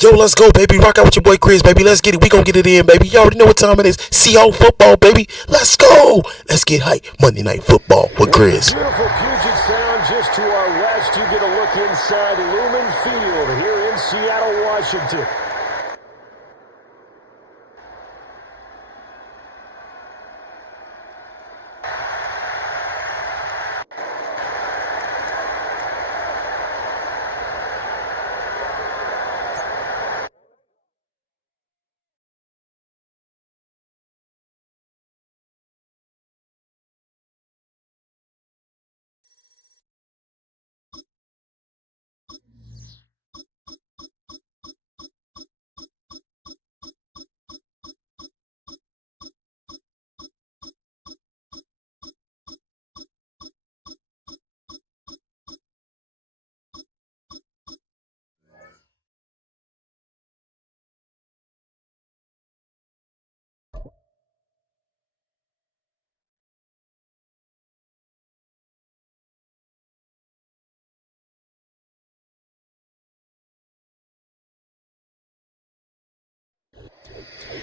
Yo, let's go, baby. Rock out with your boy Grizz, baby. Let's get it. We gonna get it in, baby. You already know what time it is. Seahawks football, baby. Let's go. Let's get hype. Monday Night Football with Grizz. Beautiful Puget Sound just to our west. You get a look inside Lumen Field here in Seattle, Washington.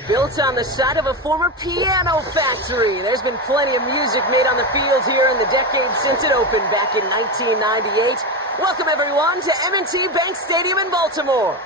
Built on the side of a former piano factory, there's been plenty of music made on the field here in the decades since it opened back in 1998. Welcome everyone to M&T Bank Stadium in Baltimore.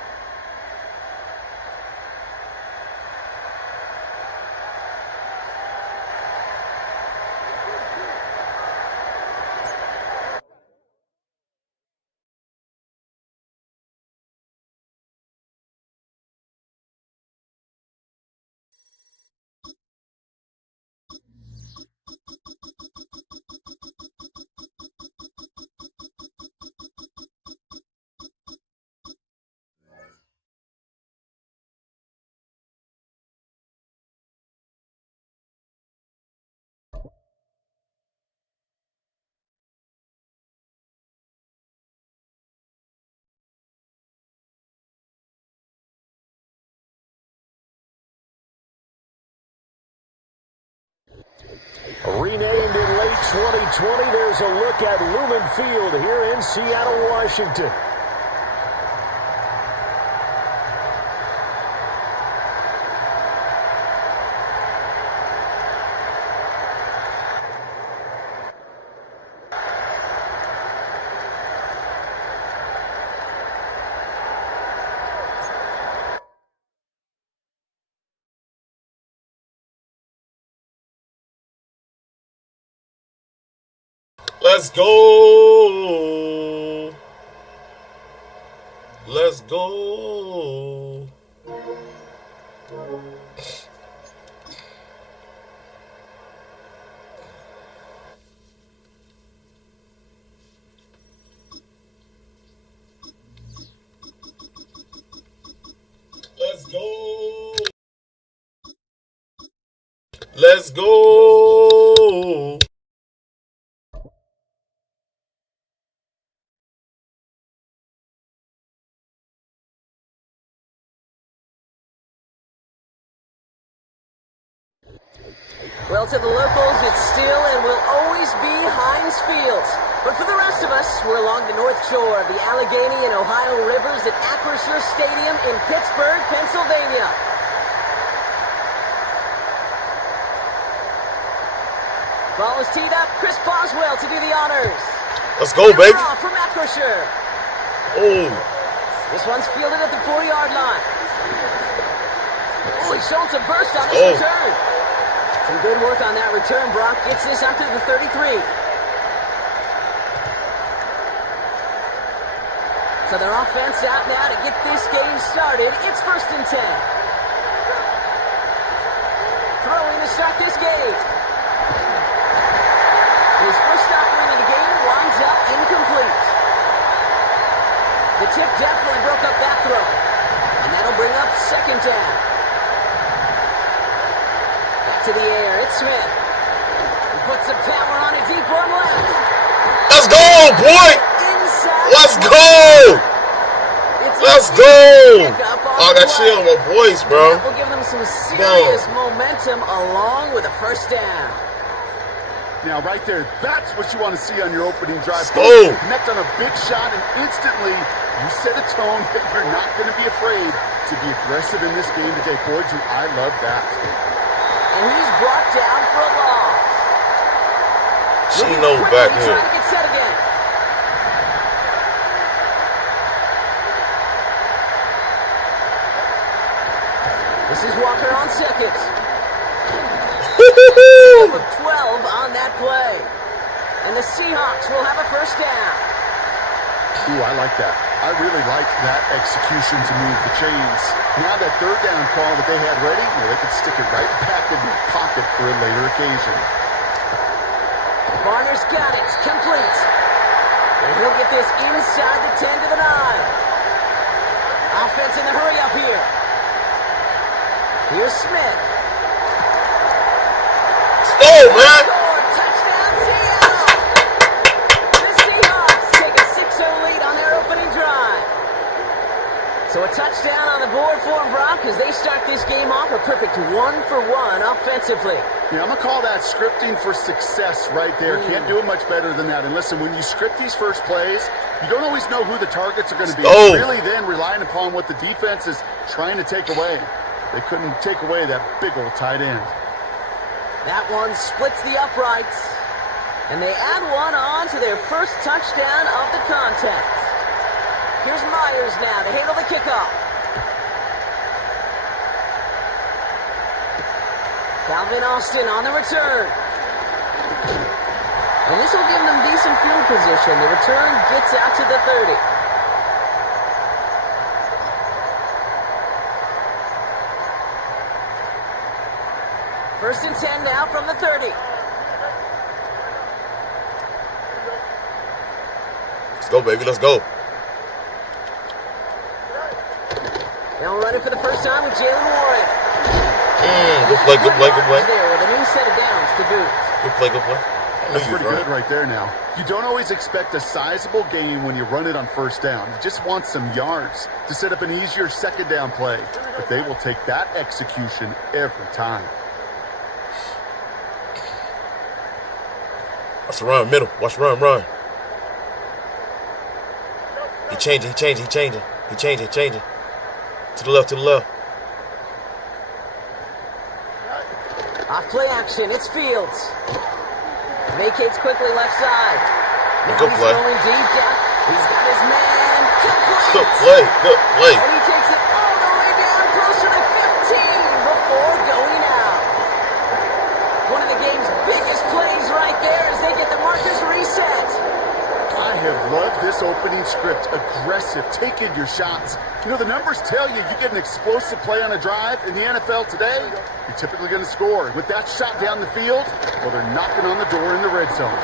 Renamed in late 2020, there's a look at Lumen Field here in Seattle, Washington. Let's go. Let's go. Let's go. Let's go. Well, to the locals, it's still and will always be Heinz Field. But for the rest of us, we're along the North Shore of the Allegheny and Ohio Rivers at Acrisure Stadium in Pittsburgh, Pennsylvania. Ball is teed up. Chris Boswell to do the honors. Let's go, baby. From Acrisure. Oh. This one's fielded at the 40-yard line. Oh, he's showing some burst on this return. Some good work on that return. Brock gets this up to the 33. So their offense out now to get this game started. It's 1st and 10. Throwing to start this game. His first offering of the game winds up incomplete. The tip definitely broke up that throw. And that'll bring up 2nd down. To the air, it's Smith. He puts some power on it, deep one left. Let's go, boy! Inside. Let's go! Let's go! Oh, I got chill in my voice, bro. That will give them some serious momentum along with a 1st down. Now, right there, that's what you want to see on your opening drive. Oh. Connect on a big shot, and instantly you set a tone that you're not going to be afraid to be aggressive in this game today. Boy, do I love that. And he's brought down for a loss. Chino back here. Trying to get set again. This is Walker on second. 12 on that play. And the Seahawks will have a first down. Ooh, I like that. I really like that execution to move the chains. Now that third down call that they had ready, well, they could stick it right back in the pocket for a later occasion. Barner's got it. Complete. And he'll get this inside the 10 to the 9. Offense in the hurry up here. Here's Smith. Oh, man. Touchdown, Seattle. The Seahawks take a 6-0 lead on their opening drive. So a touchdown on the board for them, Brock, as they start this game off a perfect 1-for-1 offensively. Yeah, I'm going to call that scripting for success right there. Can't do it much better than that. And listen, when you script these first plays, you don't always know who the targets are going to be. Oh. Really then relying upon what the defense is trying to take away. They couldn't take away that big old tight end. That one splits the uprights. And they add one on to their first touchdown of the contest. Here's Myers now to handle the kickoff. Calvin Austin on the return. And this will give them decent field position. The return gets out to the 30. First and 10 now from the 30. Let's go, baby. Let's go. Now running for the first time with Jalen Warren. Good play, good play, good play. There with a new set of downs to boot. Good play, good play. That's pretty good right there now. You don't always expect a sizable gain when you run it on first down. You just want some yards to set up an easier second down play. But they will take that execution every time. Watch the run, middle. Watch the run. He changing. To the left. Off play action, it's Fields. Vacates quickly left side. Now Good he's play. going deep down. He's got his man. Good play. And he takes it all the way down closer to 15 before going out. One of the game's biggest plays right there as they get the markers reset. I have loved this opening script. Aggressive, taking your shots. You know, the numbers tell you get an explosive play on a drive in the NFL today, you're typically going to score. With that shot down the field, well, they're knocking on the door in the red zone.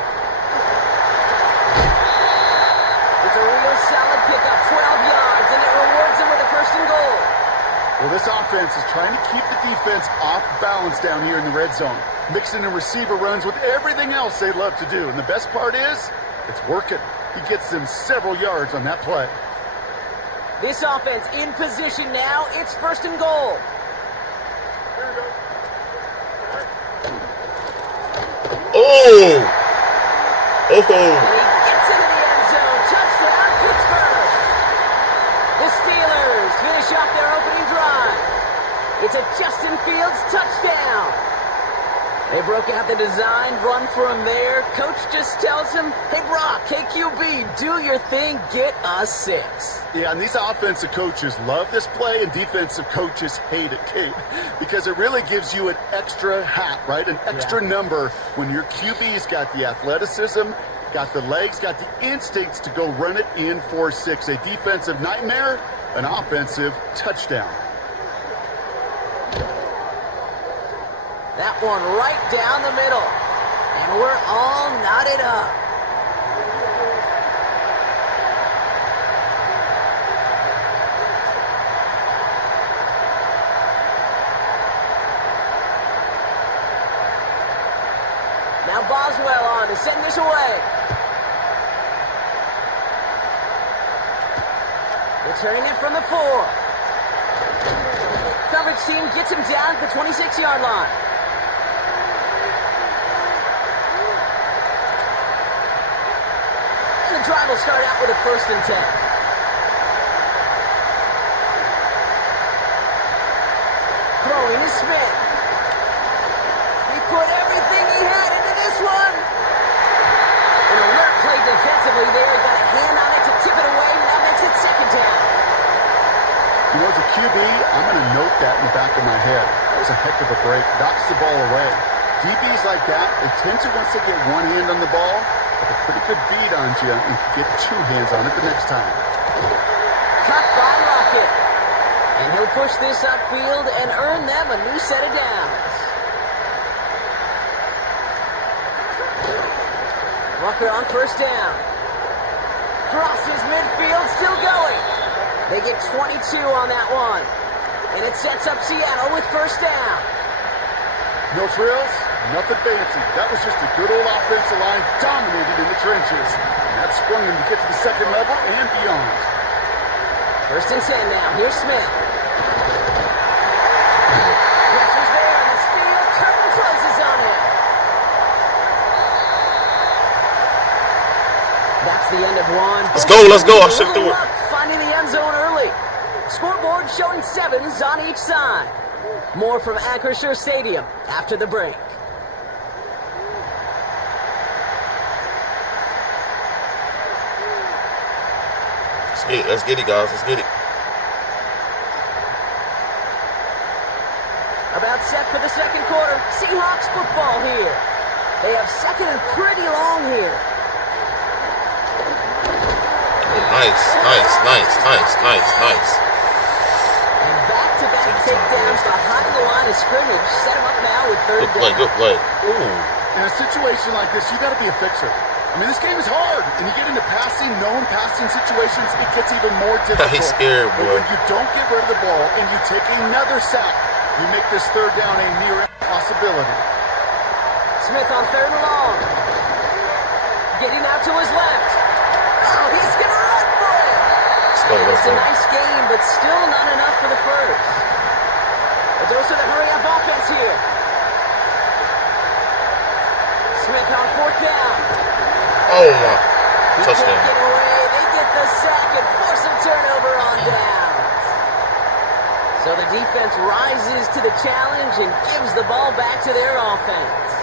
It's a real solid pickup, 12 yards, and it rewards them with a first and goal. Well, this offense is trying to keep the defense off balance down here in the red zone, mixing in receiver runs with everything else they love to do. And the best part is, it's working. He gets them several yards on that play. This offense in position now. It's first and goal. Oh! And he gets into the end zone. Touchdown, Pittsburgh. The Steelers finish off their opening drive. It's a Justin Fields touchdown. They broke out the design run for him there. Coach just tells him, hey, Brock, hey, QB, do your thing, get us 6. Yeah, and these offensive coaches love this play, and defensive coaches hate it, Kate, because it really gives you an extra hat, right? An extra number when your QB's got the athleticism, got the legs, got the instincts to go run it in for 6. A defensive nightmare, an offensive touchdown. That one right down the middle. And we're all knotted up. Now Boswell on to send this away. Returning it from the 4. Coverage team gets him down at the 26-yard line. drive will start out with a 1st and 10. Throwing is Smith. He put everything he had into this one. An alert play defensively there. He got a hand on it to tip it away. That makes it 2nd down. You know, as a QB, I'm going to note that in the back of my head. That was a heck of a break. Knocks the ball away. DBs like that, they tend to, once they get one hand on the ball, have a pretty good beat on you and get 2 hands on it the next time. Cut by Lockett. And he'll push this upfield and earn them a new set of downs. Walker on 1st down. Crosses midfield, still going. They get 22 on that one. And it sets up Seattle with 1st down. No frills, nothing fancy. That was just a good old offensive line dominated in the trenches. And that sprung them to get to the 2nd level and beyond. 1st and 10 now. Here's Smith. Pressure's there, and the steel curtain closes on him. That's the end of one. Let's go, let's go. I shook through it. Finding the end zone early. Scoreboard showing 7s on each side. More from Acrisure Stadium after the break. Let's get it, guys. Let's get it. About set for the 2nd quarter. Seahawks football here. They have 2nd and pretty long here. Nice. And back-to-back takedowns behind the line of scrimmage. Set them up now with 3rd down. Good play. Ooh. In a situation like this, you got to be a fixer. I mean, this game is hard. And you get into known passing situations, it gets even more difficult. He's scared, boy. But when you don't get rid of the ball and you take another sack, you make this 3rd down a near impossibility. Smith on 3rd and long. Getting out to his left. Oh, he's going to run for it. It's a nice game, but still not enough for the 1st. A dose of the hurry-up offense here. Smith on 4th down. Oh, my. Touchdown. They get away. They get the sack and force a turnover on down. So the defense rises to the challenge and gives the ball back to their offense.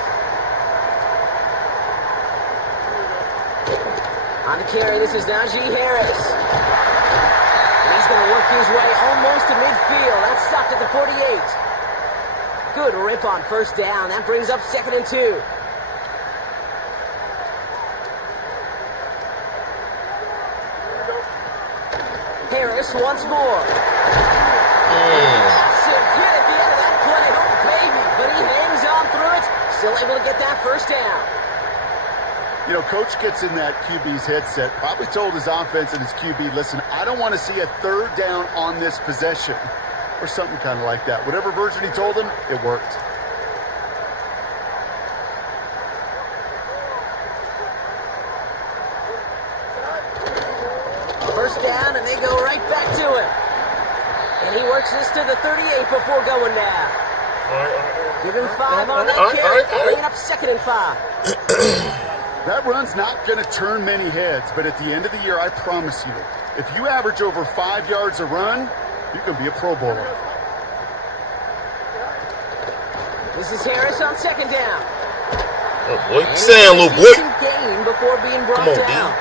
On the carry, this is Najee Harris. And he's going to work his way almost to midfield. That's stopped at the 48. Good rip on 1st down. That brings up 2nd and 2. Harris once more. Massive hit at the end of that play. Oh, baby. But he hangs on through it. Still able to get that 1st down. You know, coach gets in that QB's headset, probably told his offense and his QB, listen, I don't want to see a 3rd down on this possession. Or something kind of like that. Whatever version he told him, it worked. Down, and they go right back to him. And he works this to the 38 before going down. Give him 5 on that carry. Bringing up 2nd and 5. That run's not going to turn many heads, but at the end of the year, I promise you, if you average over 5 yards a run, you can be a Pro Bowler. This is Harris on 2nd down. Oh, boy. Sam, little boy. Gain before being brought down. D.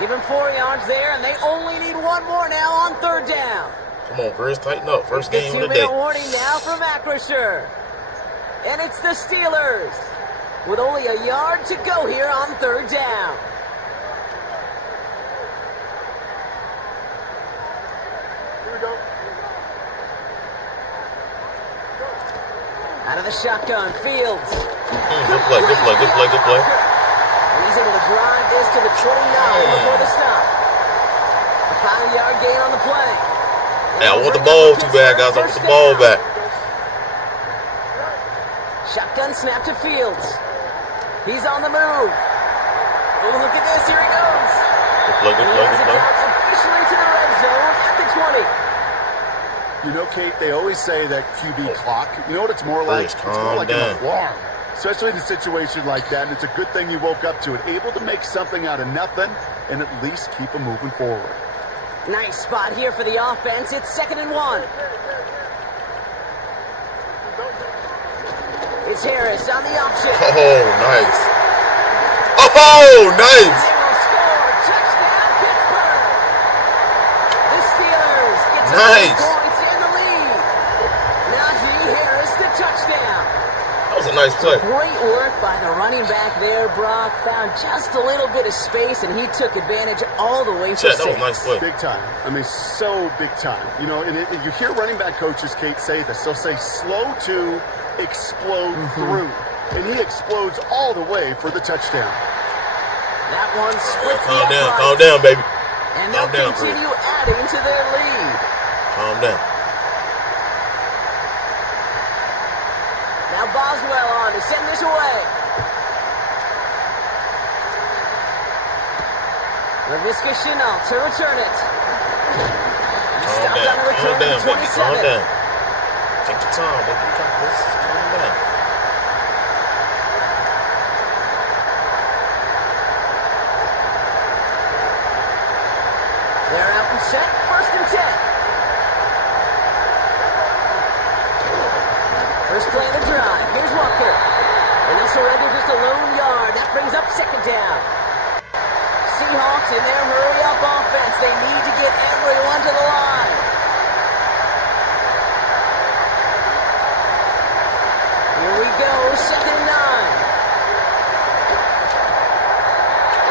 Give him 4 yards there, and they only need 1 more now on 3rd down. Come on, Grizz, tighten up. First game of the day. 2-minute warning now from Acrisure. And it's the Steelers with only a yard to go here on 3rd down. Here we go. Out of the shotgun, Fields. Good play. And he's able to drive this to the 29 before the stop. A 5-yard gain on the play. Hey, I want the ball too bad, guys. I want the ball back. Shotgun snap to Fields. He's on the move. Oh, look at this. Here he goes. Good play. Officially to the red zone at the 20. You know, Kate, they always say that QB clock. You know what it's more like? It's more like an alarm. especially in a situation like that. And it's a good thing you woke up to it, able to make something out of nothing and at least keep them moving forward. Nice spot here for the offense. It's 2nd and 1. It's Harris on the option. Oh, nice. Oh, nice. They will score. Touchdown, Pittsburgh. The Steelers get to Nice. 3 points in the lead. Najee Harris, the touchdown. That was a nice play. Great work by the running back there, Brock. Found just a little bit of space, and he took advantage all the way for Chet, that was 6. a nice play. Big time. I mean, so big time. You know, and you hear running back coaches, Kate, say this. They'll say slow to explode through. And he explodes all the way for the touchdown. That one splits the Calm down, upright. calm down, baby. And Calm they'll down, continue adding to their lead. Calm down. Now Boswell on to send this away. LaVisca Chenault to return it. Calm Stopped on the return down, at baby. Calm 27. down. Take your time, baby. You got this. Calm down. They're out and set. 1st and 10. First play of the drive. Here's Walker. And they'll surrender just a lone yard. That brings up 2nd down. Seahawks in their hurry-up offense. They need to get everyone to the line. Here we go. 2nd and 9.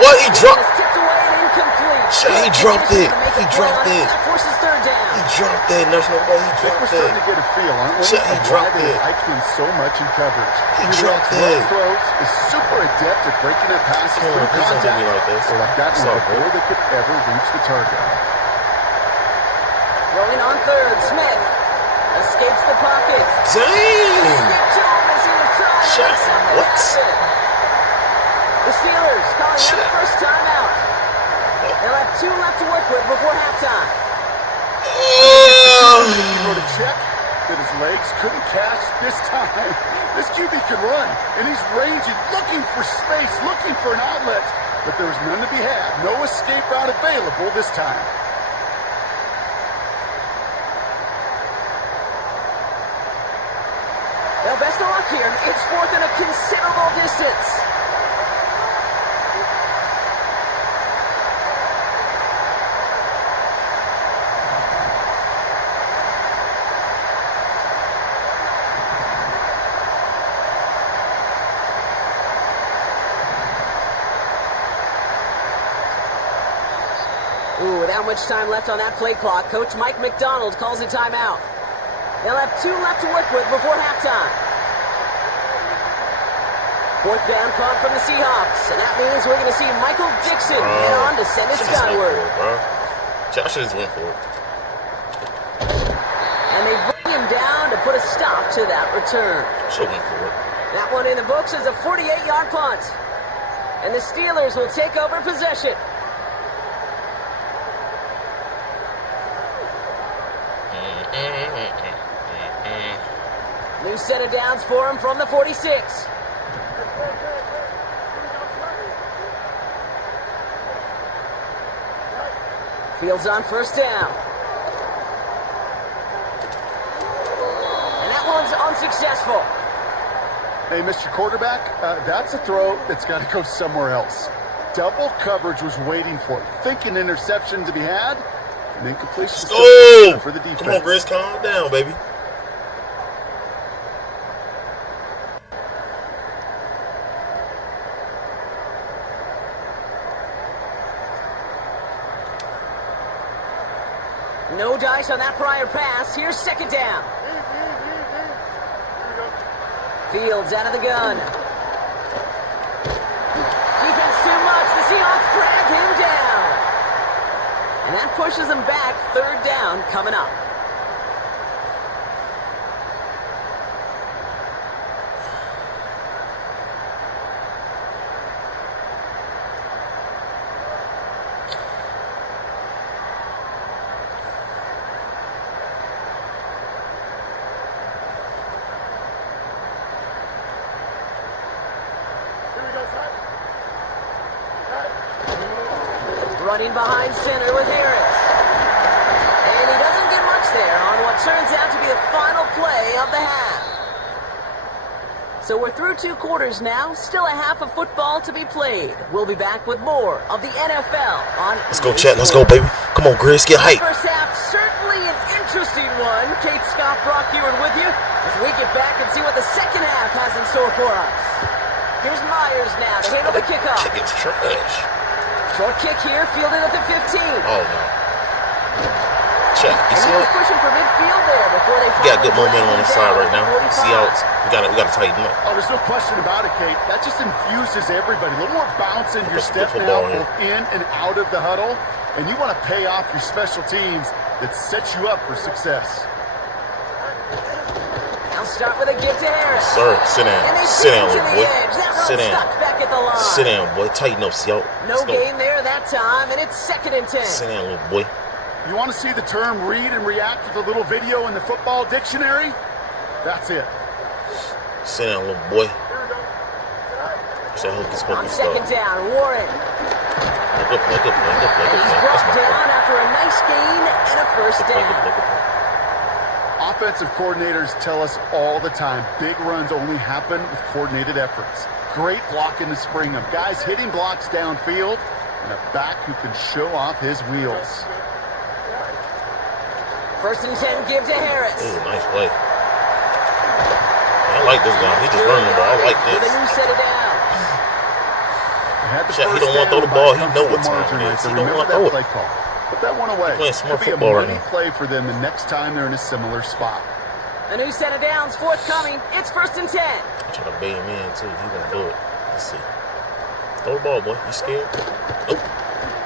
What? He dropped. It's tipped away and incomplete. Shit, he dropped it. He dropped it. That forces 3rd down. He dropped that. There's no way he We're dropped starting that. to get a feel, aren't we? Shit, he of dropped why they it. like him so much in coverage. He He dropped makes low it. throws, is super adept at breaking up passes Come on, through please don't do contact. me like this. Or like that one Sorry, before bro. they could ever reach the target. Rolling on 3rd. Smith escapes the pocket. Dang. Big Thomas in the try. Shit, what? The Steelers calling Shit. their first time out. They'll have 2 left to work with before halftime. He wrote a check that his legs couldn't catch this time. This QB can run, and he's ranging, looking for space, looking for an outlet. But there was none to be had. No escape route available this time. Well, best of luck here. It's 4th and a considerable distance. Ooh, without much time left on that play clock, Coach Mike McDonald calls a timeout. They'll have 2 left to work with before halftime. 4th down punt from the Seahawks, and that means we're going to see Michael Dixon get on to send it skyward. Josh just went for it. And they bring him down to put a stop to that return. Should went for it. That one in the books is a 48-yard punt. And the Steelers will take over possession. New set of downs for him from the 46. Fields on 1st down. And that one's unsuccessful. Hey, Mr. Quarterback, that's a throw that's got to go somewhere else. Double coverage was waiting for it. Thinking interception to be had, and incompletion for the defense. Come on, Grizz, calm down, baby. No dice on that prior pass. Here's 2nd down. Fields out of the gun. Defense too much. The Seahawks drag him down. And that pushes him back. 3rd down coming up. running behind center with Harris. And he doesn't get much there on what turns out to be the final play of the half. So we're through 2 quarters now, still a half of football to be played. We'll be back with more of the NFL on... Let's go, chat. Let's go, baby. Come on, Grizz, get hype. First half, certainly an interesting one. Kate, Scott, Brock here and with you as we get back and see what the second half has in store for us. Here's Myers now to handle the kickoff. Kick is trash. Short kick here, fielded at the 15. Oh, no. Check. You see And it? pushing for midfield there before they We got good momentum on the side right now. Seahawks, we got to tighten up. Oh, there's no question about it, Kate. That just infuses everybody. A little more bounce in your step now, both in and out of the huddle. And you want to pay off your special teams that sets you up for success. Now start with a give to Harris. Sir, sit down. Sit down, little boy. Sit down. Back at the line. Sit down, boy. Tighten up, Seahawks. No gain there that time, and it's 2nd and 10. Sit down, little boy. You want to see the term read and react with a little video in the football dictionary? That's it. Sit down, little boy. I hope he's supposed On to 2nd down, Warren. Look up. He's brought down after a nice gain and a first down. Offensive coordinators tell us all the time, big runs only happen with coordinated efforts. Great block in the spring of guys hitting blocks downfield and a back who can show off his wheels. 1st and 10, give to Harris. Ooh, nice play. I like this guy. He just running the ball. I like this. With a new set of downs. He don't want to throw the ball. He know what time it is. He don't want to throw it. Put that one away. Playing smart Could be football a right money now. play for them the next time they're in a similar spot. A new set of downs forthcoming. It's 1st and 10. I'm trying to bait him in, too. He won't do it. Let's see. Throw the ball, boy. You scared? Nope.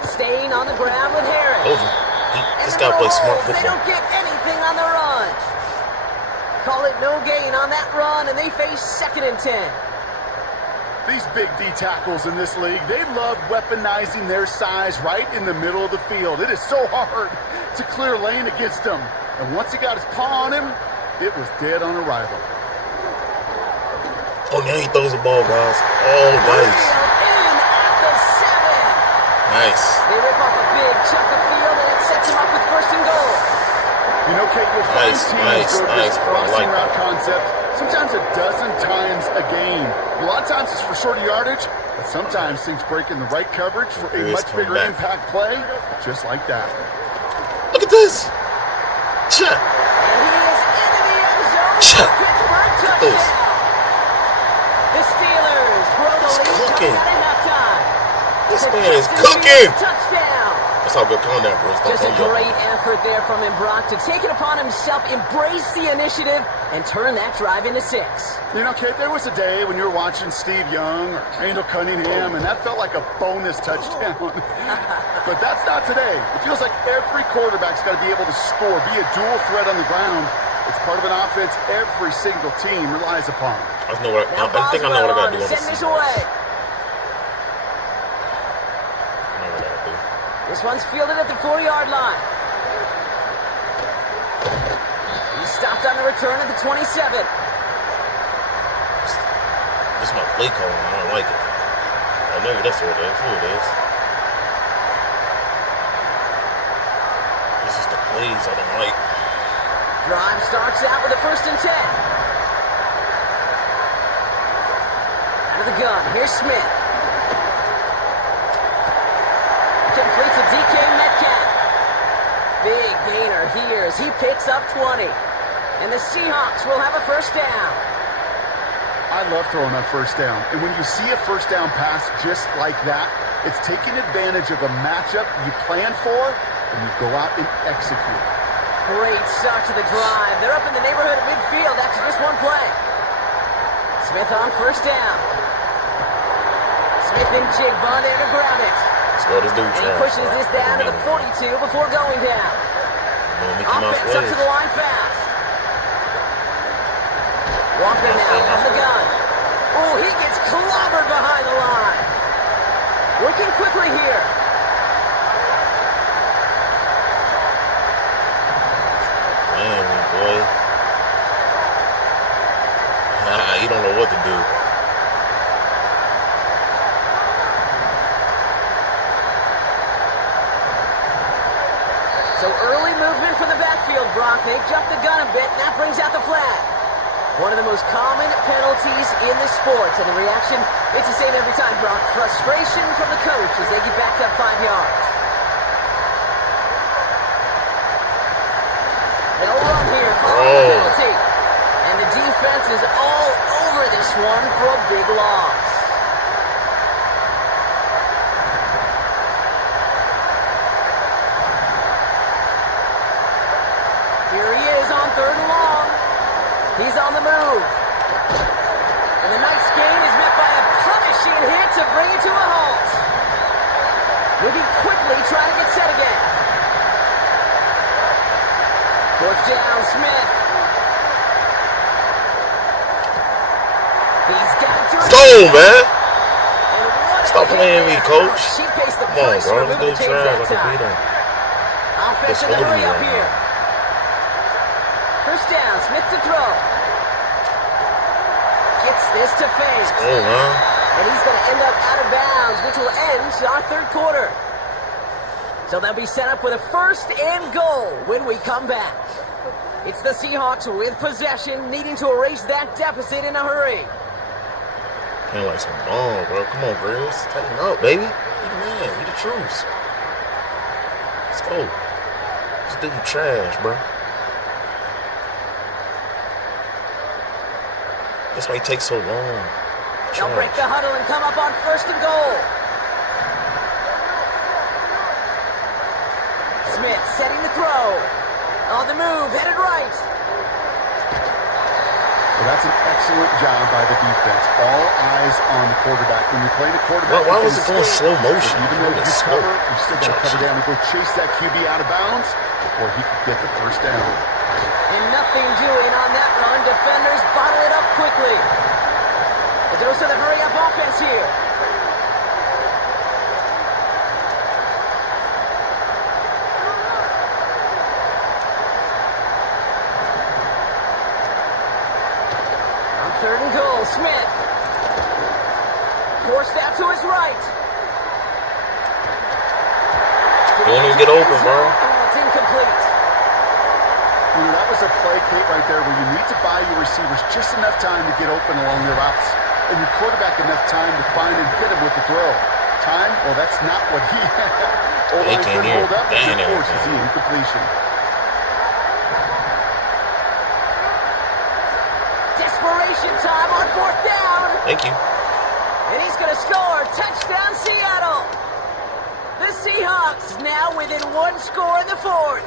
Staying on the ground with Harris. Told you. This guy plays smart They football. don't get anything on the run. Call it no gain on that run, and they face 2nd and 10. These big D tackles in this league, they love weaponizing their size right in the middle of the field. It is so hard to clear lane against them. And once he got his paw on him, it was dead on arrival. Oh, now he throws the ball, guys. Oh, nice. In at the 7. Nice. They rip off a big chunk of field, and it sets him up with 1st and goal. You know, Kate, you'll find teams go with this bro. I crossing like route that. concept sometimes a dozen times a game. A lot of times it's for short yardage, but sometimes things break in the right coverage for a much bigger impact play, just like that. Look at this. Check. And he is into the end zone. Check. Pittsburgh touchdown. The Steelers grow the lead cooking. coming out at halftime. This The man is Justin cooking. Fields touchdown. That's how good calm down, Bruce. Just a great effort there from him, Brock, to take it upon himself, embrace the initiative, and turn that drive into 6. You know, Kate, there was a day when you were watching Steve Young or Randall Cunningham, and that felt like a bonus touchdown. But that's not today. It feels like every quarterback's got to be able to score, be a dual threat on the ground. It's part of an offense every single team relies upon. I think I know what I got to do on Send this. this away. This one's fielded at the 4-yard line. He stopped on the return at the 27. This is my play calling. I don't like it. I know that's what it is. Here it is. This is the plays I don't like. Drive starts out with a 1st and 10. Out of the gun, here's Smith. Completes a DK Metcalf. Big gainer here as he picks up 20. And the Seahawks will have a 1st down. I love throwing on 1st down. And when you see a 1st down pass just like that, it's taking advantage of a matchup you plan for and you go out and execute. Great start to the drive. They're up in the neighborhood of midfield after just one play. Smith on 1st down. Smith and Jigba there to grab it. Let's go, this dude. And he pushes this down to the 42 before going down. Offense up to the line fast. Walker now on the gun. Oh, he gets clobbered behind the line. Working quickly here. Man, boy. You don't know what to do. So early movement from the backfield, Brock. They jumped the gun a bit, and that brings out the flag. One of the most common penalties in the sports, and the reaction, it's the same every time, Brock. Frustration from the coach as they get backed up 5 yards. They'll run here following the penalty. And the defense is all over this one for a big loss. Here he is on 3rd and long. He's on the move. And the nice gain is met by a punishing hit to bring it to a halt. Moving quickly, trying to get set again. 4th down, Smith. He's got to go, man. Stop playing me, coach. Come on, bro. Let's go try like a beat him. Offense in the hurry up here. 1st down, Smith to throw. Gets this to face. Oh, man. And he's going to end up out of bounds, which will end our 3rd quarter. So they'll be set up with a 1st and goal when we come back. It's the Seahawks with possession, needing to erase that deficit in a hurry. Playing like some ball, bro. Come on, Grizz. Tighten up, baby. You the man. You the truth. Let's go. This dude trash, bro. That's why it takes so long. They'll break the huddle and come up on 1st and goal. Smith setting the throw. On the move, headed right. Well, that's an excellent job by the defense. All eyes on the quarterback. When you're playing a quarterback, why was it going slow motion? Even though you cover, you still got to cover down and go chase that QB out of bounds before he could get the 1st down. And nothing doing on that run. Defenders bottle it up quickly. A dose of the hurry-up offense here. On 3rd and goal, Smith. Forced out to his right. Don't even get open, bro. It's incomplete. That was a play, Kate, right there where you need to buy your receivers just enough time to get open along their routes. And your quarterback enough time to find and hit him with the throw. Time? Well, that's not what he had. Although he couldn't hold up, and of course, is the incompletion. Desperation time on 4th down. Thank you. And he's going to score. Touchdown, Seattle. The Seahawks now within 1 score in the 4th.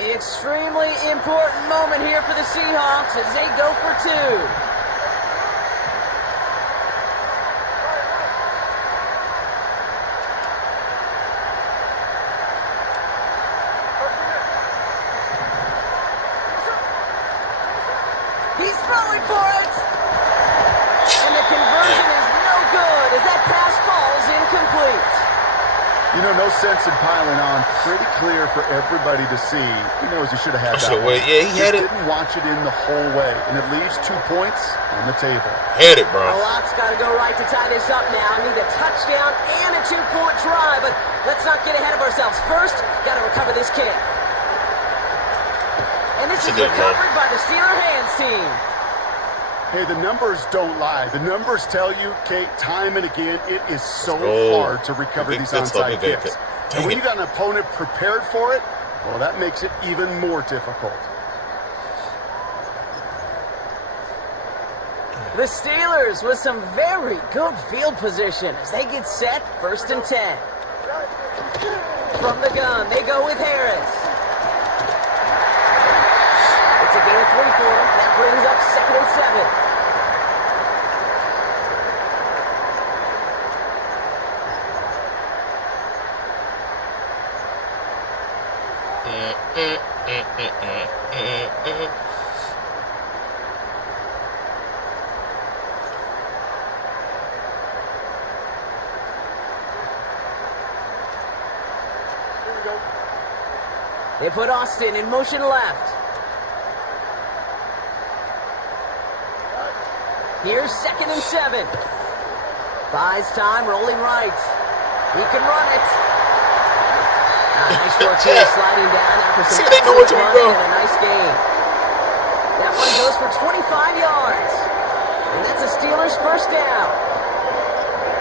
Extremely important moment here for the Seahawks as they go for 2. He's throwing for it. And the conversion is no good as that pass falls incomplete. You know, no sense in piling on. Pretty clear for everybody to see. He knows he should have had that one. Yeah, he had it. Didn't watch it in the whole way. And it leaves 2 points on the table. Had it, bro. A lot's got to go right to tie this up now. Need a touchdown and a 2-point try. But let's not get ahead of ourselves. First, got to recover this kick. And this is recovered by the Steeler hands team. Hey, the numbers don't lie. The numbers tell you, Kate, time and again, it is so hard to recover these onside kicks. And when you got an opponent prepared for it, well, that makes it even more difficult. The Steelers with some very good field position as they get set, 1st and 10. From the gun, they go with Harris. It's a gain of 3 for him. That brings up 2nd and 7. They put Austin in motion left. Here's 2nd and 7. Buys time, rolling right. He can run it. Nice work here, sliding down after some excellent running and a nice gain. That one goes for 25 yards. And that's a Steelers first down.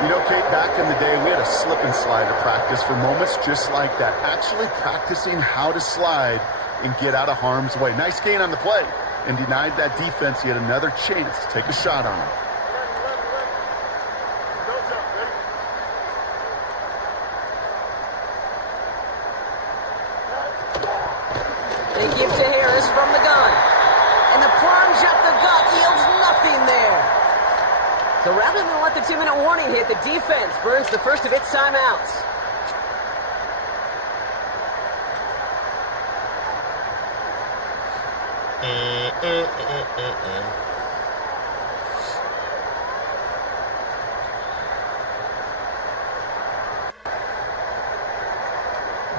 You know, Kate, back in the day, we had a slip and slide to practice for moments just like that. Actually practicing how to slide and get out of harm's way. Nice gain on the play. And denied that defense yet another chance to take a shot on him. They give to Harris from the gun. And the plunge up the gut yields nothing there. So rather than let the 2-minute warning hit, the defense burns the first of its timeouts.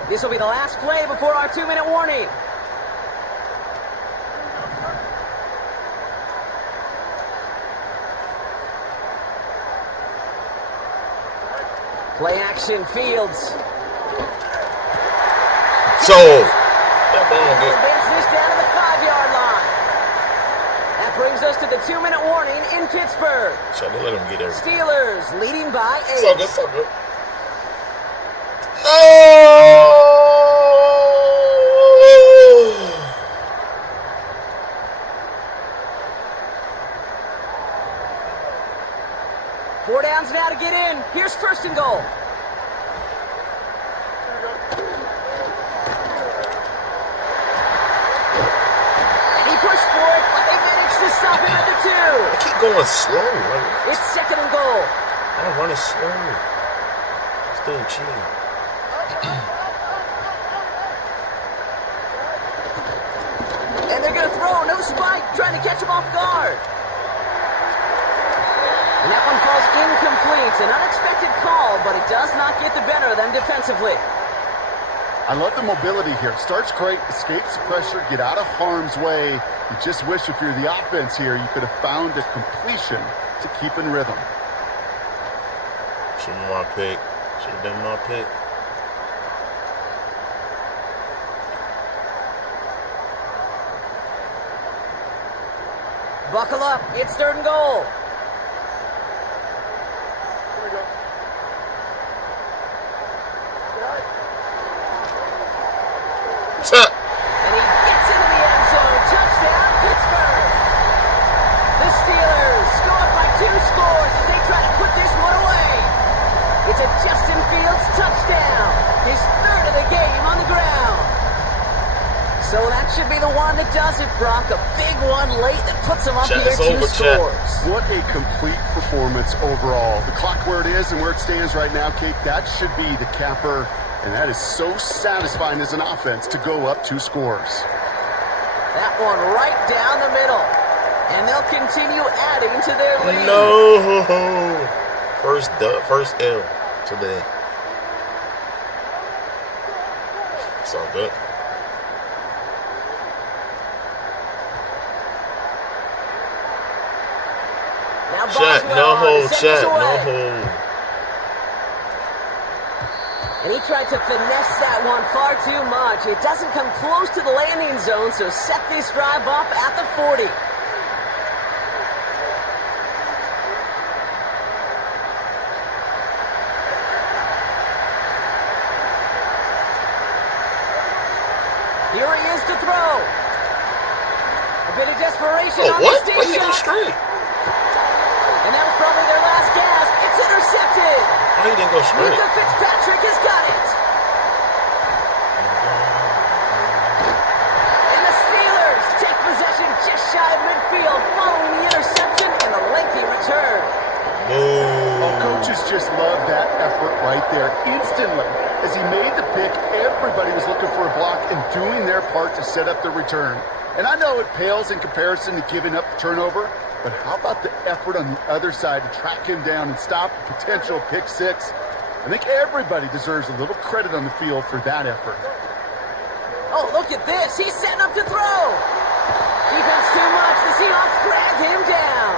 This will be the last play before our 2-minute warning. Play action, Fields. So, that ball good. Advance this down to the 5-yard line. That brings us to the 2-minute warning in Pittsburgh. Shall they let him get there? Steelers leading by 8. So good, so good. Oh! 4 downs now to get in. Here's 1st and goal. And he pushed for it, but they managed to stop him at the 2. I keep going slow. Like, It's 2nd and goal. I'm running slow. Still cheating. And they're going to throw. No spike. Trying to catch him off guard. And that one falls incomplete. An unexpected call, but it does not get the better of them defensively. I love the mobility here. Starts great, escapes the pressure, get out of harm's way. You just wish if you're the offense here, you could have found a completion to keep in rhythm. Should have been my pick. Should have been my pick. Buckle up. It's 3rd and goal. What's up? And he gets into the end zone. Touchdown, Pittsburgh. The Steelers go up by 2 scores as they try to put this one away. It's a Justin Fields touchdown. His 3rd of the game on the ground. So that should be the one that does it, Brock. A big one late that puts him up Chat, here it's 2 over, scores. chat. What a complete performance overall. The clock where it is and where it stands right now, Kate, that should be the capper. And that is so satisfying as an offense to go up 2 scores. That one right down the middle. And they'll continue adding to their lead. No. First L today. It's all good. Now Chat, Boswell no on to hold, send chat, this away. no hold. And he tried to finesse that one far too much. It doesn't come close to the landing zone, so set this drive up at the 40. Here he is to throw. A bit of desperation on What? the Why you go shot. straight? And that was probably their last gasp. It's intercepted. Why you didn't go straight? Luka Fitzpatrick has got it. And the Steelers take possession just shy of midfield following the interception and the lengthy return. Oh, coaches just love that effort right there. Instantly, as he made the pick, everybody was looking for a block and doing their part to set up the return. And I know it pales in comparison to giving up the turnover, but how about the effort on the other side to track him down and stop a potential pick 6? I think everybody deserves a little credit on the field for that effort. Oh, look at this. He's setting up to throw. Defense too much. The Seahawks drag him down.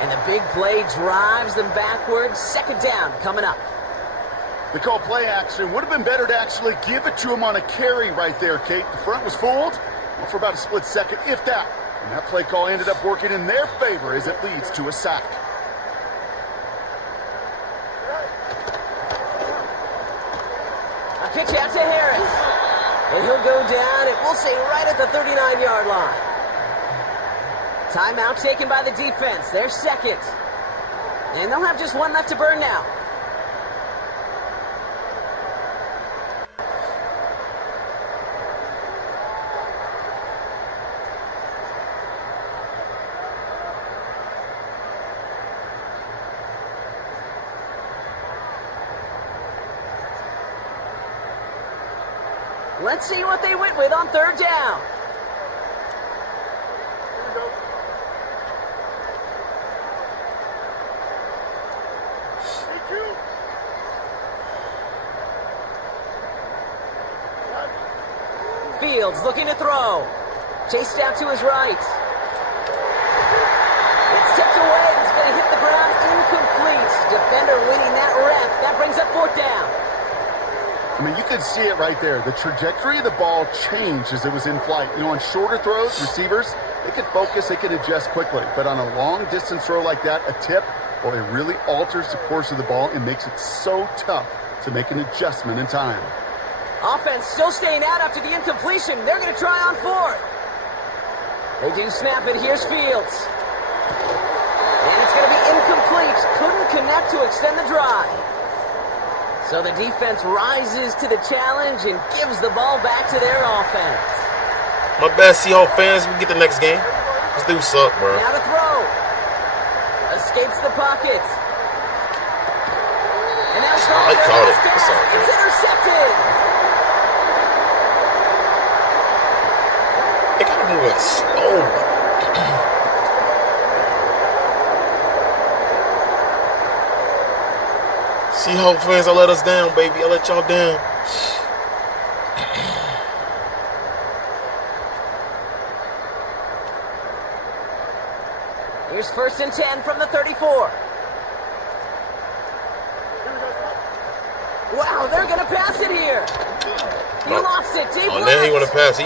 And the big play drives them backwards. Second down coming up. They call play action. Would have been better to actually give it to him on a carry right there, Kate. The front was fooled for about a split second, if that. And that play call ended up working in their favor as it leads to a sack. A pitch out to Harris. And he'll go down, and we'll say right at the 39-yard line. Timeout taken by the defense. They're second. And they'll have just one left to burn now. Let's see what they went with on third down. Fields looking to throw. Chased out to his right. It's tipped away. He's going to hit the ground incomplete. Defender winning that rep. That brings up fourth down. I mean, you could see it right there. The trajectory of the ball changed as it was in flight. You know, on shorter throws, receivers, they could focus, they could adjust quickly. But on a long-distance throw like that, a tip, well, it really alters the course of the ball and makes it so tough to make an adjustment in time. Offense still staying out after the incompletion. They're going to try on fourth. They do snap it. Here's Fields. And it's going to be incomplete. Couldn't connect to extend the drive. So the defense rises to the challenge and gives the ball back to their offense. My bad, Seahawks fans. We get the next game. This dude suck, bro. Now to throw. Escapes the pocket. And now I caught it. It's all good. It's intercepted. They gotta move it slow. Seahawks fans, I let us down, baby. I let y'all down. Here's 1st and 10 from the 34. Wow, they're going to pass it here. He lost it. Deep left. Now he want to pass.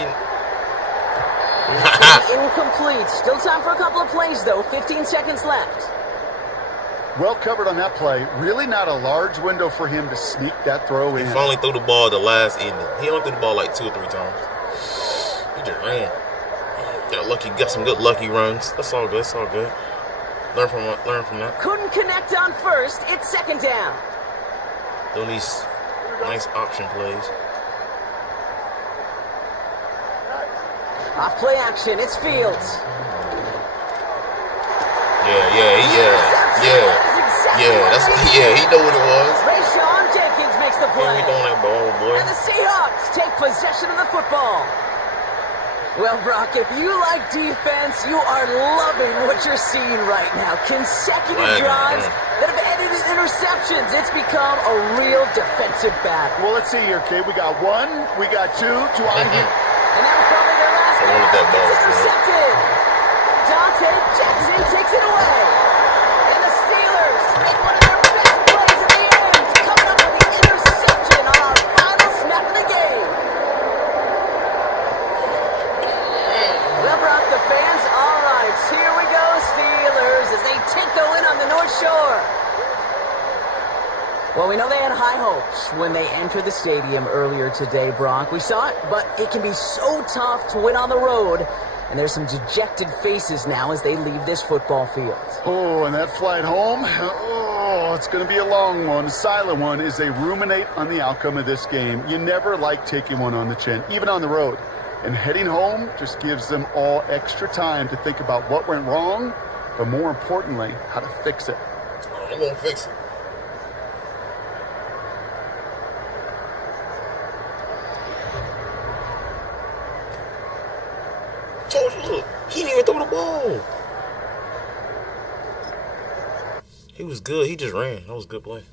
Incomplete. Still time for a couple of plays, though. 15 seconds left. Well covered on that play. Really not a large window for him to sneak that throw in. He finally threw the ball the last inning. He only threw the ball like 2 or 3 times. He just ran. Got some good lucky runs. That's all good. That's all good. Learn from that. Couldn't connect on first. It's second down. Doing these nice option plays. Off play action. It's Fields. He know what it was. Rayshawn Jenkins makes the play. He throwing that ball, boy. And the Seahawks take possession of the football. Well, Brock, if you like defense, you are loving what you're seeing right now. Consecutive drives that have ended in interceptions. It's become a real defensive battle. Well, let's see here, kid. We got 1, we got 2 to our And that was probably their last I wanted that ball. It's intercepted. Dante Jackson takes it away. And the Steelers make one of their best plays in the end, coming up with the interception on our final snap of the game. Well, Brock, the fans, all right, here we go, Steelers, as they take the win on the North Shore. Well, we know they had high hopes when they entered the stadium earlier today, Brock. We saw it, but it can be so tough to win on the road. And there's some dejected faces now as they leave this football field. Oh, and that flight home, it's going to be a long one, a silent one, as they ruminate on the outcome of this game. You never like taking one on the chin, even on the road. And heading home just gives them all extra time to think about what went wrong, but more importantly, how to fix it. I'm going to fix it. Told you, look, he didn't even throw the ball. He was good. He just ran. That was a good play.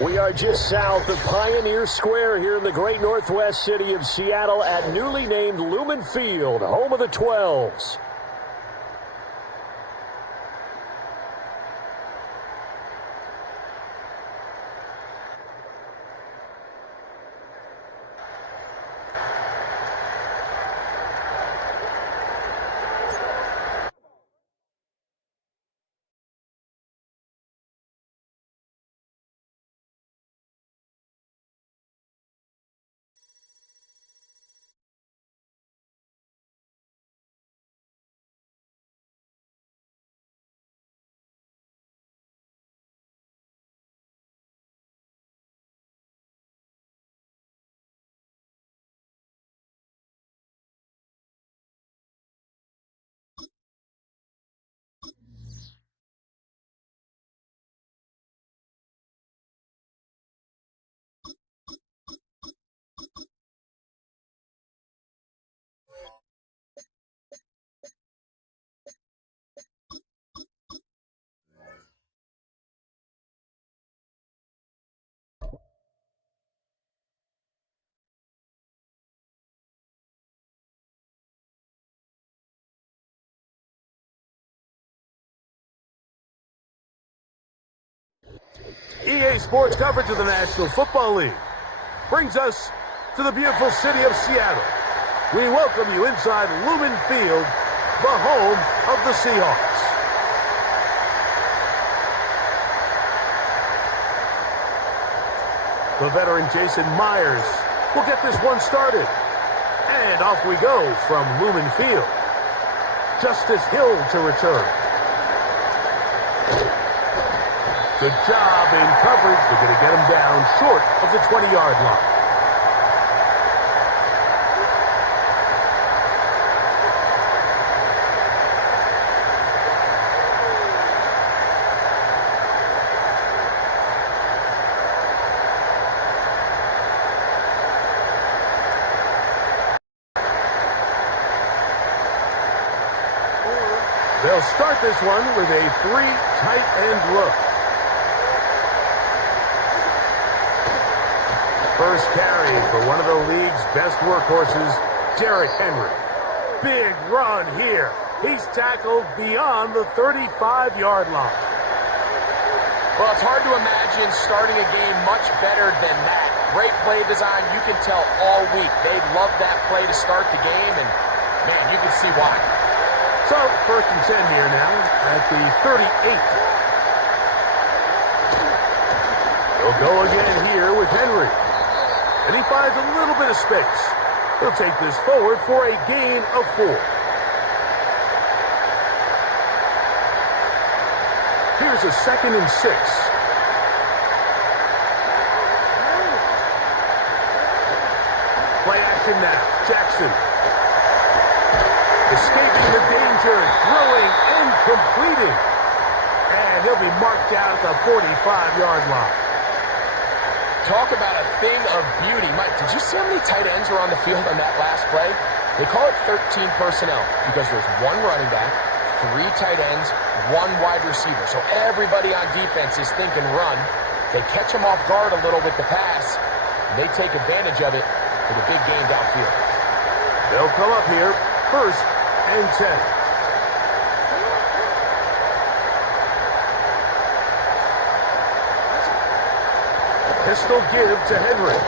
We are just south of Pioneer Square here in the great northwest city of Seattle at newly named Lumen Field, home of the 12s. EA Sports coverage of the National Football League brings us to the beautiful city of Seattle. We welcome you inside Lumen Field, the home of the Seahawks. The veteran Jason Myers will get this one started. And off we go from Lumen Field. Justice Hill to return. Good job in coverage. They're going to get him down short of the 20-yard line. They'll start this one with a 3 tight end look. First carry for one of the league's best workhorses, Derrick Henry. Big run here. He's tackled beyond the 35-yard line. Well, it's hard to imagine starting a game much better than that. Great play design. You can tell all week they love that play to start the game, and, man, you can see why. So, 1st and 10 here now at the 38. He'll go again here with Henry. And he finds a little bit of space. He'll take this forward for a gain of 4. Here's a 2nd and 6. Play action now. Jackson. Escaping the danger, throwing and completing. And he'll be marked out at the 45-yard line. Talk about a thing of beauty. Mike, did you see how many tight ends were on the field on that last play? They call it 13 personnel because there's 1 running back, 3 tight ends, 1 wide receiver. So everybody on defense is thinking run. They catch them off guard a little with the pass, and they take advantage of it for the big gain downfield. They'll come up here, 1st and 10. Pistol give to Henry.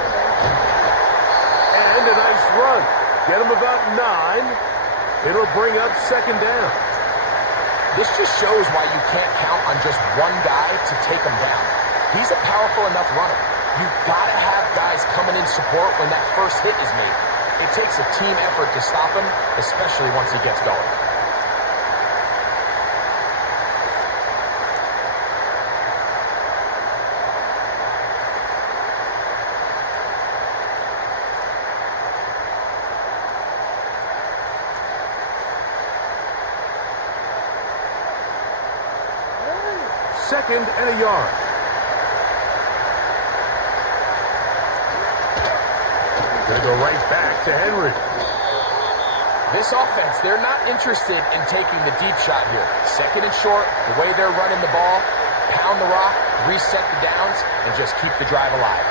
And a nice run. Get him about 9. It'll bring up 2nd down. This just shows why you can't count on just one guy to take him down. He's a powerful enough runner. You've got to have guys coming in support when that first hit is made. It takes a team effort to stop him, especially once he gets going. Second and a yard. Gonna go right back to Henry. This offense, they're not interested in taking the deep shot here. 2nd and short, the way they're running the ball, pound the rock, reset the downs, and just keep the drive alive.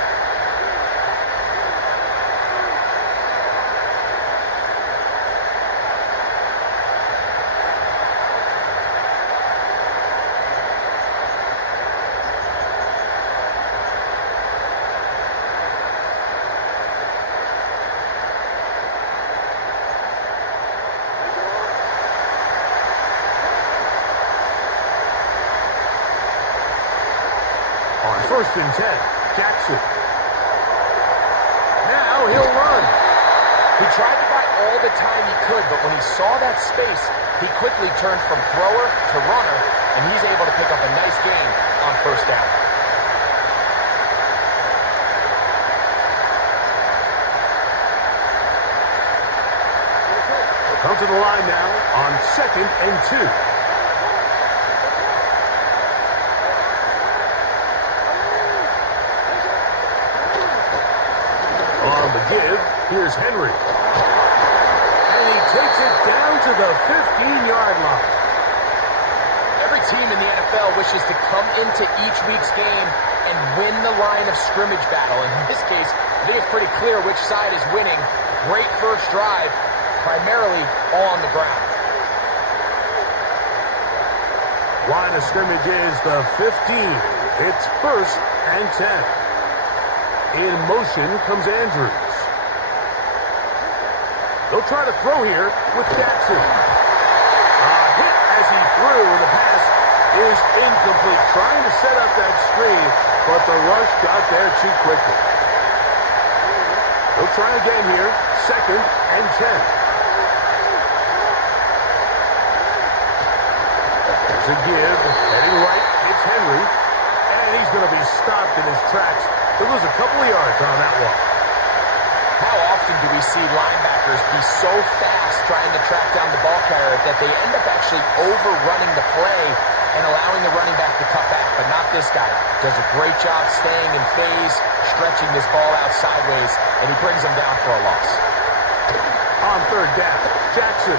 On 1st and 10, Jackson. Now he'll run. He tried to buy all the time he could, but when he saw that space, he quickly turned from thrower to runner, and he's able to pick up a nice gain on 1st down. They'll come to the line now on 2nd and 2. On the give, here's Henry. And he takes it down to the 15-yard line. Every team in the NFL wishes to come into each week's game and win the line of scrimmage battle. And in this case, I think it's pretty clear which side is winning. Great first drive, primarily all on the ground. Line of scrimmage is the 15. It's 1st and 10. In motion comes Andrews. They'll try to throw here with Jackson. A hit as he threw. The pass is incomplete. Trying to set up that screen, but the rush got there too quickly. They'll try again here. 2nd and 10. There's a give. Heading right. It's Henry. And he's going to be stopped in his tracks. He'll lose a couple of yards on that one. How often do we see linebackers be so fast trying to track down the ball carrier that they end up actually overrunning the play and allowing the running back to cut back? But not this guy. Does a great job staying in phase, stretching this ball out sideways, and he brings them down for a loss. On 3rd down, Jackson.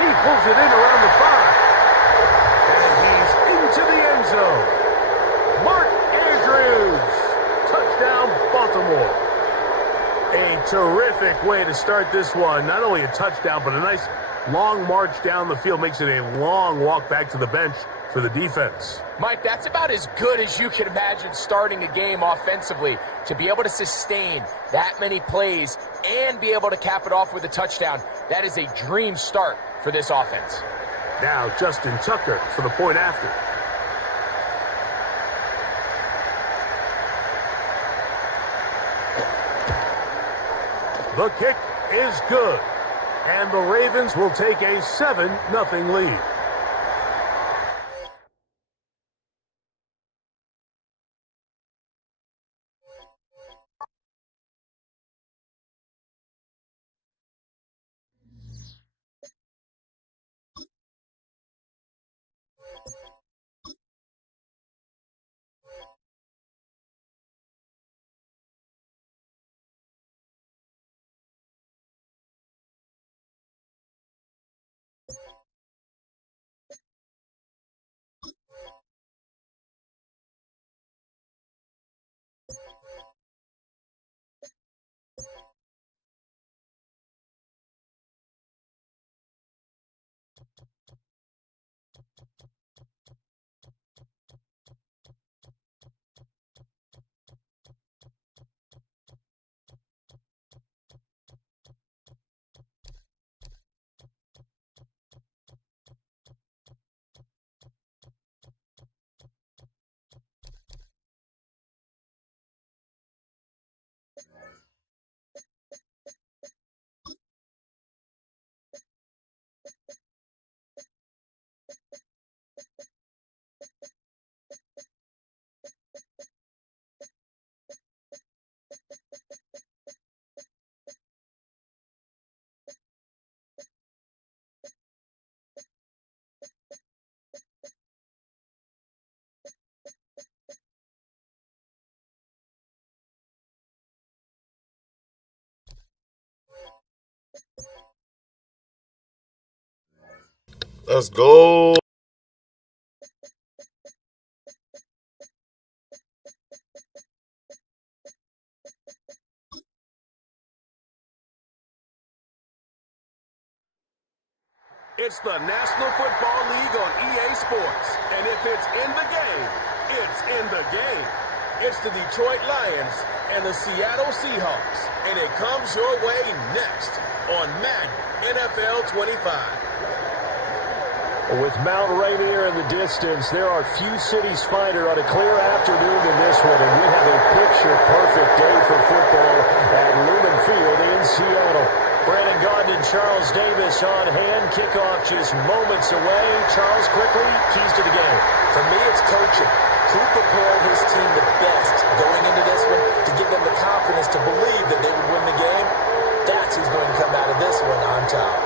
He pulls it in around the 5. And he's into the end zone. Mark Andrews. Touchdown, Baltimore. A terrific way to start this one. Not only a touchdown, but a nice long march down the field. Makes it a long walk back to the bench for the defense. Mike, that's about as good as you can imagine starting a game offensively. To be able to sustain that many plays and be able to cap it off with a touchdown, that is a dream start for this offense. Now Justin Tucker for the point after. The kick is good, and the Ravens will take a 7-0 lead. Let's go. It's the National Football League on EA Sports. And if it's in the game, it's in the game. It's the Detroit Lions and the Seattle Seahawks. And it comes your way next on Madden NFL 25. With Mount Rainier in the distance, there are few cities finer on a clear afternoon than this one, and we have a picture-perfect day for football at Lumen Field in Seattle. Brandon Gaudin and Charles Davis on hand. Kickoff just moments away. Charles, quickly, keys to the game. For me, it's coaching. Who prepared his team the best going into this one to give them the confidence to believe that they would win the game? That's who's going to come out of this one on top.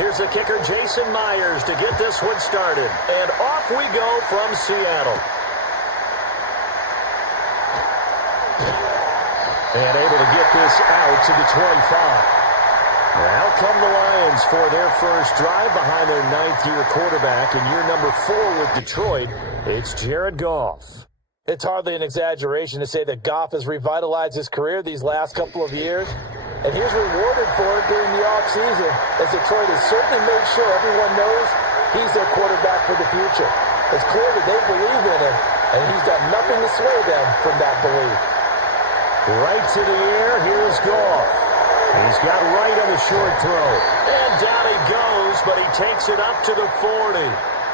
Here's the kicker, Jason Myers, to get this one started. And off we go from Seattle. And able to get this out to the 25. Now come the Lions for their first drive behind their ninth-year quarterback. In year number 4 with Detroit, it's Jared Goff. It's hardly an exaggeration to say that Goff has revitalized his career these last couple of years. And he's rewarded for it during the offseason, as Detroit has certainly made sure everyone knows he's their quarterback for the future. It's clear that they believe in him, and he's got nothing to sway them from that belief. Right to the air, here's Goff. He's got right on the short throw. And down he goes, but he takes it up to the 40.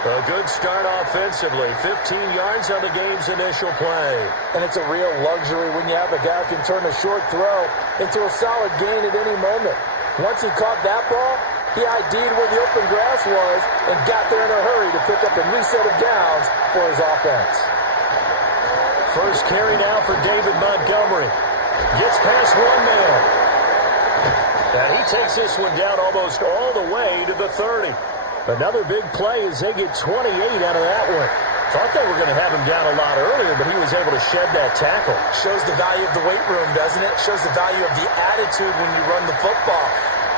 A good start offensively. 15 yards on the game's initial play. And it's a real luxury when you have a guy who can turn a short throw into a solid gain at any moment. Once he caught that ball, he ID'd where the open grass was and got there in a hurry to pick up a new set of downs for his offense. First carry now for David Montgomery. Gets past one man. And he takes this one down almost all the way to the 30. Another big play as they get 28 out of that one. Thought they were going to have him down a lot earlier, but he was able to shed that tackle. Shows the value of the weight room, doesn't it? Shows the value of the attitude when you run the football.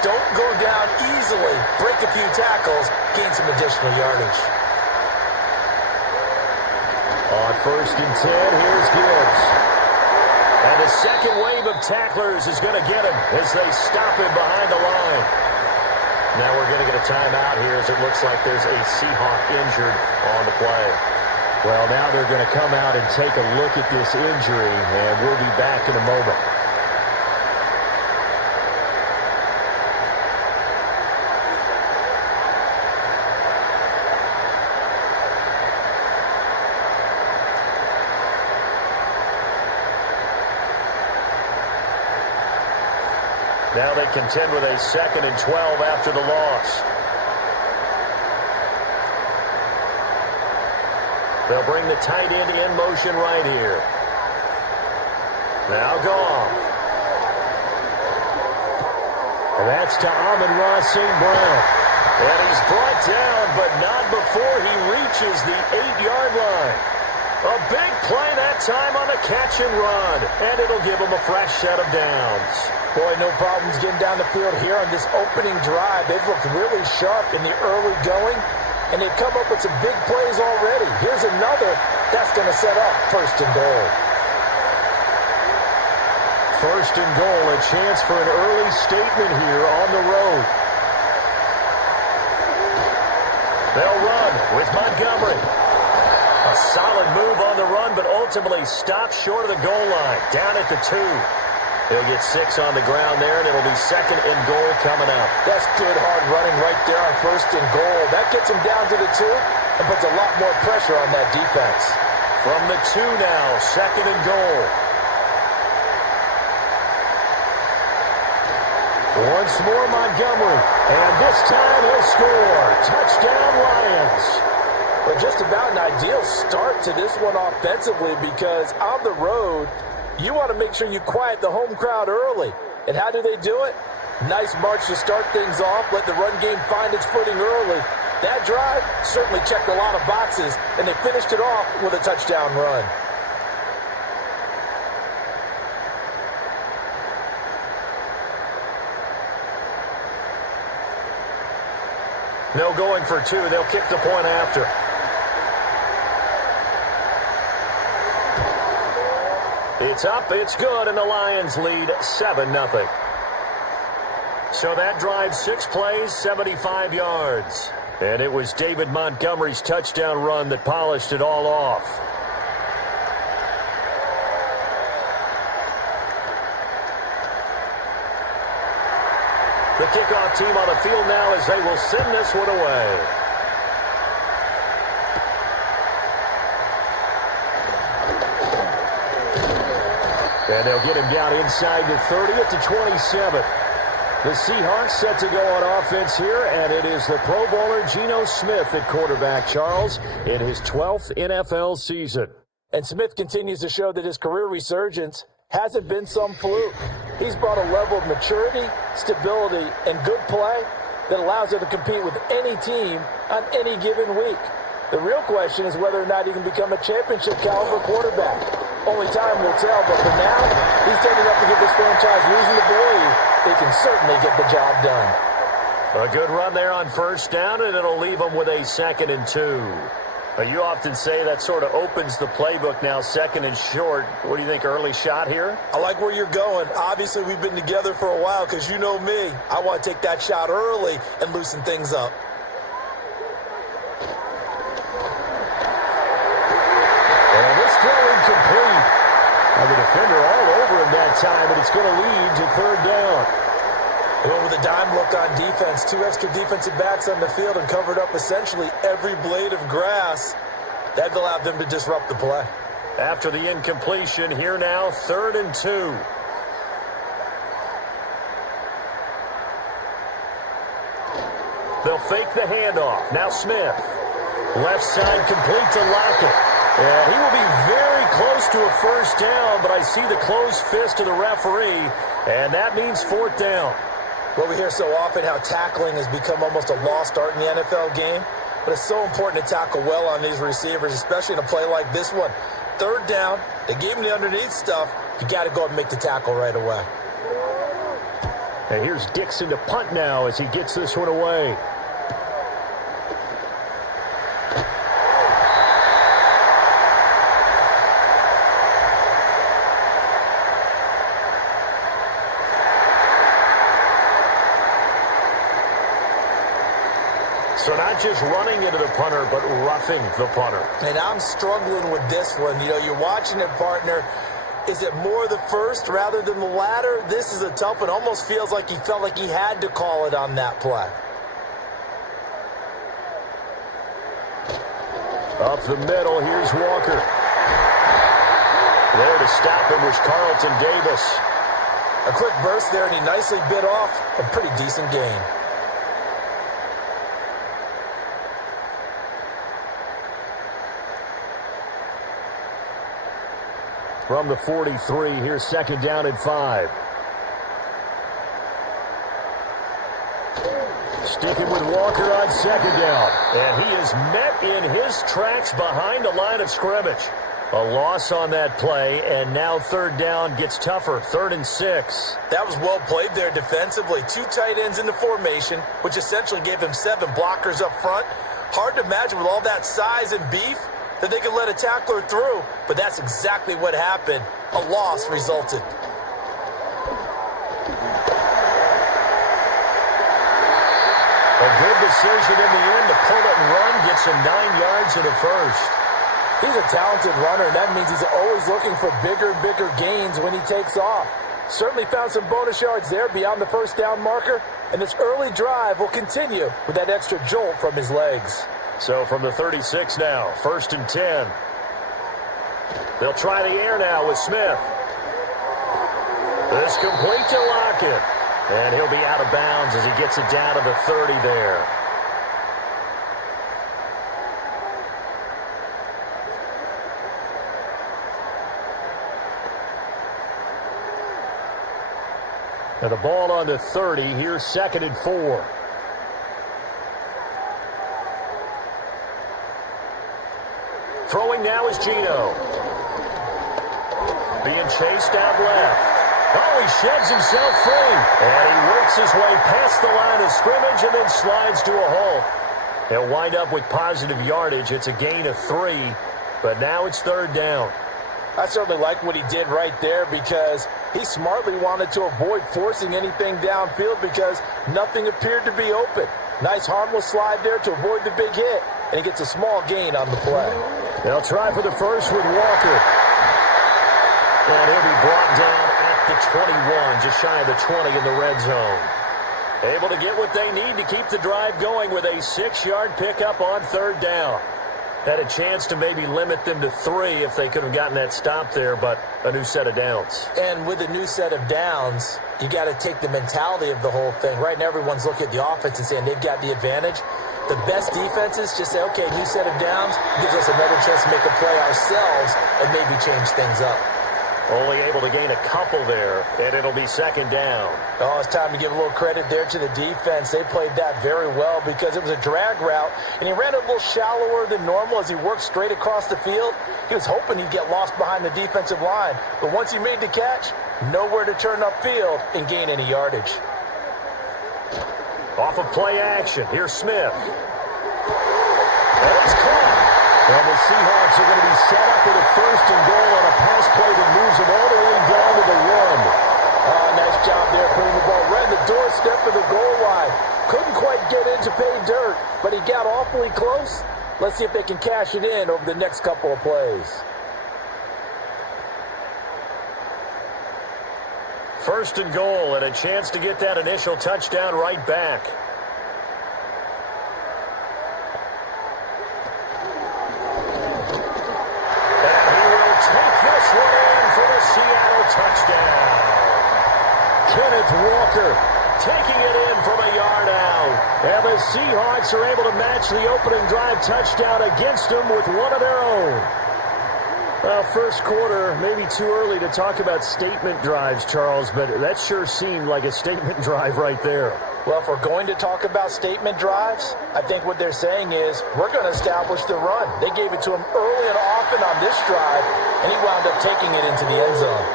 Don't go down easily. Break a few tackles. Gain some additional yardage. On 1st and 10, here's Gibbs. And the second wave of tacklers is going to get him as they stop him behind the line. Now we're going to get a timeout here as it looks like there's a Seahawk injured on the play. Well, now they're going to come out and take a look at this injury, and we'll be back in a moment. Now they contend with a 2nd and 12 after the loss. They'll bring the tight end in motion right here. Now Goff. And that's to Amon-Ra St. Brown. And he's brought down, but not before he reaches the 8-yard line. A big play that time on a catch and run. And it'll give him a fresh set of downs. Boy, no problems getting down the field here on this opening drive. They've looked really sharp in the early going, and they've come up with some big plays already. Here's another that's going to set up 1st and goal. 1st and goal, a chance for an early statement here on the road. They'll run with Montgomery. A solid move on the run, but ultimately stopped short of the goal line, down at the 2. He'll get 6 on the ground there, and it'll be 2nd and goal coming up. That's good hard running right there on 1st and goal. That gets him down to the 2 and puts a lot more pressure on that defense. From the 2 now, 2nd and goal. Once more Montgomery, and this time he'll score. Touchdown Lions. But just about an ideal start to this one offensively, because on the road, you want to make sure you quiet the home crowd early. And how do they do it? Nice march to start things off. Let the run game find its footing early. That drive certainly checked a lot of boxes, and they finished it off with a touchdown run. No going for two. They'll kick the point after. It's up, it's good, and the Lions lead 7-0. So that drive, 6 plays, 75 yards. And it was David Montgomery's touchdown run that polished it all off. The kickoff team on the field now as they will send this one away. And they'll get him down inside the 30 at the 27. The Seahawks set to go on offense here, and it is the Pro Bowler Geno Smith at quarterback, Charles, in his 12th NFL season. And Smith continues to show that his career resurgence hasn't been some fluke. He's brought a level of maturity, stability, and good play that allows him to compete with any team on any given week. The real question is whether or not he can become a championship caliber quarterback. Only time will tell, but for now, he's taking up to give this franchise reason to believe they can certainly get the job done. A good run there on first down, and it'll leave them with a 2nd and 2. You often say that sort of opens the playbook now, 2nd and short. What do you think, early shot here? I like where you're going. Obviously, we've been together for a while because you know me. I want to take that shot early and loosen things up. And this throw incomplete. And the defender all over him that time, and it's going to lead to 3rd down. They went with a dime look on defense. 2 extra defensive backs on the field and covered up essentially every blade of grass. That allowed them to disrupt the play. After the incompletion, here now, 3rd and 2. They'll fake the handoff. Now Smith. Left side complete to Lockett. And he will be very close to a 1st down, but I see the closed fist of the referee, and that means 4th down. Well, we hear so often how tackling has become almost a lost art in the NFL game, but it's so important to tackle well on these receivers, especially in a play like this one. 3rd down, they gave him the underneath stuff. You got to go and make the tackle right away. And here's Dixon to punt now as he gets this one away. So not just running into the punter, but roughing the punter. And I'm struggling with this one. You know, you're watching it, partner. Is it more the first rather than the latter? This is a tough one. Almost feels like he felt like he had to call it on that play. Up the middle, here's Walker. There to stop him was Carlton Davis. A quick burst there, and he nicely bit off a pretty decent gain. From the 43, here's 2nd down and 5. Sticking with Walker on 2nd down. And he is met in his tracks behind the line of scrimmage. A loss on that play, and now 3rd down gets tougher. 3rd and 6. That was well played there defensively. 2 tight ends in the formation, which essentially gave him 7 blockers up front. Hard to imagine with all that size and beef that they could let a tackler through, but that's exactly what happened. A loss resulted. A good decision in the end to pull it and run, gets him 9 yards and a 1st. He's a talented runner, and that means he's always looking for bigger and bigger gains when he takes off. Certainly found some bonus yards there beyond the 1st down marker, and this early drive will continue with that extra jolt from his legs. So from the 36 now, 1st and 10. They'll try the air now with Smith. This complete to Lockett. And he'll be out of bounds as he gets it down to the 30 there. And the ball on the 30. Here's 2nd and 4. Throwing now is Gino. Being chased out left. Oh, he sheds himself free. And he works his way past the line of scrimmage and then slides to a hole. He'll wind up with positive yardage. It's a gain of 3, but now it's 3rd down. I certainly like what he did right there because he smartly wanted to avoid forcing anything downfield because nothing appeared to be open. Nice harmless slide there to avoid the big hit, and he gets a small gain on the play. They'll try for the first with Walker. And he'll be brought down at the 21, just shy of the 20 in the red zone. Able to get what they need to keep the drive going with a 6-yard pickup on 3rd down. Had a chance to maybe limit them to 3 if they could have gotten that stop there, but a new set of downs. And with a new set of downs, you got to take the mentality of the whole thing. Right now, everyone's looking at the offense and saying they've got the advantage. The best defenses just say, okay, new set of downs gives us another chance to make a play ourselves and maybe change things up. Only able to gain a couple there, and it'll be 2nd down. Oh, it's time to give a little credit there to the defense. They played that very well because it was a drag route, and he ran it a little shallower than normal as he worked straight across the field. He was hoping he'd get lost behind the defensive line, but once he made the catch, nowhere to turn upfield and gain any yardage. Off of play action, here's Smith. And it's caught. And the Seahawks are going to be set up with a 1st and goal on a pass play that moves them all the way down to the 1. Nice job there putting the ball right in the doorstep of the goal line. Couldn't quite get in to pay dirt, but he got awfully close. Let's see if they can cash it in over the next couple of plays. 1st and goal and a chance to get that initial touchdown right back. Seattle touchdown. Kenneth Walker taking it in from a yard out. And the Seahawks are able to match the opening drive touchdown against them with one of their own. Well, first quarter, maybe too early to talk about statement drives, Charles, but that sure seemed like a statement drive right there. Well, if we're going to talk about statement drives, I think what they're saying is we're going to establish the run. They gave it to him early and often on this drive, and he wound up taking it into the end zone.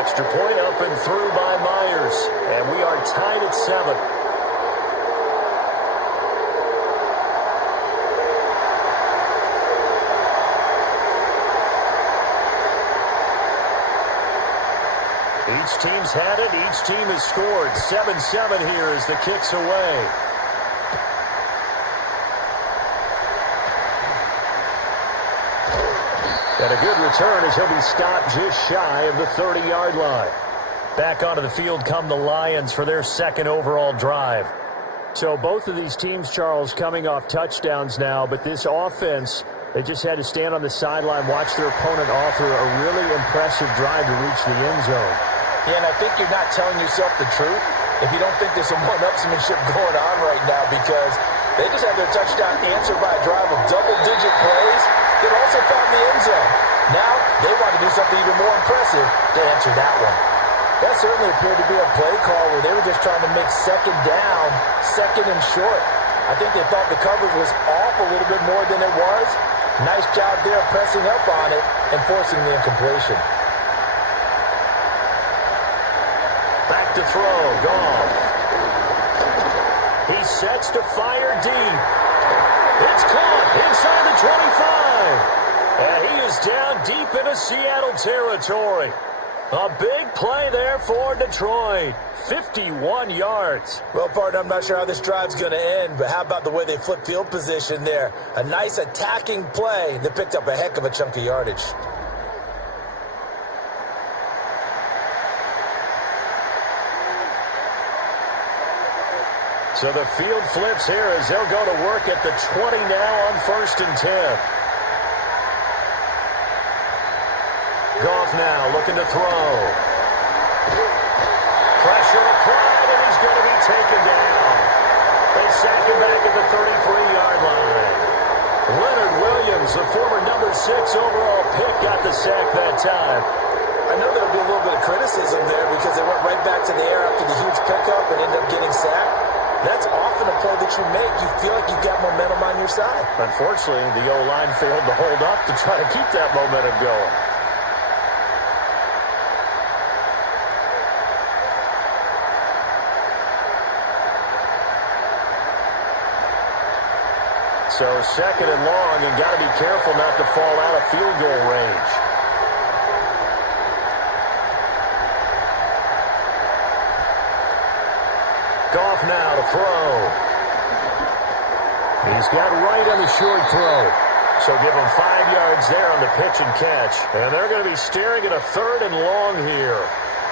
Extra point up and through by Myers, and we are tied at 7. Each team's had it. Each team has scored. 7-7 here as the kick's away. And a good return as he'll be stopped just shy of the 30-yard line. Back onto the field come the Lions for their 2nd overall drive. So both of these teams, Charles, coming off touchdowns now, but this offense, they just had to stand on the sideline, watch their opponent author a really impressive drive to reach the end zone. Yeah, and I think you're not telling yourself the truth if you don't think there's some one-upsmanship going on right now because they just had their touchdown answered by a drive of double-digit plays that also found the end zone. Now they want to do something even more impressive to answer that one. That certainly appeared to be a play call where they were just trying to make 2nd down, 2nd and short. I think they thought the coverage was off a little bit more than it was. Nice job there pressing up on it and forcing the incompletion. Back to throw, Goff. He sets to fire deep. It's caught inside the 25. And he is down deep into Seattle territory. A big play there for Detroit. 51 yards. Well, partner, I'm not sure how this drive's going to end, but how about the way they flip field position there? A nice attacking play that picked up a heck of a chunk of yardage. So the field flips here as they'll go to work at the 20 now on 1st and 10. Goff now looking to throw. Pressure applied, and he's going to be taken down. They sack him back at the 33-yard line. Leonard Williams, the former number 6 overall pick, got the sack that time. I know there'll be a little little bit of criticism there because they went right back to the air after the huge pickup and ended up getting sacked. That's often a play that you make. You feel like you've got momentum on your side. Unfortunately, the O-line failed to hold up to try to keep that momentum going. So second and long, and got to be careful not to fall out of field goal range. Goff now to throw. He's got right on the short throw. So give him 5 yards there on the pitch and catch. And they're going to be staring at a third and long here.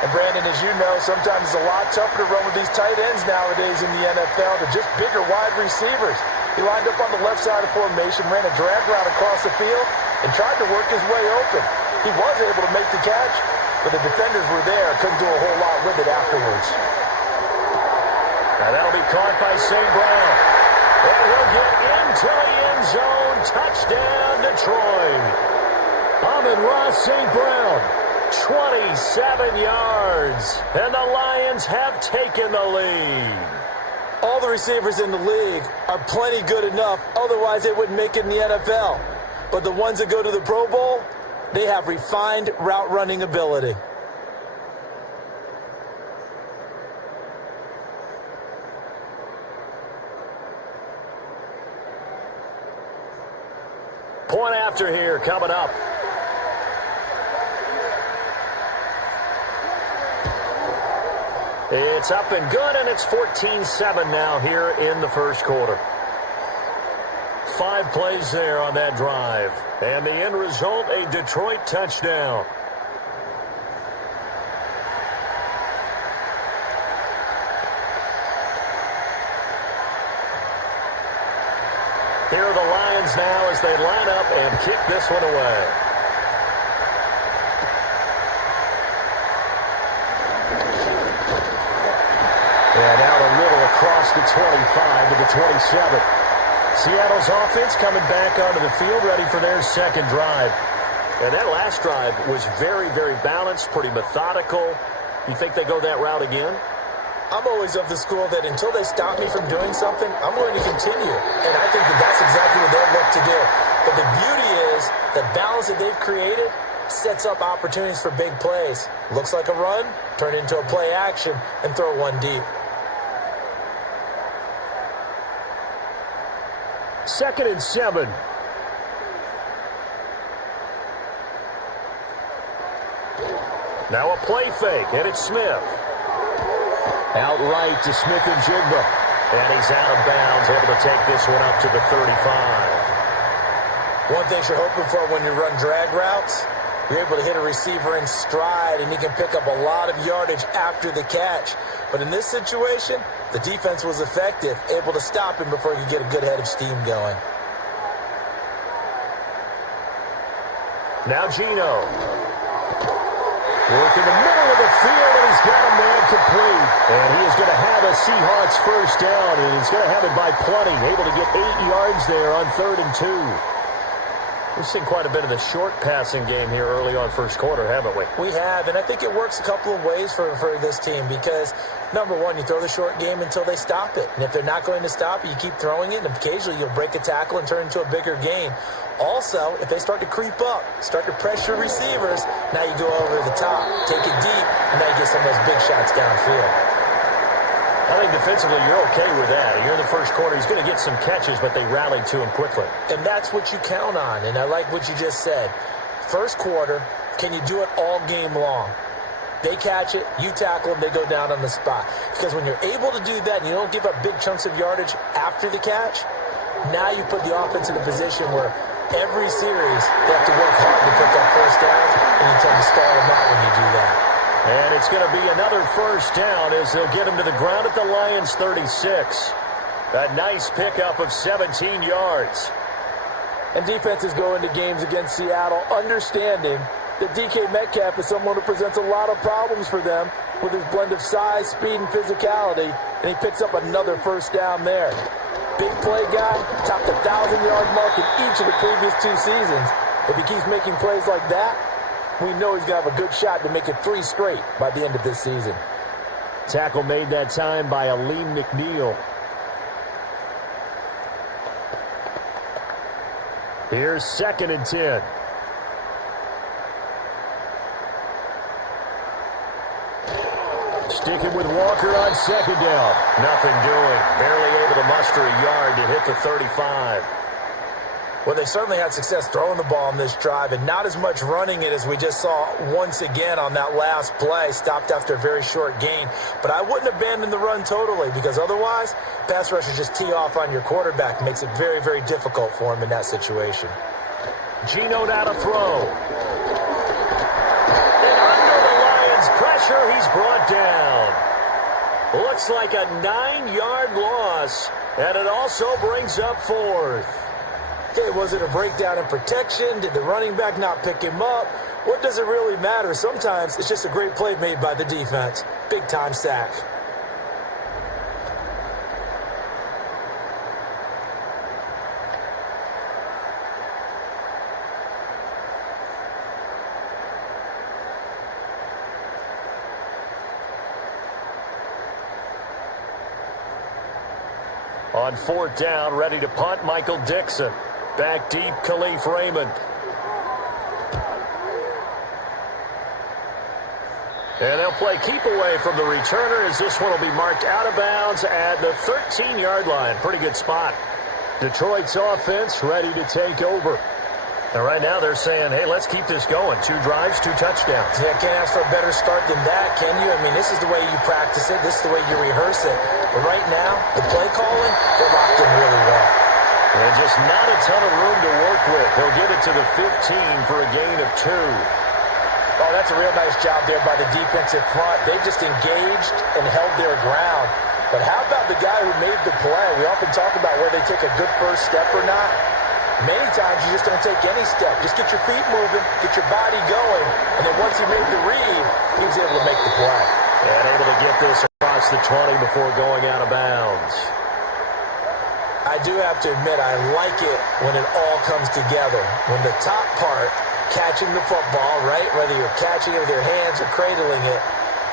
And Brandon, as you know, sometimes it's a lot tougher to run with these tight ends nowadays in the NFL. They're just bigger wide receivers. He lined up on the left side of formation, ran a drag route across the field, and tried to work his way open. He was able to make the catch, but the defenders were there, couldn't do a whole lot with it afterwards. Now that'll be caught by St. Brown. And he'll get into the end zone. Touchdown, Detroit. Amon-Ra St. Brown, 27 yards. And the Lions have taken the lead. All the receivers in the league are plenty good enough, otherwise they wouldn't make it in the NFL. But the ones that go to the Pro Bowl, they have refined route running ability. Point after here coming up. It's up and good, and it's 14-7 now here in the first quarter. 5 plays there on that drive. And the end result, a Detroit touchdown. Here are the Lions now as they line up and kick this one away. And out a little across the 25 to the 27. Seattle's offense coming back onto the field, ready for their second drive. And that last drive was very, very balanced, pretty methodical. You think they go that route again? I'm always of the school that until they stop me from doing something, I'm going to continue. And I think that that's exactly what they'll look to do. But the beauty is the balance that they've created sets up opportunities for big plays. Looks like a run, turn into a play action, and throw one deep. Second and 7. Now a play fake, and it's Smith. Outright to Smith and Jigba. And he's out of bounds, able to take this one up to the 35. One thing you're hoping for when you run drag routes, you're able to hit a receiver in stride, and he can pick up a lot of yardage after the catch. But in this situation, the defense was effective, able to stop him before he could get a good head of steam going. Now Geno. Work in the middle of the field, and he's got a man complete. And he is going to have a Seahawks first down, and he's going to have it by plenty. Able to get 8 yards there on 3rd and 2. We've seen quite a bit of the short passing game here early on first quarter, haven't we? We have, and I think it works a couple of ways for this team because, number one, you throw the short game until they stop it. And if they're not going to stop it, you keep throwing it, and occasionally you'll break a tackle and turn into a bigger gain. Also, if they start to creep up, start to pressure receivers, now you go over the top, take it deep, and now you get some of those big shots downfield. I think defensively you're okay with that. Here in the first quarter, he's going to get some catches, but they rallied to him quickly. And that's what you count on, and I like what you just said. First quarter, can you do it all game long? They catch it, you tackle them, they go down on the spot. Because when you're able to do that and you don't give up big chunks of yardage after the catch, now you put the offense in a position where every series they have to work hard to pick up first downs, and you tend to stall them out when you do that. And it's going to be another first down as they'll get him to the ground at the Lions' 36. A nice pickup of 17 yards. And defenses go into games against Seattle understanding that DK Metcalf is someone who presents a lot of problems for them with his blend of size, speed, and physicality, and he picks up another first down there. Big play guy, topped the 1,000-yard mark in each of the previous 2 seasons. If he keeps making plays like that, we know he's going to have a good shot to make it 3 straight by the end of this season. Tackle made that time by Aleem McNeil. Here's 2nd and 10. Sticking with Walker on 2nd down. Nothing doing. Barely able to muster a yard to hit the 35. Well, they certainly had success throwing the ball on this drive and not as much running it as we just saw once again on that last play. Stopped after a very short gain. But I wouldn't abandon the run totally because otherwise, pass rushers just tee off on your quarterback. Makes it very, very difficult for him in that situation. Geno now to throw. And under the Lions' pressure, he's brought down. Looks like a 9-yard loss, and it also brings up 4th. Okay, was it a breakdown in protection? Did the running back not pick him up? What does it really matter? Sometimes it's just a great play made by the defense. Big-time sack. On 4th down, ready to punt, Michael Dixon. Back deep, Khalif Raymond. And they'll play keep away from the returner as this one will be marked out of bounds at the 13-yard line. Pretty good spot. Detroit's offense ready to take over. And right now they're saying, hey, let's keep this going. 2 drives, 2 touchdowns. Yeah, can't ask for a better start than that, can you? I mean, this is the way you practice it. This is the way you rehearse it. But right now, the play calling, they're locked in really well. And just not a ton of room to work with. He'll get it to the 15 for a gain of 2. Oh, that's a real nice job there by the defensive front. They just engaged and held their ground. But how about the guy who made the play? We often talk about whether they take a good first step or not. Many times you just don't take any step. Just get your feet moving, get your body going, and then once he made the read, he was able to make the play. And able to get this across the 20 before going out of bounds. I do have to admit, I like it when it all comes together. When the top part, catching the football, right, whether you're catching it with your hands or cradling it,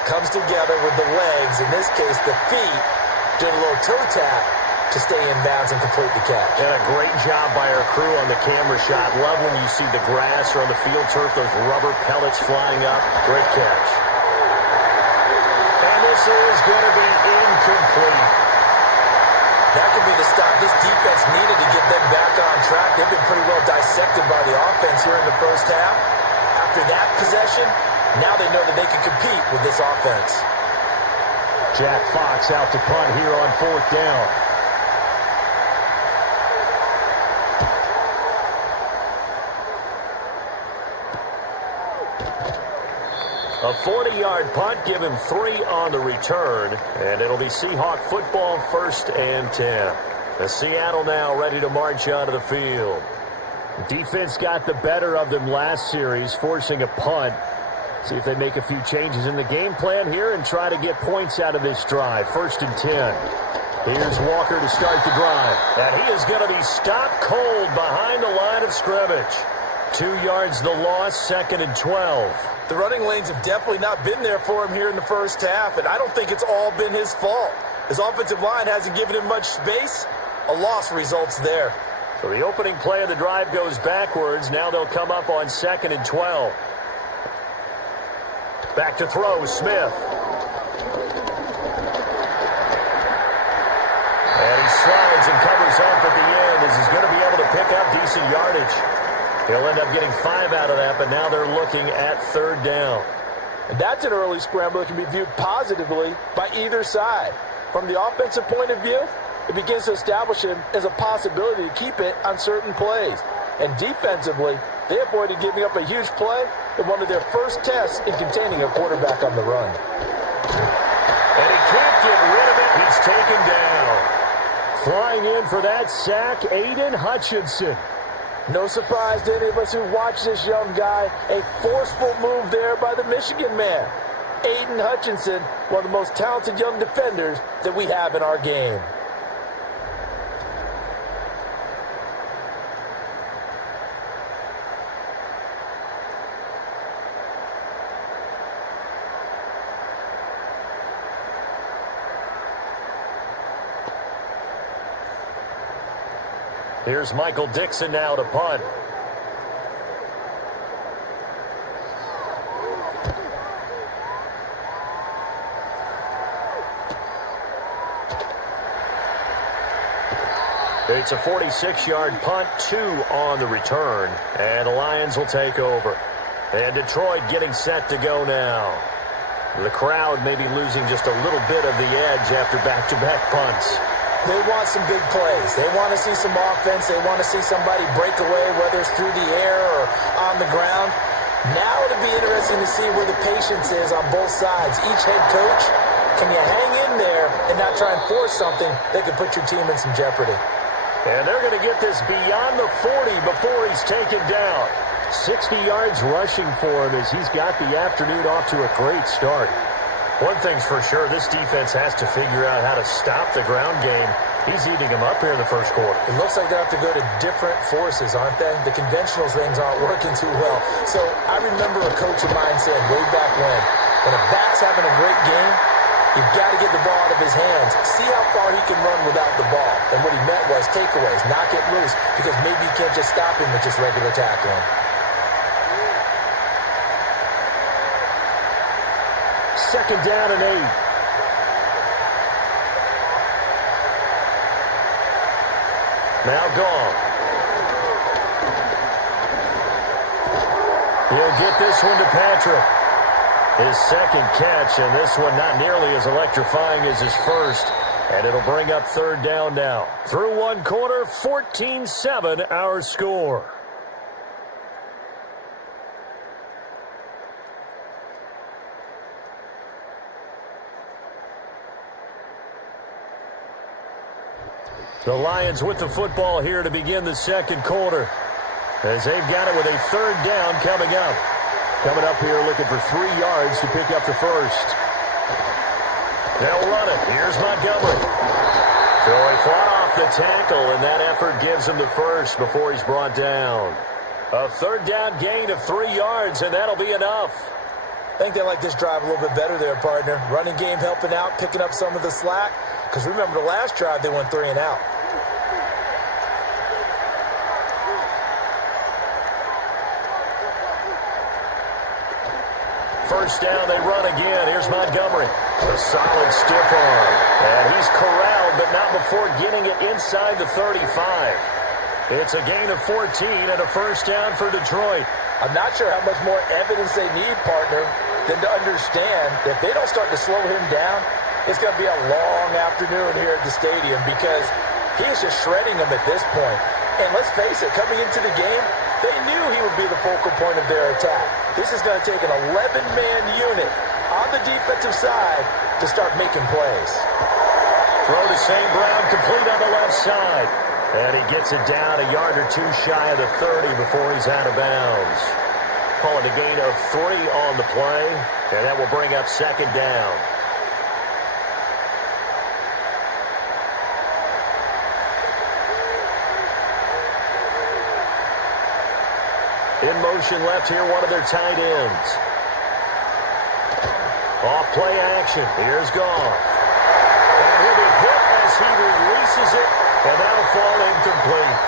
comes together with the legs, in this case the feet, doing a little toe tap to stay in bounds and complete the catch. And a great job by our crew on the camera shot. Love when you see the grass or on the field turf, those rubber pellets flying up. Great catch. And this is going to be incomplete. That could be the stop this defense needed to get them back on track. They've been pretty well dissected by the offense here in the first half. After that possession, now they know that they can compete with this offense. Jack Fox out to punt here on 4th down. A 40-yard punt, give him 3 on the return, and it'll be Seahawk football, 1st and 10. The Seattle now ready to march onto the field. Defense got the better of them last series, forcing a punt. See if they make a few changes in the game plan here and try to get points out of this drive. 1st and 10. Here's Walker to start the drive. And he is going to be stopped cold behind the line of scrimmage. 2 yards the loss, 2nd and 12. The running lanes have definitely not been there for him here in the first half, and I don't think it's all been his fault. His offensive line hasn't given him much space. A loss results there. So the opening play of the drive goes backwards. Now they'll come up on 2nd and 12. Back to throw, Smith. And he slides and covers up at the end as he's going to be able to pick up decent yardage. He'll end up getting 5 out of that, but now they're looking at 3rd down. And that's an early scramble that can be viewed positively by either side. From the offensive point of view, it begins to establish him as a possibility to keep it on certain plays. And defensively, they avoided giving up a huge play in one of their first tests in containing a quarterback on the run. And he can't get rid of it. He's taken down. Flying in for that sack, Aiden Hutchinson. No surprise to any of us who watch this young guy. A forceful move there by the Michigan man. Aiden Hutchinson, one of the most talented young defenders that we have in our game. Here's Michael Dixon now to punt. It's a 46-yard punt, 2 on the return, and the Lions will take over. And Detroit getting set to go now. The crowd may be losing just a little bit of the edge after back-to-back punts. They want some big plays. They want to see some offense. They want to see somebody break away, whether it's through the air or on the ground. Now it'll be interesting to see where the patience is on both sides. Each head coach, can you hang in there and not try and force something that could put your team in some jeopardy? And they're going to get this beyond the 40 before he's taken down. 60 yards rushing for him as he's got the afternoon off to a great start. One thing's for sure, this defense has to figure out how to stop the ground game. He's eating them up here in the first quarter. It looks like they have to go to different forces, aren't they? The conventional things aren't working too well. So I remember a coach of mine said way back when a back's having a great game, you've got to get the ball out of his hands. See how far he can run without the ball. And what he meant was takeaways, knock it loose, because maybe you can't just stop him with just regular tackling. Second down and 8. Now gone. He'll get this one to Patrick. His second catch, and this one not nearly as electrifying as his first. And it'll bring up third down now. Through one quarter, 14-7 our score. The Lions with the football here to begin the second quarter, as they've got it with a third down coming up. Coming up here looking for 3 yards to pick up the first. They'll run it. Here's Montgomery. So he fought off the tackle, and that effort gives him the first before he's brought down. A third down gain of 3 yards, and that'll be enough. I think they like this drive a little bit better there, partner. Running game helping out, picking up some of the slack. Because remember, the last drive they went 3 and out. First down, they run again. Here's Montgomery. A solid stiff arm. And he's corralled, but not before getting it inside the 35. It's a gain of 14 and a first down for Detroit. I'm not sure how much more evidence they need, partner, than to understand that if they don't start to slow him down, it's going to be a long afternoon here at the stadium because he is just shredding them at this point. And let's face it, coming into the game, they knew he would be the focal point of their attack. This is going to take an 11-man unit on the defensive side to start making plays. Throw to St. Brown, complete on the left side. And he gets it down a yard or 2 shy of the 30 before he's out of bounds. Call it a gain of 3 on the play, and that will bring up second down. In motion left here, one of their tight ends. Off play action. Here's Goff. And he'll be hit as he releases it, and that'll fall incomplete.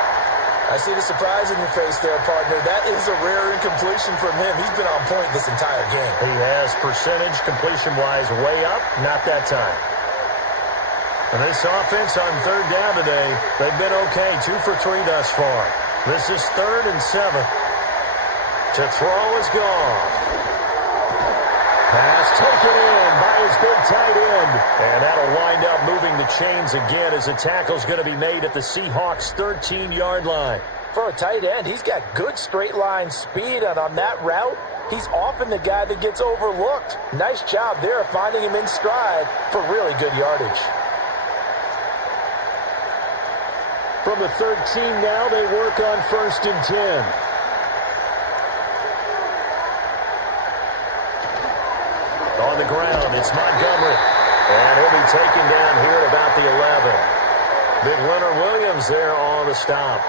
I see the surprise in your face there, partner. That is a rare incompletion from him. He's been on point this entire game. He has percentage completion-wise way up, not that time. And this offense on third down today, they've been okay. 2 for 3 thus far. This is 3rd and 7. To throw is Goff. Pass taken in by his big tight end. And that'll wind up moving the chains again as the tackle's going to be made at the Seahawks' 13-yard line. For a tight end, he's got good straight line speed, and on that route, he's often the guy that gets overlooked. Nice job there finding him in stride for really good yardage. From the 13 now, they work on 1st and 10. On the ground, it's Montgomery. And he'll be taken down here at about the 11. Big Leonard Williams there on the stop.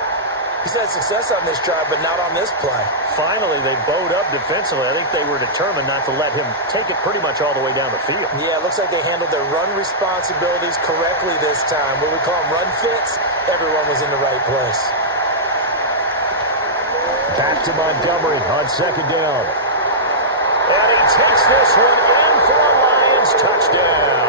He's had success on this drive, but not on this play. Finally, they bowed up defensively. I think they were determined not to let him take it pretty much all the way down the field. Yeah, it looks like they handled their run responsibilities correctly this time. What we call them run fits, everyone was in the right place. Back to Montgomery on second down. And he takes this one in for a Lions touchdown.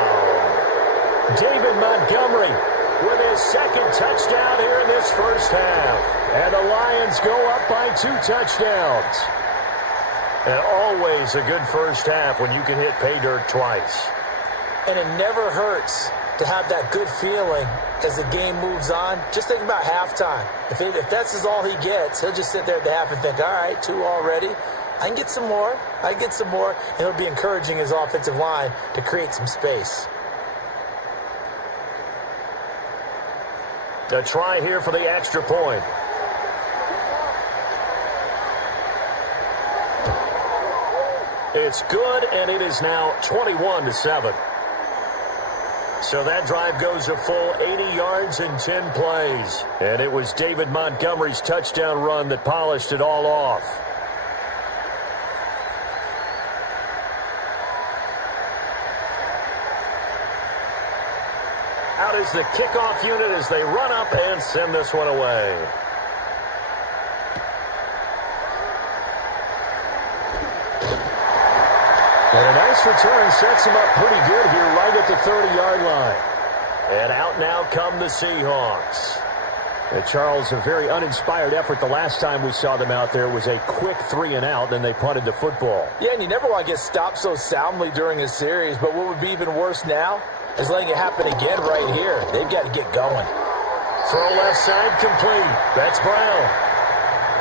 David Montgomery with his second touchdown here in this first half. And the Lions go up by 2 touchdowns. And always a good first half when you can hit pay dirt twice. And it never hurts to have that good feeling as the game moves on. Just think about halftime. If that's all he gets, he'll just sit there at the half and think, all right, 2 already. I can get some more. I can get some more. And he'll be encouraging his offensive line to create some space. A try here for the extra point. It's good, and it is now 21-7. So that drive goes a full 80 yards in 10 plays. And it was David Montgomery's touchdown run that polished it all off. Out is the kickoff unit as they run up and send this one away. And a nice return sets him up pretty good here right at the 30-yard line. And out now come the Seahawks. And Charles, a very uninspired effort the last time we saw them out there was a quick 3-and-out, then they punted the football. Yeah, and you never want to get stopped so soundly during a series, but what would be even worse now is letting it happen again right here. They've got to get going. Throw left side complete. That's Brown.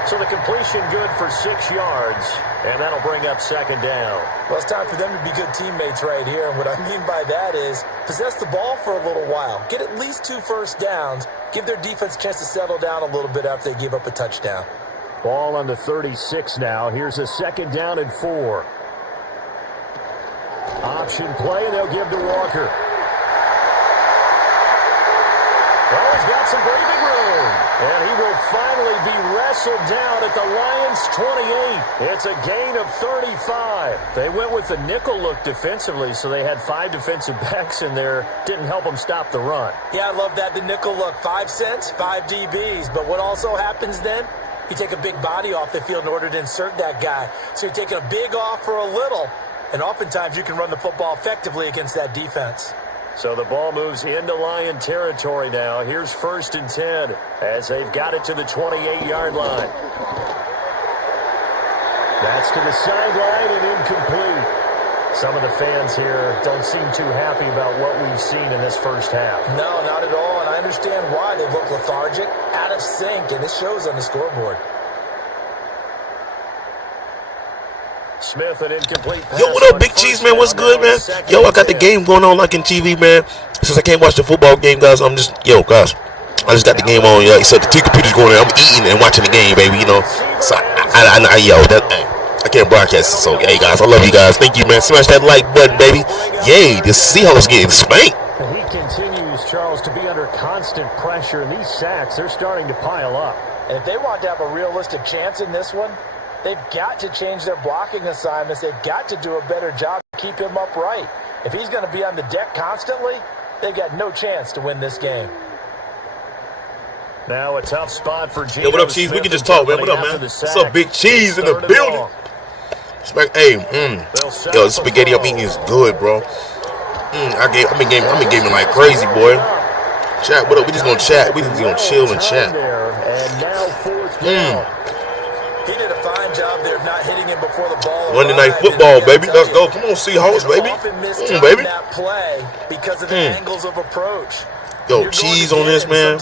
So the completion good for 6 yards, and that'll bring up second down. Well, it's time for them to be good teammates right here, and what I mean by that is possess the ball for a little while. Get at least 2 first downs. Give their defense a chance to settle down a little bit after they give up a touchdown. Ball on the 36 now. Here's a second down and 4. Option play, and they'll give to Walker. Well, he's got some breathing room. And he will finally be wrestled down at the Lions' 28. It's a gain of 35. They went with the nickel look defensively, so they had 5 defensive backs in there. Didn't help them stop the run. Yeah, I love that, the nickel look. 5 cents, 5 DBs. But what also happens then? You take a big body off the field in order to insert that guy. So you're taking a big off for a little. And oftentimes you can run the football effectively against that defense. So the ball moves into Lion territory now. Here's 1st and 10 as they've got it to the 28-yard line. That's to the sideline and incomplete. Some of the fans here don't seem too happy about what we've seen in this first half. No, not at all, and I understand why. They look lethargic, out of sync, and it shows on the scoreboard. Smith, an incomplete pass. Yo, what up, Big Cheese, man? What's good, man? Yo, I got the game going on like in TV, man. Since I can't watch the football game, guys, I just got the game on. Like I said, the 2 computers going there. I'm eating and watching the game, baby, you know. So, I can't broadcast it. So, hey, guys, I love you guys. Thank you, man. Smash that like button, baby. Yay, the Seahawks getting spanked. He continues, Charles, to be under constant pressure, and these sacks, they're starting to pile up. And if they want to have a realistic chance in this one, they've got to change their blocking assignments. They've got to do a better job to keep him upright. If he's going to be on the deck constantly, they've got no chance to win this game. Now a tough spot for Geno. Yo, what up, Cheese? We can just talk, man. What up, man? What's up, Big Cheese in the building? Yo, the spaghetti I'm eating is good, bro. I've been gaming like crazy, boy. Chat, what up? We just gonna chat. We just gonna chill and chat. And now 4th down. He did a fine job there of not hitting him before the ball. Monday Night Football, baby. Let's go. Come on, Seahawks, baby. Baby. That play because of the angles of approach. Yo, Cheese on this, man.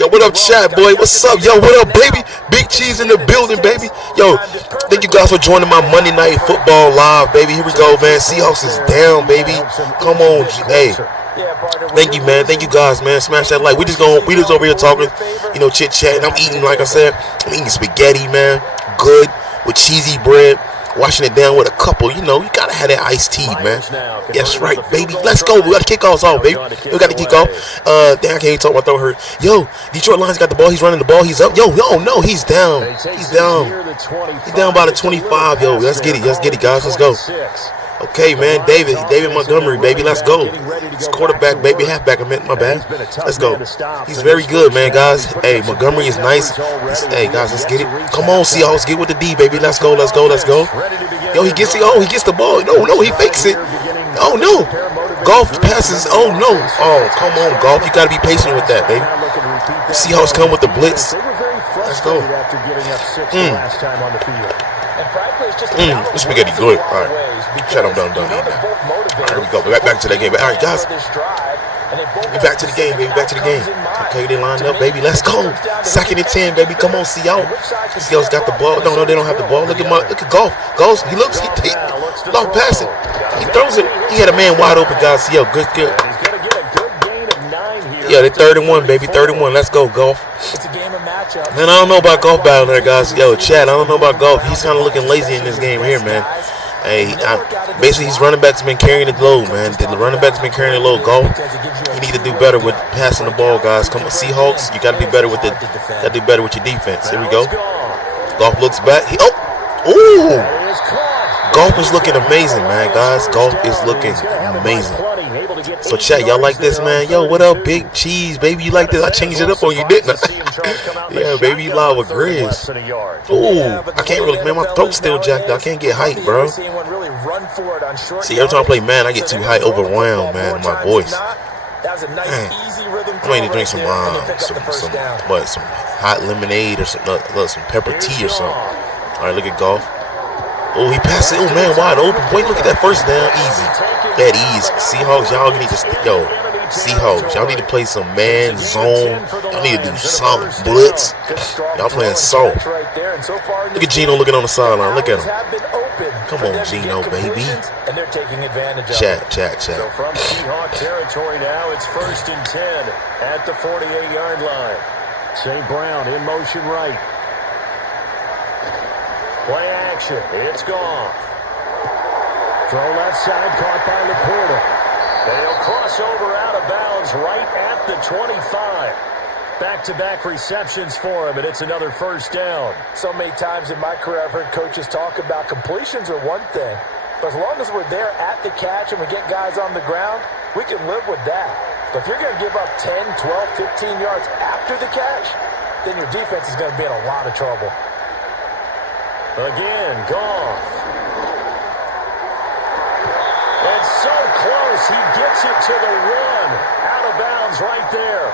Yo, what up, chat, boy? What's up? Yo, what up, baby? Big Cheese in the building, baby. Yo, thank you guys for joining my Monday Night Football live, baby. Here we go, man. Seahawks is down, baby. Come on, hey. Thank you, man. Thank you, guys, man. Smash that like. We just over here talking, you know, chit chatting. I'm eating, like I said, I'm eating spaghetti, man. Good with cheesy bread. washing it down with a couple. You know, you gotta have that iced tea, man. Yes, right, baby. Let's go. We got the kickoffs off, baby. We got the kickoff. Damn, I can't even talk. My throat hurt. Yo, Detroit Lions got the ball. He's running the ball. He's up. Yo, no, he's down. He's down. He's down by the 25. Yo, let's get it. Let's get it, guys. Let's go. Okay, man. David Montgomery, baby. Let's go. It's quarterback, baby. Halfback. My bad. Let's go. He's very good, man, guys. Hey, Montgomery is nice. Hey, guys, let's get it. Come on, Seahawks. Get with the D, baby. Let's go. Let's go. Let's go. Yo, he gets the ball. No, he fakes it. Oh, no. Golf passes. Oh, no. Oh, come on, Golf. You got to be patient with that, baby. The Seahawks come with the blitz. Let's go. This spaghetti good. All right. Shut up, done. All right, here we go. We're back to the game. All right, guys. We're back to the game, baby. Back to the game. Okay, they lined up, baby. Let's go. 2nd and 10, baby. Come on, Seahawks. Seahawks got the ball. No, they don't have the ball. Look at Golf. Golf. He looks. He Golf pass it. He throws it. He had a man wide open, guys. Yo, good. Yeah, they're 3rd and 1, baby. 3rd and 1. Let's go, Golf. Man, I don't know about Golf battle there, guys. Yo, Chad, I don't know about Golf. He's kind of looking lazy in this game here, man. Hey, basically, his running back's been carrying the load, man. The running back's been carrying the load. Golf, you need to do better with passing the ball, guys. Come on, Seahawks, you got to do better with your defense. Here we go. Golf looks back. Golf is looking amazing, man, guys. Golf is looking amazing. So, chat, y'all like this, man? Yo, what up, Big Cheese, baby? You like this? I changed it up on you, didn't I? Yeah, baby, you live with Grizz. Ooh, I can't really, man, my throat's still jacked up. I can't get hype, bro. See, every time I play, man, I get too hype, overwhelmed, man, in my voice. Man, I might need to drink some hot lemonade or some pepper tea or something. All right, look at Golf. Oh, he passed it. Oh, man, wide open. Boy, look at that first down. Easy. That easy. Seahawks, y'all need to Seahawks, y'all need to play some man zone. Y'all need to do some blitz. Y'all playing soft. Look at Gino looking on the sideline. Look at him. Come on, Gino, baby. Chat. So from Seahawk territory now, it's 1st and 10 at the 48-yard line. St. Brown in motion right. Play action. It's gone. Throw left side, caught by Laporta. They'll cross over out of bounds right at the 25. Back-to-back receptions for him, and it's another 1st down. So many times in my career, I've heard coaches talk about completions are one thing. But as long as we're there at the catch and we get guys on the ground, we can live with that. But if you're going to give up 10, 12, 15 yards after the catch, then your defense is going to be in a lot of trouble. Again, Goff. And so close, he gets it to the run. Out of bounds right there.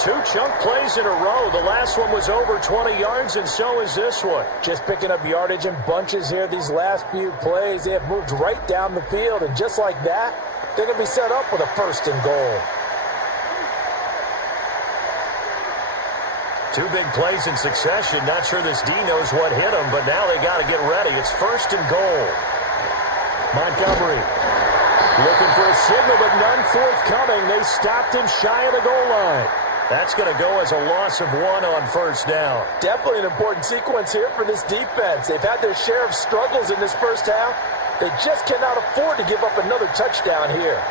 2 chunk plays in a row. The last one was over 20 yards, and so is this one. Just picking up yardage in bunches here. These last few plays, they have moved right down the field, and just like that, they're going to be set up with a 1st and goal. 2 big plays in succession. Not sure this D knows what hit him, but now they got to get ready. It's 1st and goal. Montgomery looking for a signal, but none forthcoming. They stopped him shy of the goal line. That's going to go as a loss of 1 on 1st down. Definitely an important sequence here for this defense. They've had their share of struggles in this first half. They just cannot afford to give up another touchdown here.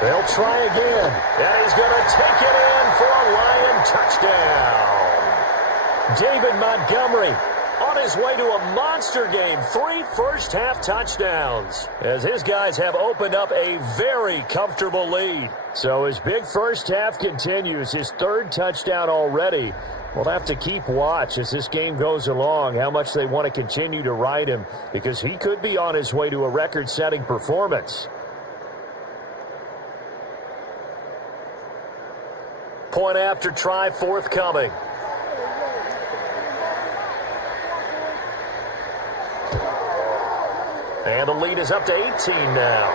They'll try again. And he's going to take it in for a Lion touchdown. David Montgomery on his way to a monster game. 3 first-half touchdowns as his guys have opened up a very comfortable lead. So his big first half continues. His 3rd touchdown already. We'll have to keep watch as this game goes along, how much they want to continue to ride him, because he could be on his way to a record-setting performance. Point after try forthcoming. And the lead is up to 18 now.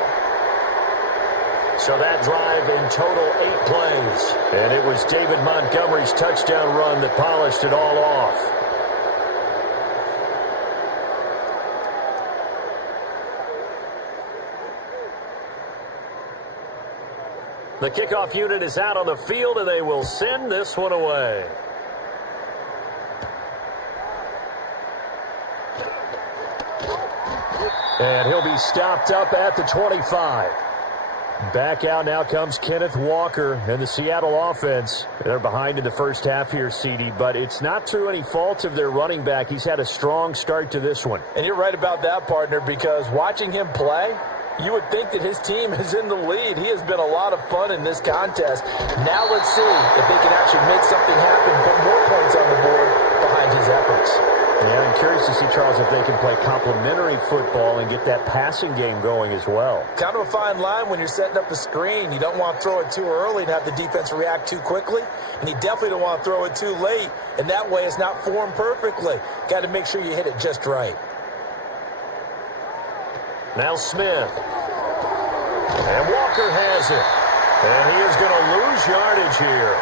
So that drive in total 8 plays. And it was David Montgomery's touchdown run that polished it all off. The kickoff unit is out on the field, and they will send this one away. And he'll be stopped up at the 25. Back out now comes Kenneth Walker and the Seattle offense. They're behind in the first half here, CD, but it's not through any fault of their running back. He's had a strong start to this one. And you're right about that, partner, because watching him play, you would think that his team is in the lead. He has been a lot of fun in this contest. Now let's see if they can actually make something happen, put more points on the board behind his efforts. Yeah, I'm curious to see, Charles, if they can play complementary football and get that passing game going as well. Kind of a fine line when you're setting up the screen. You don't want to throw it too early and have the defense react too quickly, and you definitely don't want to throw it too late, and that way it's not formed perfectly. Got to make sure you hit it just right. Now Smith. And Walker has it. And he is going to lose yardage here.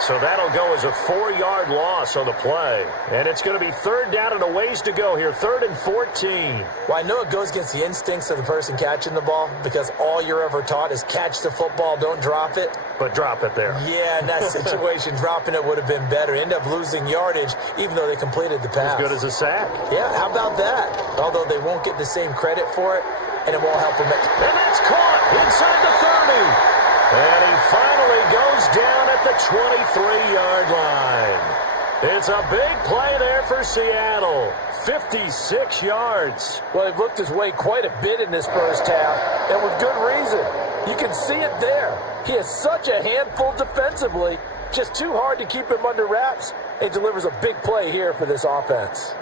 So that'll go as a 4-yard loss on the play. And it's going to be third down and a ways to go here. 3rd and 14. Well, I know it goes against the instincts of the person catching the ball because all you're ever taught is catch the football, don't drop it. But drop it there. Yeah, in that situation, dropping it would have been better. End up losing yardage even though they completed the pass. As good as a sack. Yeah, how about that? Although they won't get the same credit for it, and it won't help them. And that's caught inside the 30. And he finally goes down at the 23-yard line. It's a big play there for Seattle. 56 yards. Well, he looked his way quite a bit in this first half, and with good reason. You can see it there. He is such a handful defensively. Just too hard to keep him under wraps. He delivers a big play here for this offense.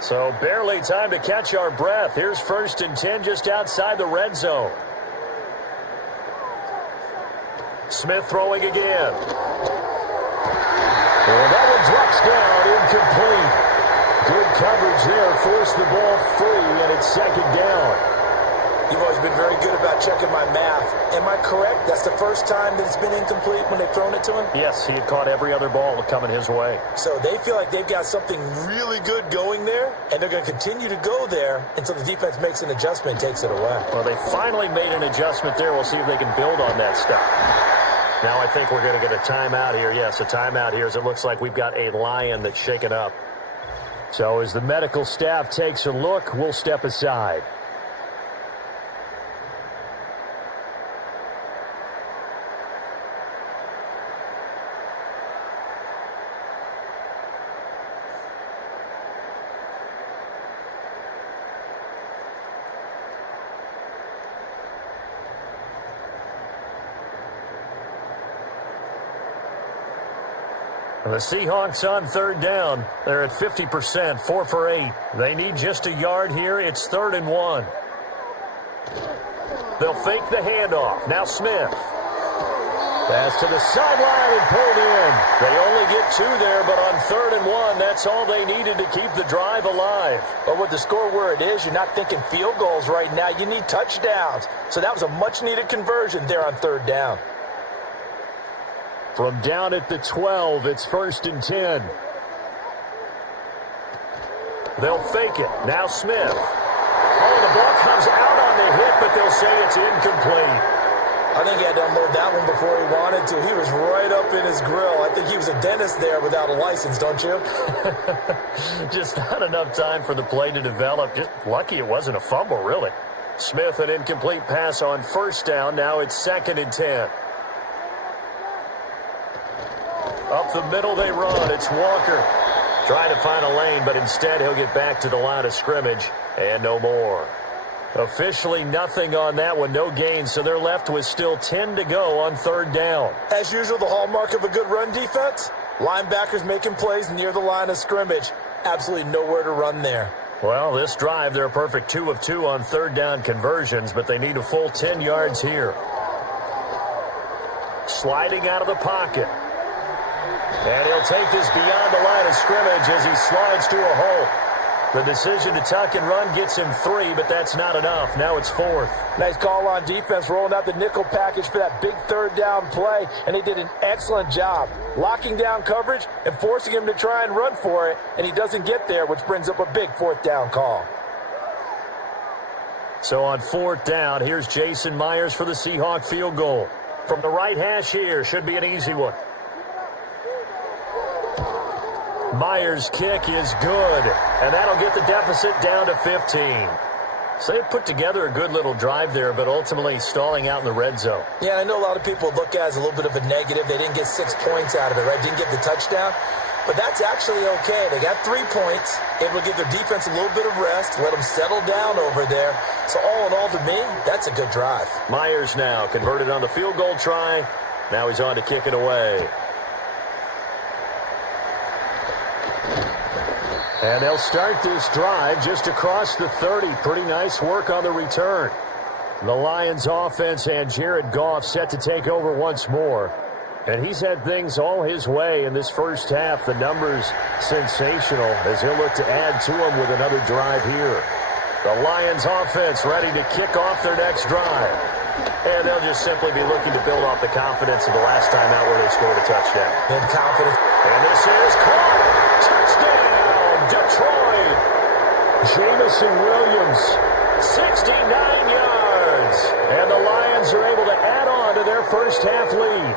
So barely time to catch our breath. Here's 1st and 10 just outside the red zone. Smith throwing again. And that one drops down, incomplete. Good coverage there, forced the ball free, and it's 2nd down. You've always been very good about checking my math. Am I correct? That's the first time that it's been incomplete when they've thrown it to him? Yes, he had caught every other ball coming his way. So they feel like they've got something really good going there, and they're going to continue to go there until the defense makes an adjustment and takes it away. Well, they finally made an adjustment there. We'll see if they can build on that stuff. Now I think we're going to get a timeout here. Yes, a timeout here as it looks like we've got a lion that's shaken up. So as the medical staff takes a look, we'll step aside. The Seahawks on 3rd down. They're at 50%, 4 for 8. They need just a yard here. It's 3rd and 1. They'll fake the handoff. Now Smith. Pass to the sideline and pulled in. They only get 2 there, but on 3rd and 1, that's all they needed to keep the drive alive. But with the score where it is, you're not thinking field goals right now. You need touchdowns. So that was a much-needed conversion there on 3rd down. From down at the 12, it's 1st and 10. They'll fake it. Now Smith. Oh, the ball comes out on the hit, but they'll say it's incomplete. I think he had to unload that one before he wanted to. He was right up in his grill. I think he was a dentist there without a license, don't you? Just not enough time for the play to develop. Just lucky it wasn't a fumble, really. Smith, an incomplete pass on 1st down. Now it's 2nd and 10. Up the middle they run. It's Walker. Trying to find a lane, but instead he'll get back to the line of scrimmage and no more. Officially nothing on that one. No gain, so they're left with still 10 to go on 3rd down. As usual, the hallmark of a good run defense, linebackers making plays near the line of scrimmage. Absolutely nowhere to run there. Well, this drive, they're a perfect 2 of 2 on 3rd down conversions, but they need a full 10 yards here. Sliding out of the pocket. And he'll take this beyond the line of scrimmage as he slides to a hole. The decision to tuck and run gets him 3, but that's not enough. Now it's 4th. Nice call on defense, rolling out the nickel package for that big 3rd down play, and they did an excellent job locking down coverage and forcing him to try and run for it, and he doesn't get there, which brings up a big 4th down call. So on 4th down, here's Jason Myers for the Seahawk field goal. From the right hash here, should be an easy one. Myers' kick is good, and that'll get the deficit down to 15. So they put together a good little drive there, but ultimately stalling out in the red zone. Yeah, I know a lot of people look at it as a little bit of a negative. They didn't get 6 points out of it, right? Didn't get the touchdown. But that's actually okay. They got 3 points, able to give their defense a little bit of rest, let them settle down over there. So all in all, to me, that's a good drive. Myers now converted on the field goal try. Now he's on to kick it away. And they'll start this drive just across the 30. Pretty nice work on the return. The Lions offense and Jared Goff set to take over once more. And he's had things all his way in this first half. The numbers sensational as he'll look to add to them with another drive here. The Lions offense ready to kick off their next drive. And they'll just simply be looking to build off the confidence of the last time out where they scored a touchdown. And confidence. And this is caught. Touchdown, Detroit. Jamison Williams, 69 yards. And the Lions are able to add on to their first half lead.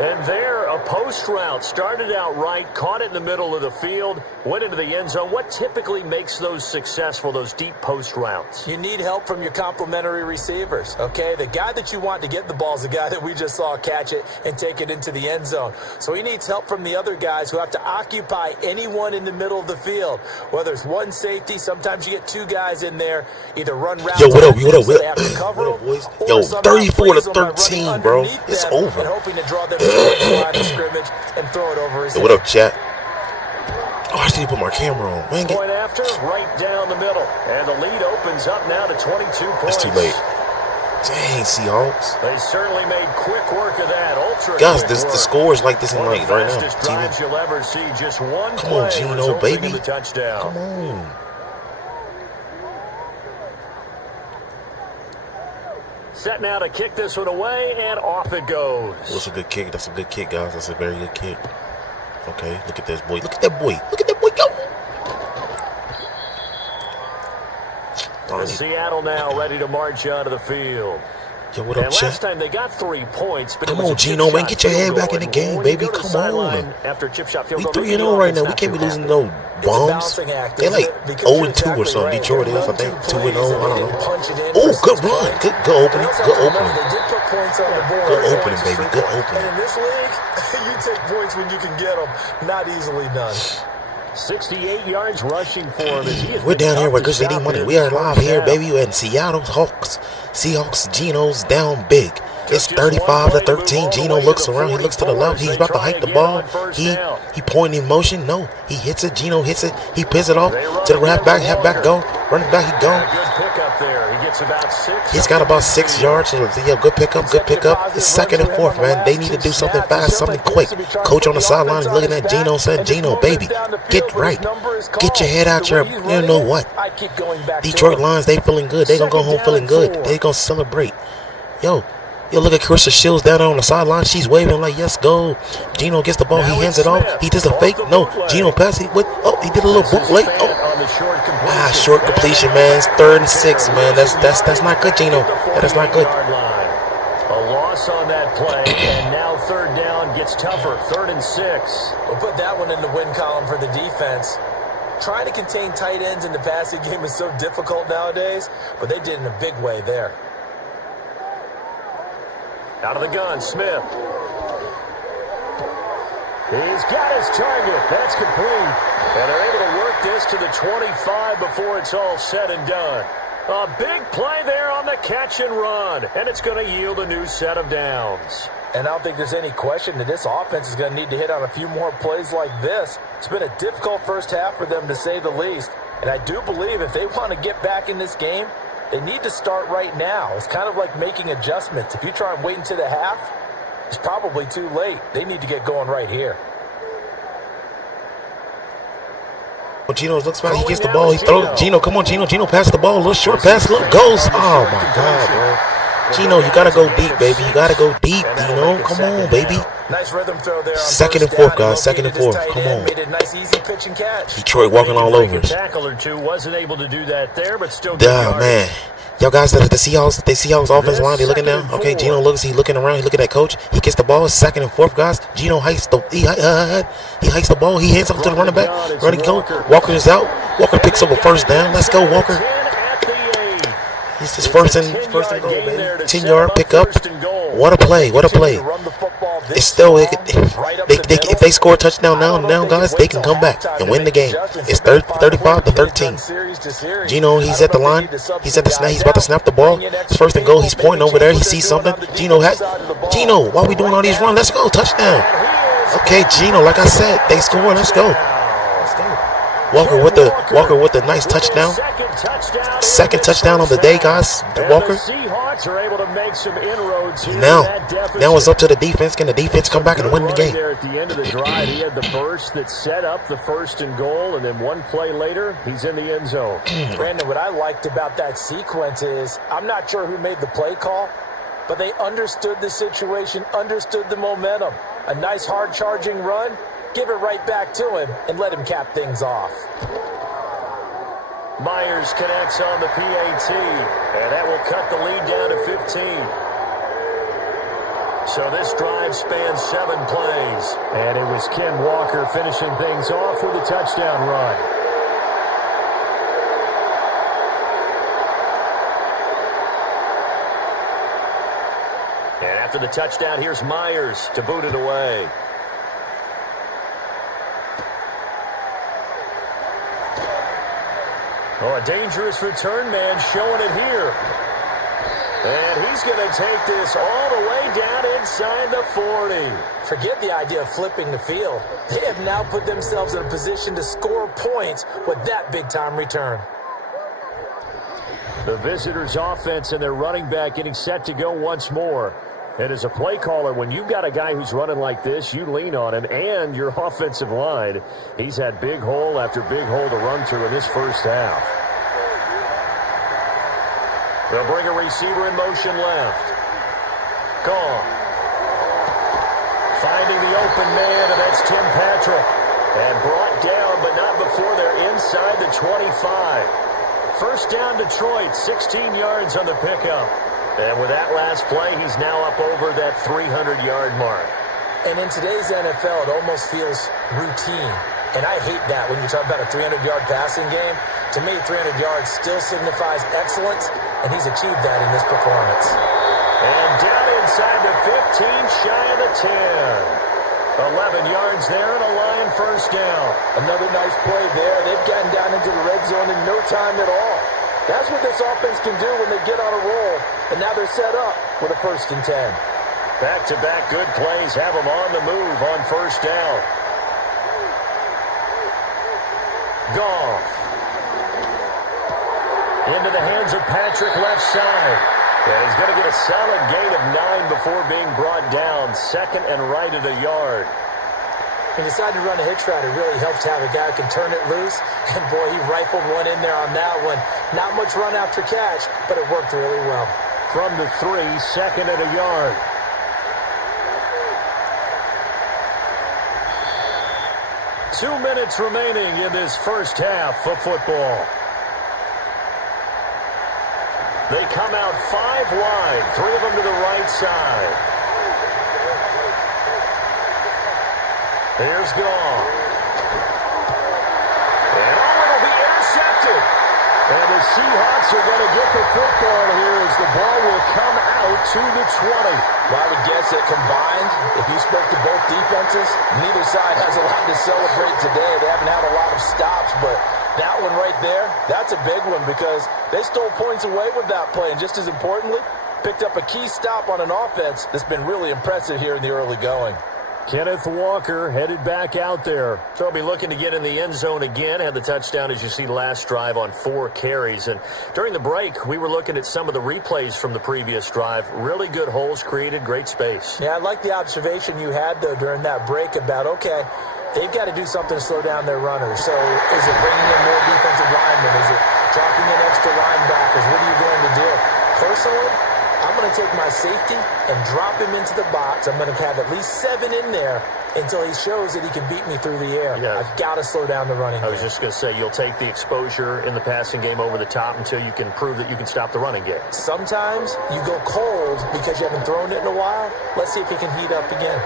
And there, a post route started out right, caught it in the middle of the field, went into the end zone. What typically makes those successful, those deep post routes? You need help from your complementary receivers, okay? The guy that you want to get the ball is the guy that we just saw catch it and take it into the end zone. So he needs help from the other guys who have to occupy anyone in the middle of the field. Whether it's one safety, sometimes you get 2 guys in there, either run routes. Yo, what up, what up, so they have to cover them, boys? or Yo, somehow 34 to freeze them by running 13, bro. underneath It's them over. and hoping to draw them to the line of scrimmage and throw it over his Yo, head. what up, chat? Oh, I should put my camera on. Man, Point after, right down the middle. And the lead opens up now to 22 points. it's too late. Dang, Seahawks. They certainly made quick work of that. Ultra Guys, quick the work. score is like this in One of like the right now. fastest drives TV. you'll ever see. Just one Come on, play Gino, resulting baby. in the touchdown. Come on. Set now to kick this one away, and off it goes. That's a good kick. That's a good kick, guys. That's a very good kick. Okay, look at this boy. Look at that boy. Look at that boy go. Darn it. Seattle now ready to march onto the field. Yo, what And up, last chat? time they got 3 points, but Come it was on, a chip Gino, man. shot Get your field head back goal. in the game, When you baby. go to the Come sideline on. After a chip shot field We goal, 3-0 right now. We can't be losing no bombs. balancing act, They like isn't it? Because 0-2 you're or something. exactly Detroit right. is, I They think. run 2-0. 2 plays I don't and know. punch it in Oh, for good 6 run. points. Good opening. They also Good have to remember opening. They did put points on the board. Good Points opening, is baby. free Good points. opening. And in this league, you take points when you can get them. Not easily done. 68 yards rushing for him. As he has We're been down here tough with to stop Grizzlydmoney. in We are this live first here, half. baby. And Seattle Seahawks, Geno's down big. It's 35 to 13. Geno looks around. He looks to the left. He's about to hike the ball. He pointing in motion. No, he hits it. Geno hits it. He picks it off to the halfback. Halfback go. Running back, he A go. good pickup there. He gets about 6. He's got about 6 yards. So, yeah, good pickup, good pickup. It's 2nd and 4th, man. They need to do something fast, something quick. Coach on the sideline looking at Geno, saying, Geno, baby, get right. Get your head out your, you know what? Detroit Lions, they feeling good. They gonna go home feeling good. They gonna celebrate. Yo, look at Krista Shields down there on the sideline. She's waving like, yes, go. Geno gets the ball. He hands it off. He does a fake. No, Geno pass. He did a little bootleg. Oh, short completion, man. It's 3rd and 6, man. That's not good, Geno. That is not good. A loss on that play, and now 3rd down gets tougher. 3rd and 6. We'll put that one in the win column for the defense. Trying to contain tight ends in the passing game is so difficult nowadays, but they did in a big way there. Out of the gun, Smith. He's got his target. That's complete. And they're able to work this to the 25 before it's all said and done. A big play there on the catch and run. And it's going to yield a new set of downs. And I don't think there's any question that this offense is going to need to hit on a few more plays like this. It's been a difficult first half for them, to say the least. And I do believe if they want to get back in this game, they need to start right now. It's kind of like making adjustments. If you try and wait until the half, it's probably too late. They need to get going right here. Well, Geno looks back. He gets the ball. He throws. Geno, come on, Geno. Geno pass the ball. A little short pass. Look, goes. Oh, my God, bro. Gino, you got to go deep, baby. You got to go deep, Gino. Come on, baby. Nice rhythm throw there. Second and fourth, guys. Second and fourth. Come on. Made a nice, easy pitch and catch. Detroit walking all over us. Tackle or two, wasn't able to do that there, but still. Man. Y'all guys, the Seahawks offensive line, they looking down. Okay, Gino looks, he looking around, he looking at coach. He gets the ball, second and fourth, guys. Gino hikes the ball, he hands off to the running back. Running go. Walker is out. Walker picks up a first down. Let's go, Walker. He's just first and goal, baby. 10-yard pickup. What a play! What a play! It's still if they score a touchdown now, guys, they can come back and win the game. It's 35-13. Gino, he's at the line. He's at the snap. He's about to snap the ball. It's first and goal. He's pointing over there. He sees something. Gino, why are we doing all these runs? Let's go, touchdown. Okay, Gino, like I said, they score. Let's go. Walker with the nice touchdown. Second touchdown of the day, guys. Walker. Now it's up to the defense. Can the defense come back and win the game? At the end of the drive, he had the burst that set up the first and goal, and then one play later, he's in the end zone. Brandon, what I liked about that sequence is I'm not sure who made the play call, but they understood the situation, understood the momentum. A nice hard charging run. Give it right back to him and let him cap things off. Myers connects on the PAT, and that will cut the lead down to 15. So this drive spans 7 plays. And it was Ken Walker finishing things off with a touchdown run. And after the touchdown, here's Myers to boot it away. Oh, a dangerous return man showing it here. And he's going to take this all the way down inside the 40. Forget the idea of flipping the field. They have now put themselves in a position to score points with that big-time return. The visitors' offense and their running back getting set to go once more. And as a play caller, when you've got a guy who's running like this, you lean on him and your offensive line. He's had big hole after big hole to run through in this first half. They'll bring a receiver in motion left. Gone. Finding the open man, and that's Tim Patrick. And brought down, but not before they're inside the 25. First down, Detroit, 16 yards on the pickup. And with that last play, he's now up over that 300-yard mark. And in today's NFL, it almost feels routine. And I hate that when you talk about a 300-yard passing game. To me, 300 yards still signifies excellence, and he's achieved that in this performance. And down inside the 15, shy of the 10. 11 yards there and a Lion first down. Another nice play there. They've gotten down into the red zone in no time at all. That's what this offense can do when they get on a roll. And now they're set up with a 1st and 10. Back-to-back good plays have them on the move on first down. Goff. Into the hands of Patrick left side. And he's going to get a solid gain of 9 before being brought down. 2nd and right at a yard. He decided to run a hitch route. It really helps to have a guy who can turn it loose. And boy, he rifled one in there on that one. Not much run after catch, but it worked really well. From the 3, 2nd and a yard. Two minutes remaining in this first half of football. They come out 5 wide, 3 of them to the right side. Here's Goff. And it'll be intercepted. And the Seahawks are going to get the football here as the ball will come out to the 20. Well, I would guess that combined, if you spoke to both defenses, neither side has a lot to celebrate today. They haven't had a lot of stops, but that one right there, that's a big one because they stole points away with that play. And just as importantly, picked up a key stop on an offense that's been really impressive here in the early going. Kenneth Walker headed back out there. So he'll be looking to get in the end zone again. Had the touchdown, as you see, last drive on 4 carries. And during the break, we were looking at some of the replays from the previous drive. Really good holes created, great space. Yeah, I like the observation you had, though, during that break about, okay, they've got to do something to slow down their runners. So is it bringing in more defensive linemen? Is it dropping in extra linebackers? What are you going to do? Personally, I'm going to take my safety and drop him into the box. I'm going to have at least 7 in there until he shows that he can beat me through the air. Yeah. I've got to slow down the running game. I was just going to say, you'll take the exposure in the passing game over the top until you can prove that you can stop the running game. Sometimes you go cold because you haven't thrown it in a while. Let's see if he can heat up again.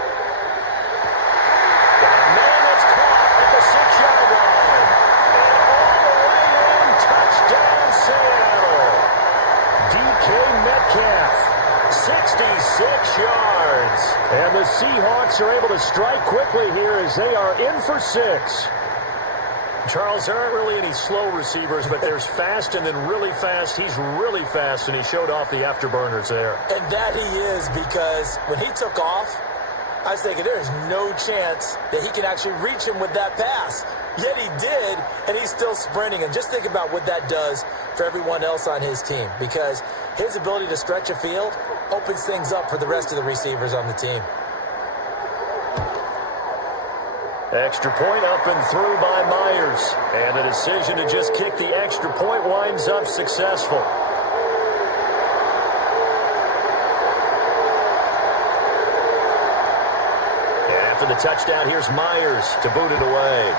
Man, that's caught at the 6-yard line. And all the way in, touchdown Seattle. DK Metcalf, 66 yards. And the Seahawks are able to strike quickly here as they are in for 6. Charles, there aren't really any slow receivers, but there's fast and then really fast. He's really fast, and he showed off the afterburners there. And that he is, because when he took off, I was thinking there is no chance that he can actually reach him with that pass. Yet he did, and he's still sprinting. And just think about what that does for everyone else on his team, because his ability to stretch a field opens things up for the rest of the receivers on the team. Extra point up and through by Myers. And the decision to just kick the extra point winds up successful. And after the touchdown, here's Myers to boot it away.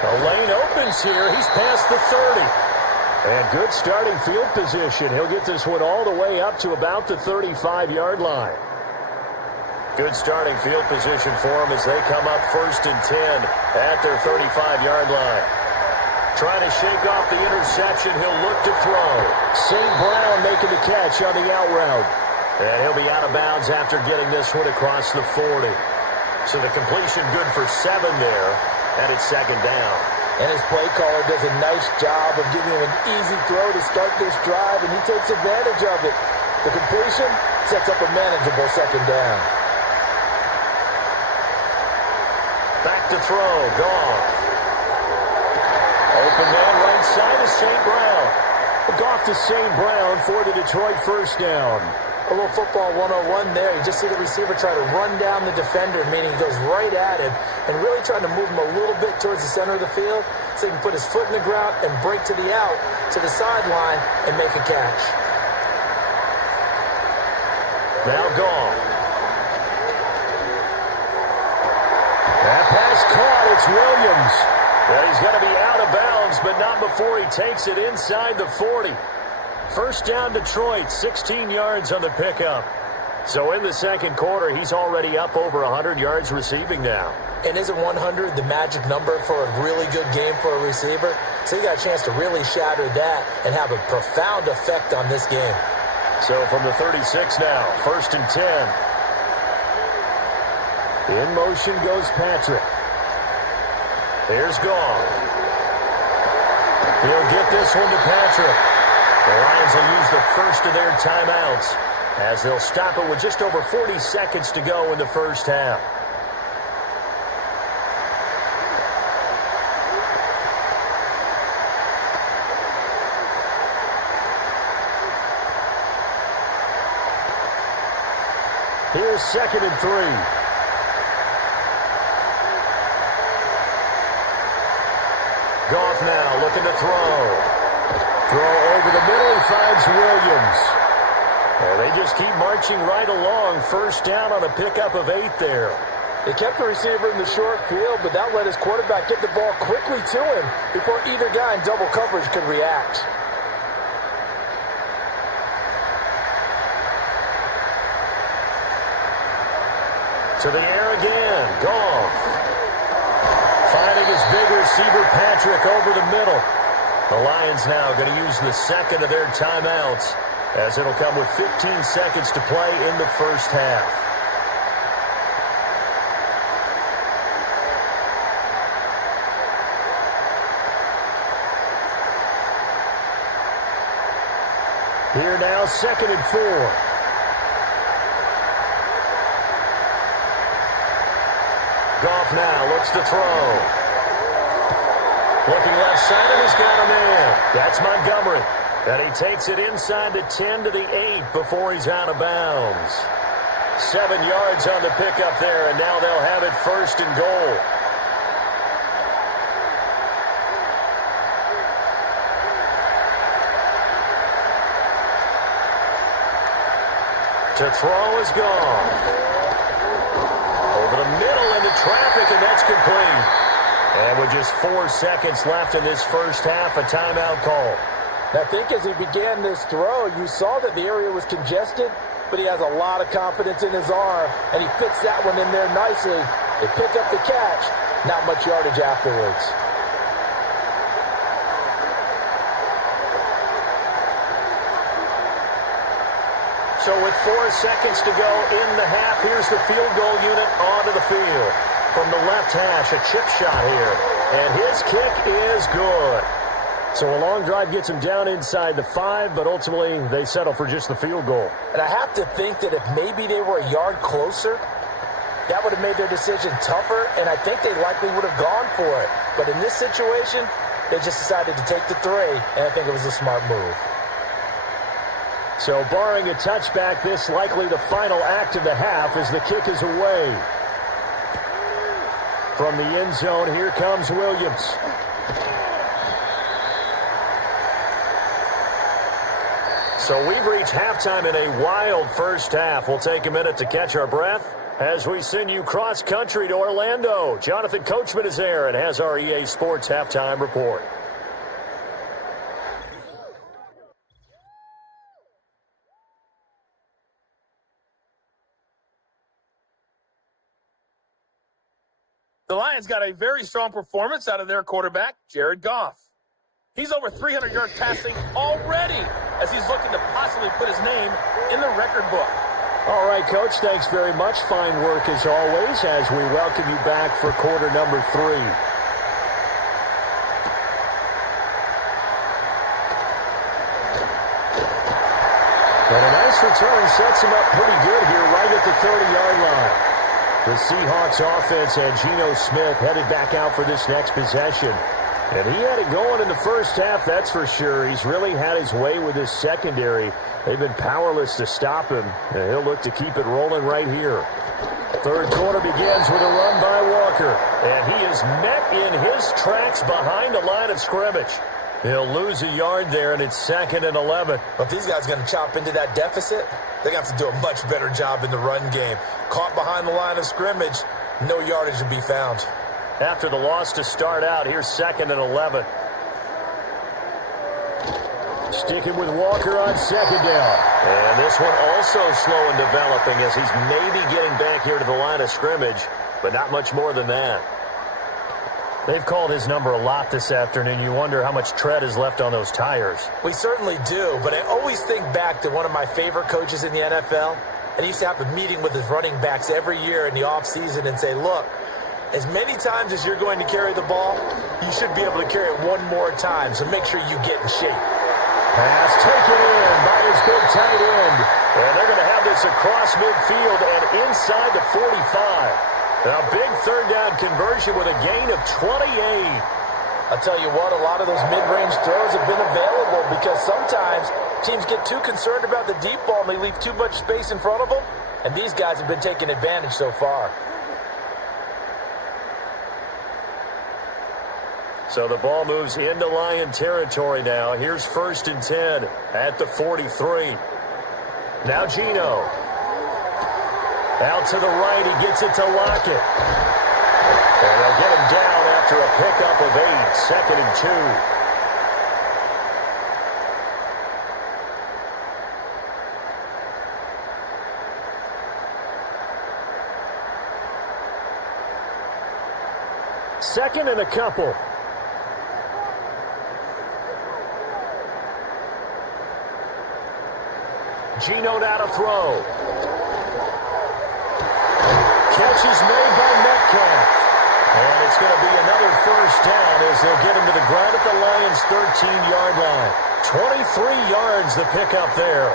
The lane opens here. He's past the 30. And good starting field position. He'll get this one all the way up to about the 35-yard line. Good starting field position for him as they come up 1st and 10 at their 35-yard line. Trying to shake off the interception. He'll look to throw. St. Brown making the catch on the out route. And he'll be out of bounds after getting this one across the 40. So the completion good for 7 there. And it's 2nd down. And his play caller does a nice job of giving him an easy throw to start this drive, and he takes advantage of it. The completion sets up a manageable 2nd down. Back to throw. Goff. Open man right side is St. Brown. Goff to St. Brown for the Detroit 1st down. A little football 101 there. You just see the receiver try to run down the defender, meaning he goes right at him and really trying to move him a little bit towards the center of the field so he can put his foot in the ground and break to the out, to the sideline, and make a catch. Now Goff. That pass caught. It's Williams. Well, he's going to be out of bounds, but not before he takes it inside the 40. 1st down Detroit, 16 yards on the pickup. So in the 2nd quarter, he's already up over 100 yards receiving now. And isn't 100 the magic number for a really good game for a receiver? So you got a chance to really shatter that and have a profound effect on this game. So from the 36 now, 1st and 10. In motion goes Patrick. Here's Goff. He'll get this one to Patrick. The Lions will use the first of their timeouts as they'll stop it with just over 40 seconds to go in the 1st half. Here's 2nd and 3. Goff now looking to throw. Throw over the middle, he finds Williams. And they just keep marching right along. 1st down on a pickup of 8 there. They kept the receiver in the short field, but that let his quarterback get the ball quickly to him before either guy in double coverage could react. To the air again. Goff. Finding his big receiver, Patrick, over the middle. The Lions now going to use the 2nd of their timeouts as it'll come with 15 seconds to play in the 1st half. Here now, 2nd and 4. Goff now looks to throw. Looking left side, and he's got him in. That's Montgomery. And he takes it inside the 10 to the 8 before he's out of bounds. 7 yards on the pickup there, and now they'll have it 1st and goal. to throw is gone. Over the middle into traffic, and that's complete. And with just 4 seconds left in this first half, a timeout call. I think as he began this throw, you saw that the area was congested, but he has a lot of confidence in his arm, and he fits that one in there nicely. They pick up the catch, not much yardage afterwards. So with 4 seconds to go in the half, here's the field goal unit onto the field. From the left hash, a chip shot here, and his kick is good. So a long drive gets him down inside the 5, but ultimately they settle for just the field goal. And I have to think that if maybe they were a yard closer, that would have made their decision tougher, and I think they likely would have gone for it. But in this situation, they just decided to take the 3, and I think it was a smart move. So barring a touchback, this likely the final act of the half as the kick is away. From the end zone, here comes Williams. So we've reached halftime in a wild first half. We'll take a minute to catch our breath as we send you cross-country to Orlando. Jonathan Coachman is there and has our EA Sports halftime report. The Lions got a very strong performance out of their quarterback, Jared Goff. He's over 300 yards passing already as he's looking to possibly put his name in the record book. All right, Coach, thanks very much. Fine work as always as we welcome you back for quarter number 3. And a nice return sets him up pretty good here right at the 30-yard line. The Seahawks offense and Geno Smith headed back out for this next possession. And he had it going in the first half, that's for sure. He's really had his way with his secondary. They've been powerless to stop him, and he'll look to keep it rolling right here. Third quarter begins with a run by Walker, and he is met in his tracks behind the line of scrimmage. He'll lose a yard there, and it's 2nd and 11. But these guys are going to chop into that deficit. They're going to have to do a much better job in the run game. Caught behind the line of scrimmage, no yardage to be found. After the loss to start out, here's 2nd and 11. Sticking with Walker on 2nd down. And this one also slow in developing as he's maybe getting back here to the line of scrimmage, but not much more than that. They've called his number a lot this afternoon. You wonder how much tread is left on those tires. We certainly do, but I always think back to one of my favorite coaches in the NFL, and he used to have a meeting with his running backs every year in the offseason and say, look, as many times as you're going to carry the ball, you should be able to carry it one more time, so make sure you get in shape. Pass taken in by his big tight end. And they're going to have this across midfield and inside the 45. Now, big third down conversion with a gain of 28. I'll tell you what, a lot of those mid-range throws have been available because sometimes teams get too concerned about the deep ball and they leave too much space in front of them, and these guys have been taking advantage so far. So the ball moves into Lion territory now. Here's 1st and 10 at the 43. Now Geno. Out to the right, he gets it to Lockett. And they'll get him down after a pickup of 8, 2nd and 2. 2nd and a couple. Geno now to throw. Catch is made by Metcalf. And it's going to be another first down as they'll get him to the ground at the Lions' 13-yard line. 23 yards the pickup there.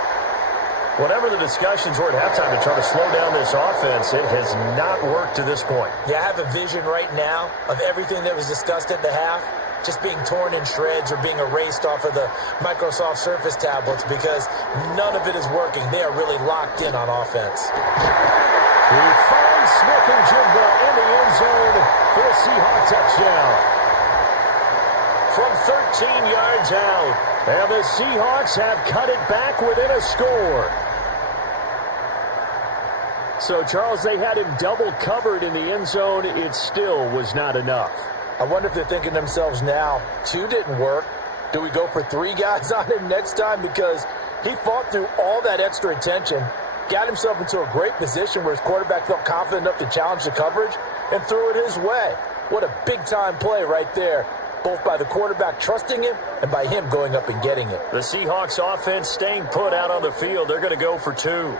Whatever the discussions were at halftime to try to slow down this offense, it has not worked to this point. Yeah, I have a vision right now of everything that was discussed at the half just being torn in shreds or being erased off of the Microsoft Surface tablets because none of it is working. They are really locked in on offense. He finds Smith and Jigba in the end zone for a Seahawk touchdown. From 13 yards out, and the Seahawks have cut it back within a score. So, Charles, they had him double covered in the end zone. It still was not enough. I wonder if they're thinking to themselves now, 2 didn't work. Do we go for 3 guys on him next time? Because he fought through all that extra attention, got himself into a great position where his quarterback felt confident enough to challenge the coverage and threw it his way. What a big-time play right there, both by the quarterback trusting him and by him going up and getting it. The Seahawks offense staying put out on the field. They're going to go for 2.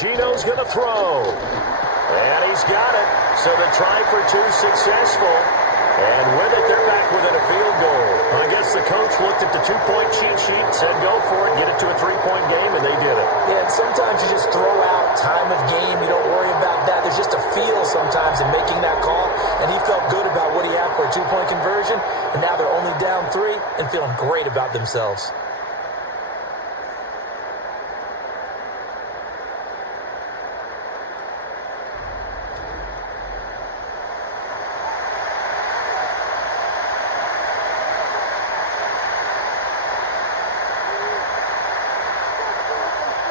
Gino's going to throw. And he's got it. So the try for 2 successful. And with it, they're back within a field goal. I guess the coach looked at the 2-point cheat sheet, said go for it, get it to a 3-point game, and they did it. Yeah, and sometimes you just throw out time of game. You don't worry about that. There's just a feel sometimes in making that call. And he felt good about what he had for a 2-point conversion. And now they're only down 3 and feeling great about themselves.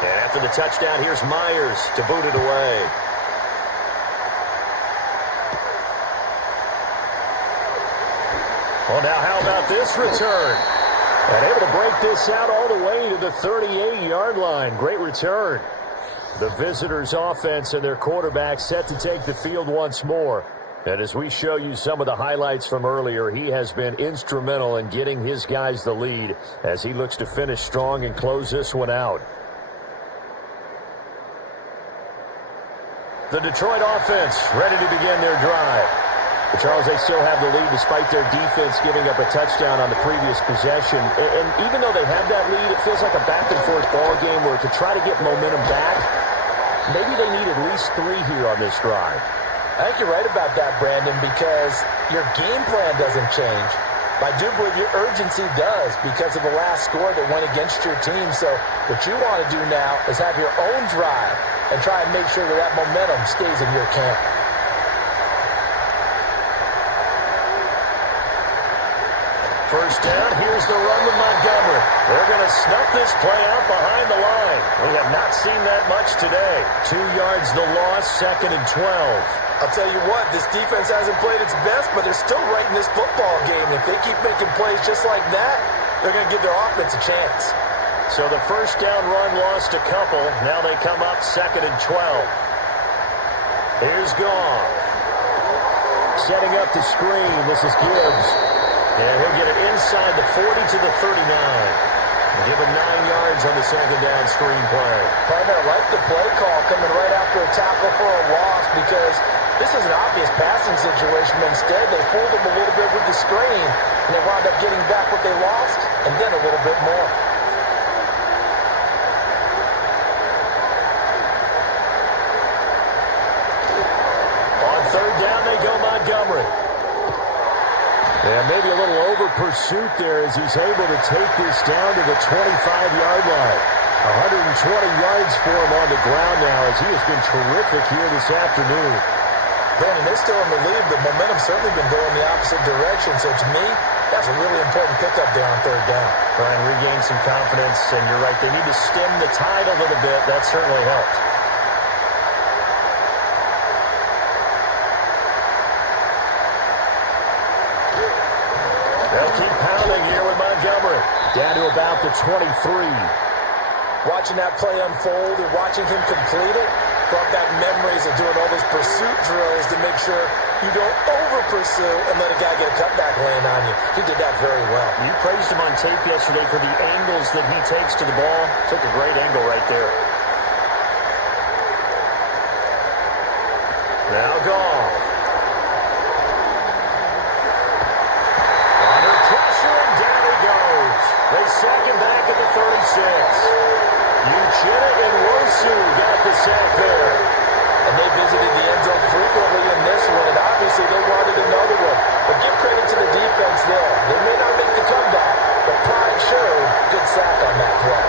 And after the touchdown, here's Myers to boot it away. Well, now how about this return? And able to break this out all the way to the 38-yard line. Great return. The visitors' offense and their quarterback set to take the field once more. And as we show you some of the highlights from earlier, he has been instrumental in getting his guys the lead as he looks to finish strong and close this one out. The Detroit offense ready to begin their drive. But Charles, they still have the lead despite their defense giving up a touchdown on the previous possession. And even though they have that lead, it feels like a back-and-forth ball game where to try to get momentum back, maybe they need at least 3 here on this drive. I think you're right about that, Brandon, because your game plan doesn't change. But I do believe your urgency does because of the last score that went against your team. So what you want to do now is have your own drive and try and make sure that that momentum stays in your camp. First down, here's the run with Montgomery. They're going to snuff this play out behind the line. We have not seen that much today. 2 yards the loss, 2nd and 12. I'll tell you what, this defense hasn't played its best, but they're still right in this football game. If they keep making plays just like that, they're going to give their offense a chance. So the first down run lost a couple. Now they come up 2nd and 12. Here's Goff. Setting up the screen. This is Gibbs. And he'll get it inside the 40 to the 39. Give him 9 yards on the 2nd down screen play. Partner, I like the play call coming right after a tackle for a loss because this is an obvious passing situation. Instead, they fooled him a little bit with the screen, and they wound up getting back what they lost, and then a little bit more. On 3rd down, they go Montgomery. And maybe a little over pursuit there as he's able to take this down to the 25-yard line. 120 yards for him on the ground now as he has been terrific here this afternoon. Brandon, they're still in the lead. The momentum's certainly been going the opposite direction. So to me, that's a really important pickup there on 3rd down. Trying to regain some confidence, and you're right, they need to stem the tide a little bit. That certainly helped. They'll keep pounding here with Montgomery. Down to about the 23. Watching that play unfold and watching him complete it brought back memories of doing all those pursuit drills to make sure you don't over-pursue and let a guy get a cutback lane on you. He did that very well. You praised him on tape yesterday for the angles that he takes to the ball. Took a great angle right there. Now Goff. Under pressure, and down he goes. They sack him back at the 36. Uchenna and Wosu got the sack there. And they visited the end zone frequently in this one, and obviously they wanted another one. But give credit to the defense there. They may not make the comeback, but pride showed. Good sack on that play.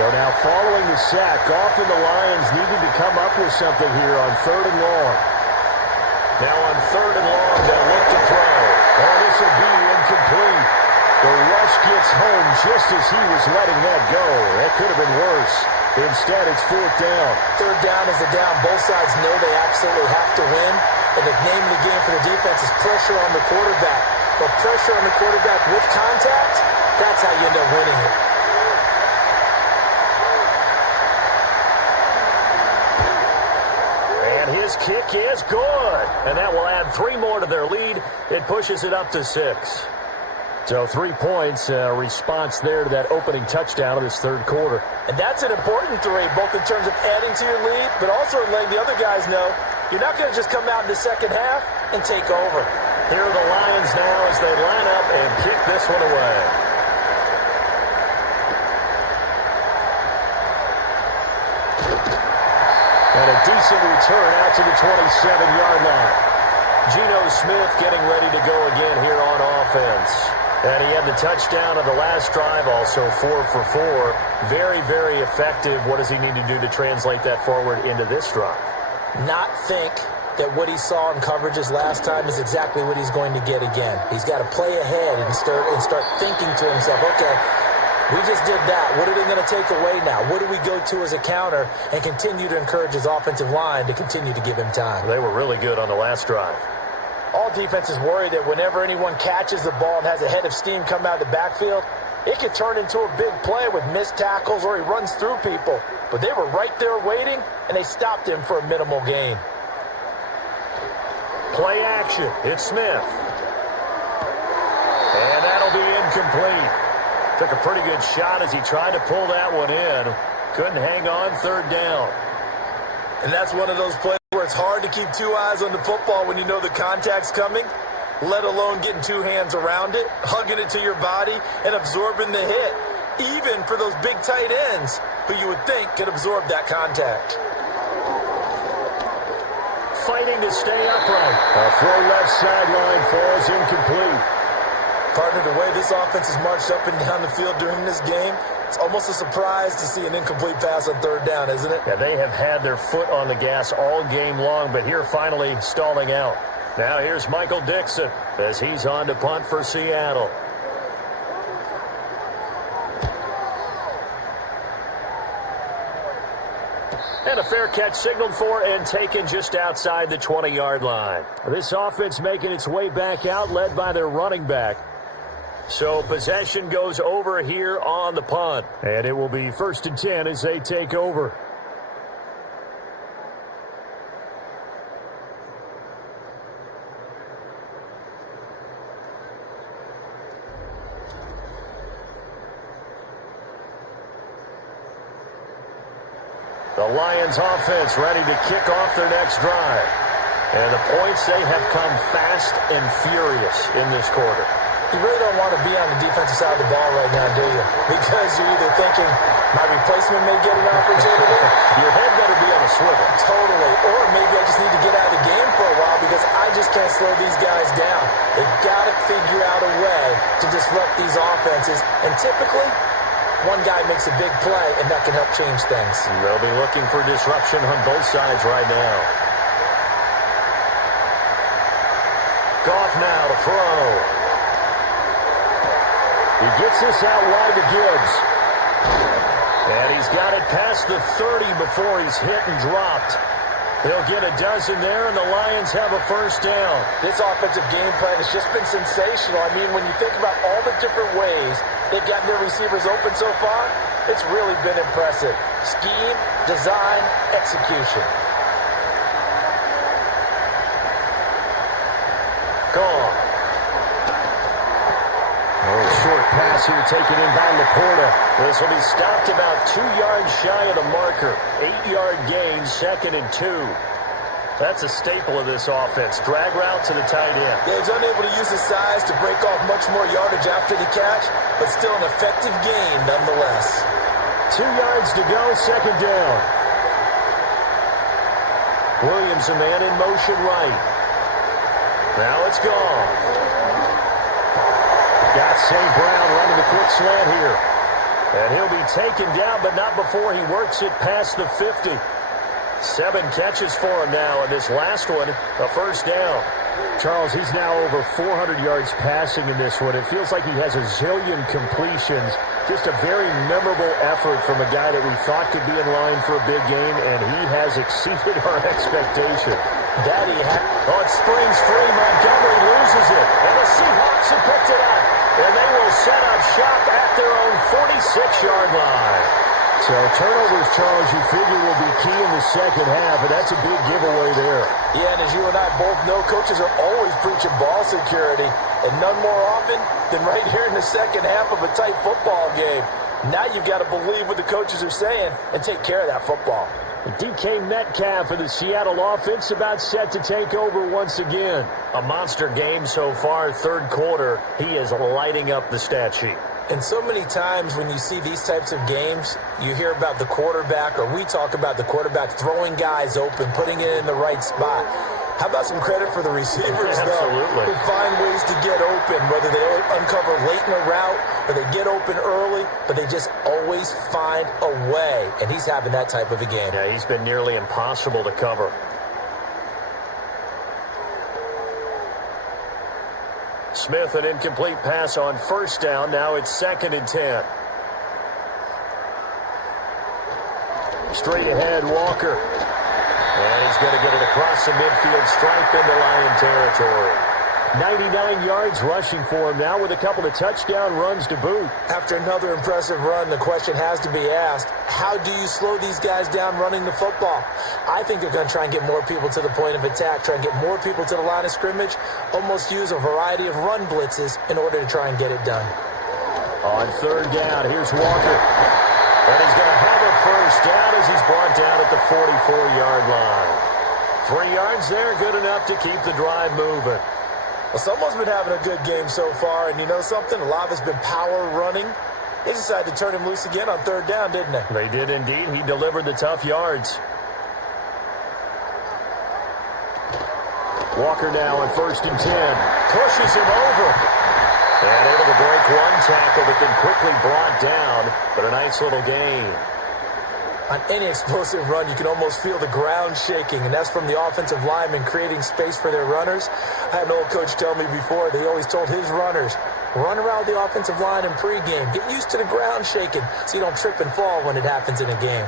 So now following the sack, Goff and the Lions needing to come up with something here on 3rd and long. Now on 3rd and long, they'll look to throw. Oh, this will be incomplete. The rush gets home just as he was letting that go. That could have been worse. Instead, it's 4th down. 3rd down is the down. Both sides know they absolutely have to win. And the name of the game for the defense is pressure on the quarterback. But pressure on the quarterback with contact, that's how you end up winning it. His kick is good, and that will add 3 more to their lead. It pushes it up to 6. So 3 points, response there to that opening touchdown of this 3rd quarter. And that's an important 3, both in terms of adding to your lead, but also in letting the other guys know you're not going to just come out in the second half and take over. Here are the Lions now as they line up and kick this one away. And a decent return out to the 27-yard line. Geno Smith getting ready to go again here on offense. And he had the touchdown of the last drive, also 4 for 4. Very, very effective. What does he need to do to translate that forward into this drive? Not think that what he saw in coverages last time is exactly what he's going to get again. He's got to play ahead and start thinking to himself, okay, we just did that. What are they going to take away now? What do we go to as a counter? And continue to encourage his offensive line to continue to give him time. They were really good on the last drive. All defenses worry that whenever anyone catches the ball and has a head of steam come out of the backfield, it could turn into a big play with missed tackles or he runs through people. But they were right there waiting, and they stopped him for a minimal gain. Play action. It's Smith. And that'll be incomplete. Took a pretty good shot as he tried to pull that one in. Couldn't hang on 3rd down. And that's one of those plays where it's hard to keep 2 eyes on the football when you know the contact's coming, let alone getting 2 hands around it, hugging it to your body, and absorbing the hit, even for those big tight ends who you would think could absorb that contact. Fighting to stay upright. A throw left sideline falls incomplete. Partner, the way this offense has marched up and down the field during this game, it's almost a surprise to see an incomplete pass on 3rd down, isn't it? Yeah, they have had their foot on the gas all game long, but here finally stalling out. Now here's Michael Dixon as he's on to punt for Seattle. And a fair catch signaled for and taken just outside the 20-yard line. This offense making its way back out, led by their running back. So possession goes over here on the punt. And it will be 1st and 10 as they take over. The Lions offense ready to kick off their next drive. And the points, they have come fast and furious in this quarter. You really don't want to be on the defensive side of the ball right now, do you? Because you're either thinking, my replacement may get an opportunity. Your head better be on a swivel. Totally. Or maybe I just need to get out of the game for a while because I just can't slow these guys down. They've got to figure out a way to disrupt these offenses. And typically, one guy makes a big play, and that can help change things. They'll be looking for disruption on both sides right now. Goff now to throw. He gets this out wide to Gibbs. And he's got it past the 30 before he's hit and dropped. They'll get a dozen there, and the Lions have a 1st down. This offensive game plan has just been sensational. I mean, when you think about all the different ways they've gotten their receivers open so far, it's really been impressive. Scheme, design, execution. Gone. Short pass here taken in by Laporta. This will be stopped about 2 yards shy of the marker. 8-yard gain, 2nd and 2. That's a staple of this offense. Drag route to the tight end. Yeah, he's unable to use his size to break off much more yardage after the catch, but still an effective gain nonetheless. 2 yards to go, 2nd down. Williams, a man in motion right. Now it's gone. Got St. Brown running the quick slant here. And he'll be taken down, but not before he works it past the 50. 7 catches for him now, and this last one, a first down. Charles, he's now over 400 yards passing in this one. It feels like he has a zillion completions. Just a very memorable effort from a guy that we thought could be in line for a big game, and he has exceeded our expectation. Oh, it springs free. Montgomery loses it, and the Seahawks have picked it up. And they will set up shop at their own 46-yard line. So turnovers, Charles, you figure will be key in the second half, and that's a big giveaway there. Yeah, and as you and I both know, coaches are always preaching ball security, and none more often than right here in the second half of a tight football game. Now you've got to believe what the coaches are saying and take care of that football. DK Metcalf of the Seattle offense about set to take over once again. A monster game so far, third quarter. He is lighting up the stat sheet. And so many times when you see these types of games, you hear about the quarterback, or we talk about the quarterback throwing guys open, putting it in the right spot. How about some credit for the receivers, Absolutely. Who find ways to get open, whether they uncover late in the route or they get open early, but they just always find a way. And he's having that type of a game. Yeah, he's been nearly impossible to cover. Smith, an incomplete pass on first down. Now it's 2nd and 10. Straight ahead, Walker. And he's going to get it across the midfield stripe into Lion territory. 99 yards rushing for him now with a couple of touchdown runs to boot. After another impressive run, the question has to be asked, how do you slow these guys down running the football? I think they're going to try and get more people to the point of attack, try and get more people to the line of scrimmage, almost use a variety of run blitzes in order to try and get it done. On 3rd down, here's Walker. And he's going to have a first down as he's brought down at the 44-yard line. 3 yards there, good enough to keep the drive moving. Well, someone's been having a good game so far, and you know something? A lot of it's been power running. They decided to turn him loose again on 3rd down, didn't they? They did indeed. He delivered the tough yards. Walker now on 1st and 10. Pushes him over. And able to break one tackle, but then quickly brought down. But a nice little gain. On any explosive run, you can almost feel the ground shaking, and that's from the offensive linemen creating space for their runners. I had an old coach tell me before, they always told his runners, run around the offensive line in pregame. Get used to the ground shaking so you don't trip and fall when it happens in a game.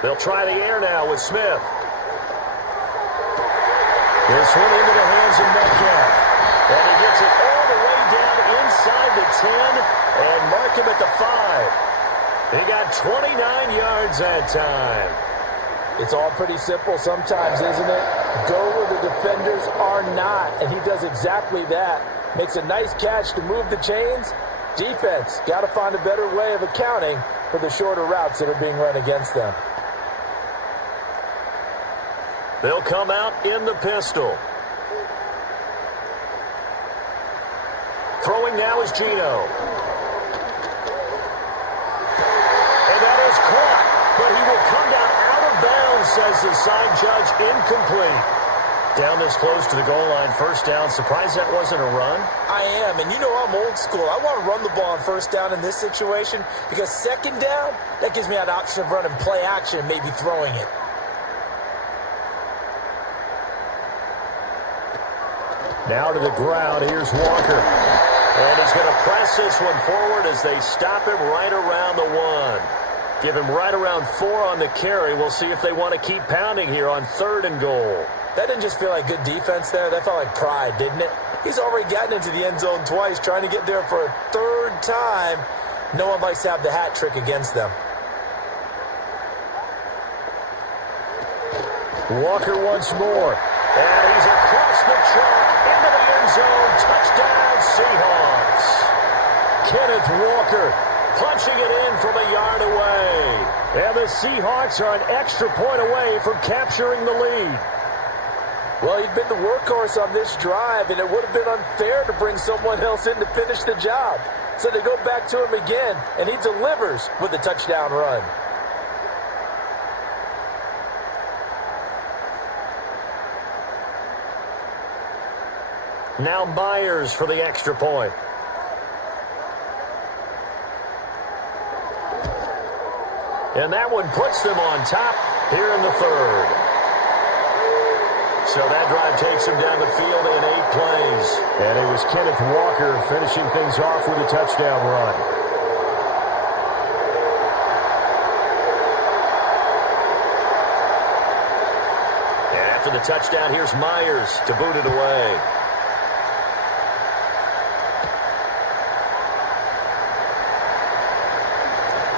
They'll try the air now with Smith. This one into the hands of Metcalf. And he gets it all the way down inside the 10 and mark him at the 5. He got 29 yards that time. It's all pretty simple sometimes, isn't it? Go where the defenders are not, and he does exactly that. Makes a nice catch to move the chains. Defense, got to find a better way of accounting for the shorter routes that are being run against them. They'll come out in the pistol. Throwing now is Gino. But he will come down out of bounds, says the side judge. Incomplete. Down this close to the goal line, 1st down. Surprised that wasn't a run? I am, and you know I'm old school. I want to run the ball on 1st down in this situation because 2nd down, that gives me an option of running play action and maybe throwing it. Now to the ground. Here's Walker. And he's going to press this one forward as they stop him right around the 1. Give him right around 4 on the carry. We'll see if they want to keep pounding here on 3rd and goal. That didn't just feel like good defense there. That felt like pride, didn't it? He's already gotten into the end zone twice, trying to get there for a 3rd time. No one likes to have the hat trick against them. Walker once more. And he's across the chalk into the end zone. Touchdown, Seahawks. Kenneth Walker punching it in from a yard away. And the Seahawks are an extra point away from capturing the lead. Well, he'd been the workhorse on this drive, and it would have been unfair to bring someone else in to finish the job. So they go back to him again, and he delivers with a touchdown run. Now Myers for the extra point. And that one puts them on top here in the third. So that drive takes them down the field in 8 plays. And it was Kenneth Walker finishing things off with a touchdown run. And after the touchdown, here's Myers to boot it away.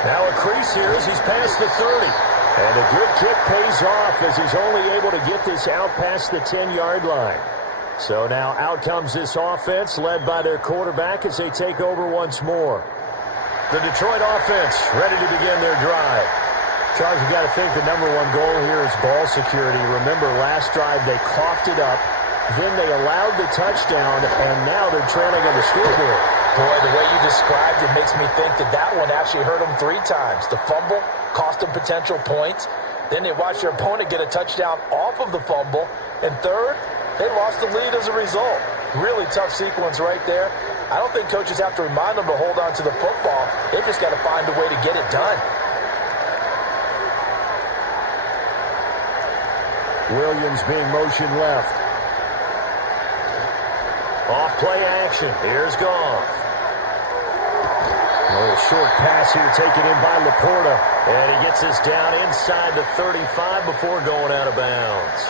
Now a crease here as he's past the 30. And a good kick pays off as he's only able to get this out past the 10-yard line. So now out comes this offense led by their quarterback as they take over once more. The Detroit offense ready to begin their drive. Charles, you got to think the number one goal here is ball security. Remember, last drive they coughed it up. Then they allowed the touchdown, and now they're trailing on the scoreboard. Boy, the way you described it makes me think that one actually hurt them 3 times. The fumble cost them potential points. Then they watched their opponent get a touchdown off of the fumble. And third, they lost the lead as a result. Really tough sequence right there. I don't think coaches have to remind them to hold on to the football. They've just got to find a way to get it done. Williams being motioned left. Off play action. Here's Goff. A little short pass here taken in by Laporta. And he gets this down inside the 35 before going out of bounds.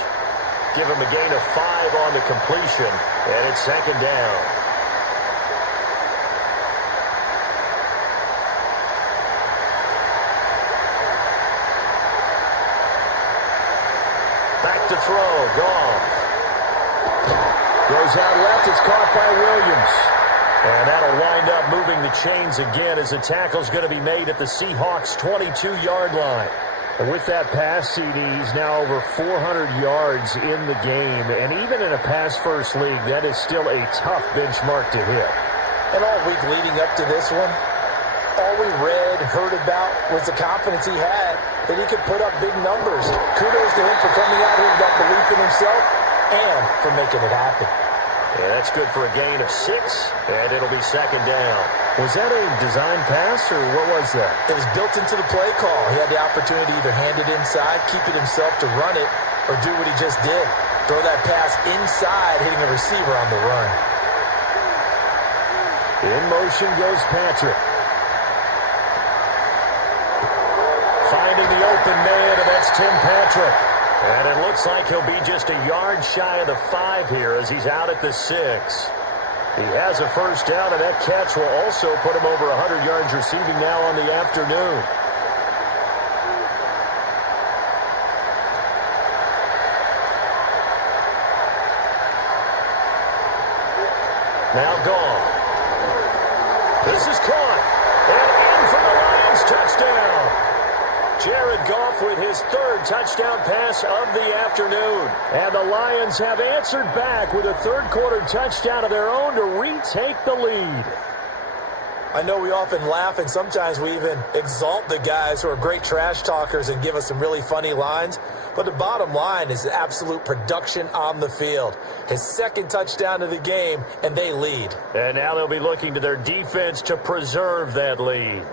Give him a gain of 5 on the completion. And it's second down. Back to throw. Goff. Goes out left. It's caught by Williams. And that'll wind up moving the chains again as the tackle's going to be made at the Seahawks' 22-yard line. And with that pass, CD, he's now over 400 yards in the game. And even in a pass-first league, that is still a tough benchmark to hit. And all week leading up to this one, all we read, heard about was the confidence he had that he could put up big numbers. Kudos to him for coming out here with that belief in himself and for making it happen. Yeah, that's good for a gain of 6, and it'll be second down. Was that a design pass, or what was that? It was built into the play call. He had the opportunity to either hand it inside, keep it himself to run it, or do what he just did. Throw that pass inside, hitting a receiver on the run. In motion goes Patrick. Finding the open man, and that's Tim Patrick. And it looks like he'll be just a yard shy of the 5 here as he's out at the 6. He has a first down, and that catch will also put him over 100 yards receiving now on the afternoon. Now Goff. This is caught. And in for the Lions touchdown. Jared Goff with his 3rd touchdown pass of the afternoon. And the Lions have answered back with a 3rd-quarter touchdown of their own to retake the lead. I know we often laugh, and sometimes we even exalt the guys who are great trash talkers and give us some really funny lines. But the bottom line is absolute production on the field. His 2nd touchdown of the game, and they lead. And now they'll be looking to their defense to preserve that lead.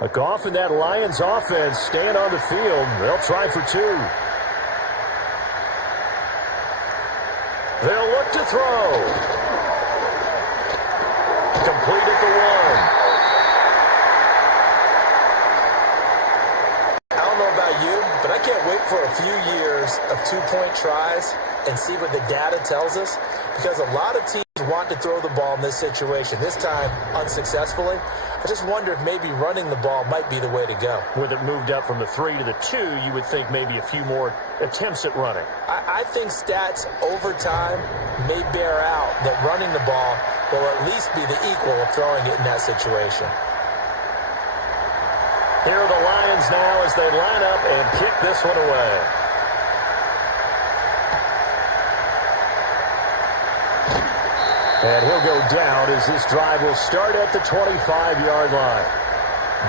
A Goff and that Lions offense staying on the field. They'll try for 2. They'll look to throw. Complete at the 1. I don't know about you, but I can't wait for a few years of 2-point tries and see what the data tells us, because a lot of teams want to throw the ball in this situation, this time unsuccessfully. I just wonder if maybe running the ball might be the way to go. With it moved up from the 3 to the 2, you would think maybe a few more attempts at running. I think stats over time may bear out that running the ball will at least be the equal of throwing it in that situation. Here are the Lions now as they line up and kick this one away. And he'll go down as this drive will start at the 25-yard line.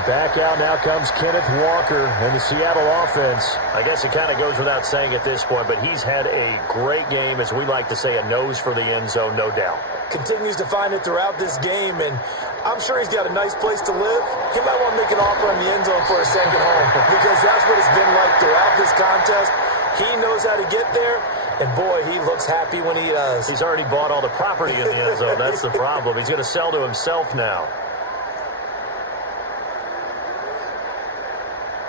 Back out now comes Kenneth Walker and the Seattle offense. I guess it kind of goes without saying at this point, but he's had a great game, as we like to say, a nose for the end zone, no doubt. Continues to find it throughout this game, and I'm sure he's got a nice place to live. He might want to make an offer on the end zone for a second home, because that's what it's been like throughout this contest. He knows how to get there, and boy, he looks happy when he does. He's already bought all the property in the end zone. That's the problem. He's going to sell to himself now.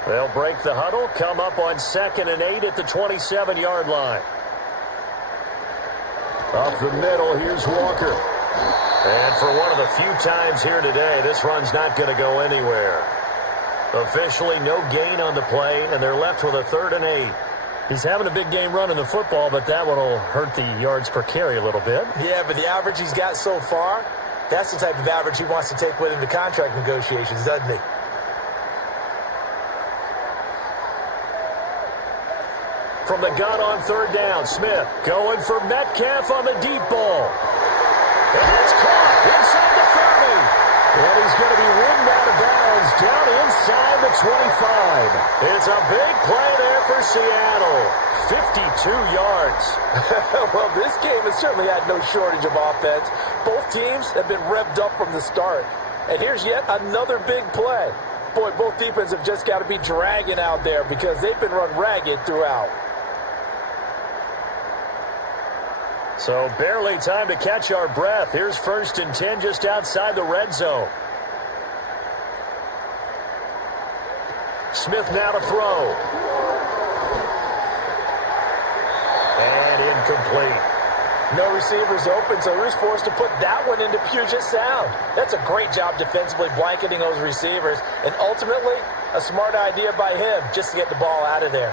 They'll break the huddle, come up on 2nd and 8 at the 27-yard line. Up the middle, here's Walker. And for one of the few times here today, this run's not going to go anywhere. Officially, no gain on the play, and they're left with a 3rd and 8. He's having a big game running the football, but that one will hurt the yards per carry a little bit. Yeah, but the average he's got so far, that's the type of average he wants to take with him to contract negotiations, doesn't he? From the gun on 3rd down, Smith going for Metcalf on the deep ball. And it's caught inside the 30. And he's going to be ridden out of bounds down inside the 25. It's a big play there for Seattle. 52 yards. Well, this game has certainly had no shortage of offense. Both teams have been revved up from the start. And here's yet another big play. Boy, both defenses have just got to be dragging out there because they've been run ragged throughout. So barely time to catch our breath. Here's 1st and 10 just outside the red zone. Smith now to throw. And incomplete. No receivers open, so Roos forced to put that one into Puget Sound. That's a great job defensively blanketing those receivers. And ultimately, a smart idea by him just to get the ball out of there.